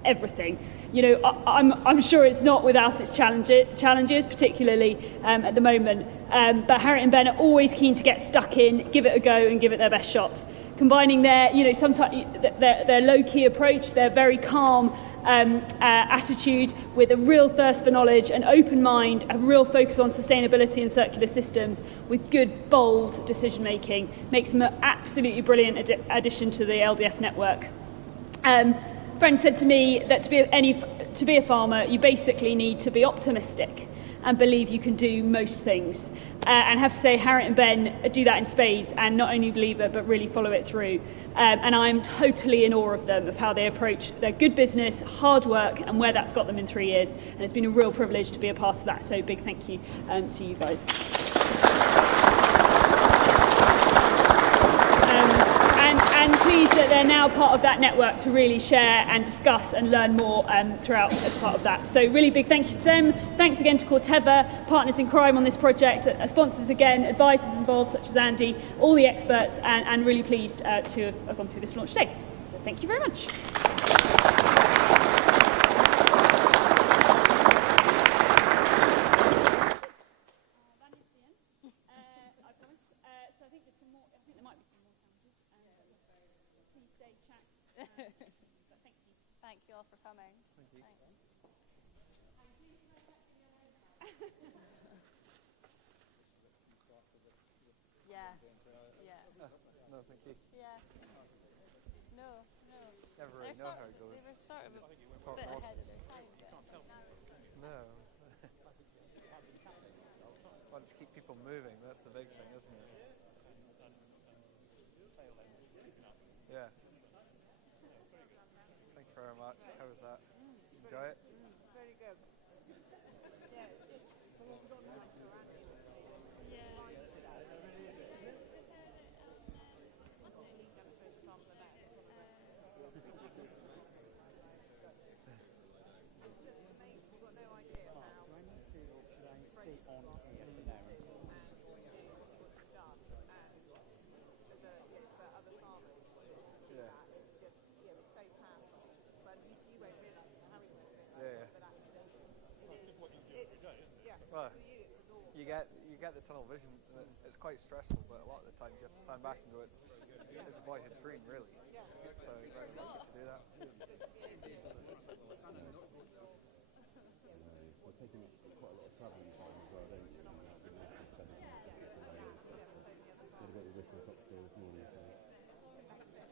everything. I'm sure it's not without its challenges, particularly at the moment. But Harriet and Ben are always keen to get stuck in, give it a go, and give it their best shot. Combining their, sometimes their low-key approach, their very calm attitude, with a real thirst for knowledge, an open mind, a real focus on sustainability and circular systems, with good, bold decision-making, makes them an absolutely brilliant addition to the LDF network. A friend said to me that to be a farmer, you basically need to be optimistic and believe you can do most things. And I have to say, Harriet and Ben do that in spades, and not only believe it, but really follow it through. And I'm totally in awe of them, of how they approach their good business, hard work, and where that's got them in 3 years. And it's been a real privilege to be a part of that. So big thank you to you guys. And pleased that they're now part of that network to really share and discuss and learn more throughout as part of that. So really big thank you to them. Thanks again to Corteva, partners in crime on this project, sponsors again, advisors involved such as Andy, all the experts, and really pleased to have gone through this launch today. So thank you very much. So I think there's some more. I think there might be some more challenges. Please stay chat. you all for coming. Thank you. Thanks. Yeah. Yeah. No, thank you. Yeah. No. Never really know how it goes. They were sort of a Talk bit ahead of horses. their time. No. Want to keep people moving, that's the big thing, isn't it? Yeah. Thank you very much. How was that? Enjoy it? Very good. Yeah, it's just We've got no idea how. Do I need to, or should I stay on here for now? And all you do is what's done. And as a, for other farmers, to see that is just, it's so powerful. But you won't realise it, Harry won't realise it, but actually it is. What you do every day, isn't it? Yeah, well, for you it's a normal. you get the tunnel vision. And it's quite stressful, but a lot of the time you have to stand back and go, it's a boyhood dream, really. Yeah. So very lucky to do that. We're taking quite a lot of travelling time as well, don't you? It'd be nice to spend it on the layers. Did a bit of whistle top still this morning, so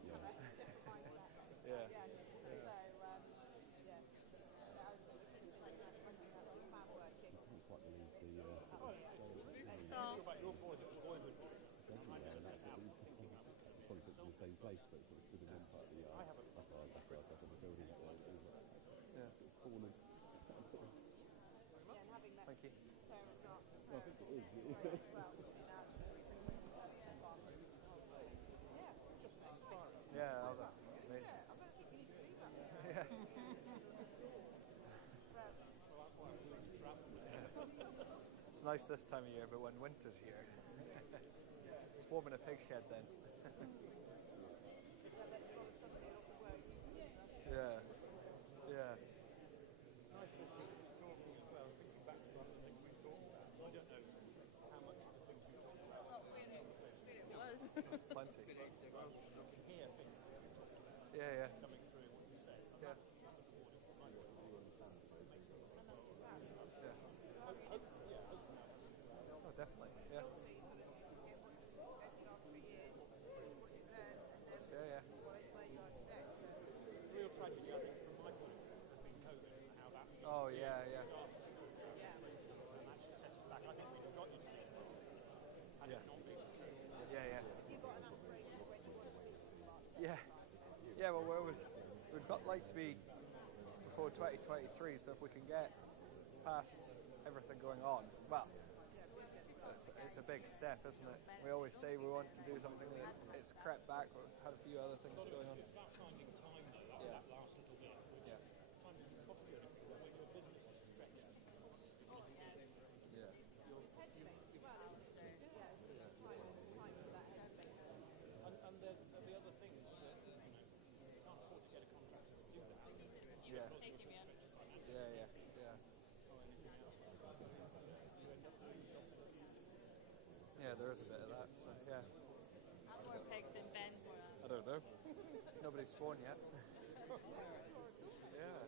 yeah. So, I can't quite believe the probably took in the same place, but sort of stood in one part of the yard. That's on the building up there. Yeah. Sort of cornered. Thank you. I think it is. Yeah, amazing. Yeah. It's nice this time of year, but when winter's here, it's warm in a pig shed then. Yeah. It's nice listening to you talking as well, thinking back to some of the things we talked about. I don't know how much of the things we talked about It was. Plenty. you can hear things that we talked about coming through what you said. And Yeah. that's recorded from my point of view. Oh, definitely. Yeah. Yeah. The real tragedy, I think, from my point of view, has been COVID and how that Oh, yeah. and actually set us back. I think we forgot you to had it not been. Yeah. You got an aspiration of when you want to do something. Yeah, well, we'd got like to be before 2023, so if we can get past everything going on, well, it's a big step, isn't it? We always say we want to do something, and it's crept back. We've had a few other things going on. It's about finding time, though, that last little bit, which kind of doesn't cost you anything, but when your business is stretched, Yeah. And there'll be other things that you can't afford to get a contractor to do that. Yeah. Because you're so stretched financially. Yeah. Or anything else. You end up doing jobs that Yeah, there is a bit of that, so yeah. How more pigs in Ben's more I don't know. Nobody's sworn yet. Yeah.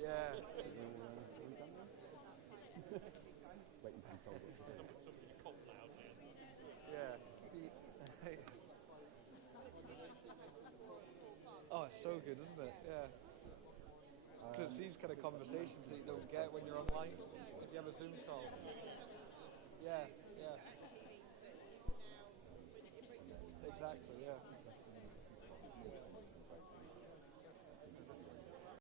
Yeah. Waiting to be told what to do. somebody cough loudly. Yeah. Oh, it's so good, isn't it? Yeah. So it's these kind of conversations that you don't get when you're online. If you have a Zoom call. Yeah. Exactly, yeah.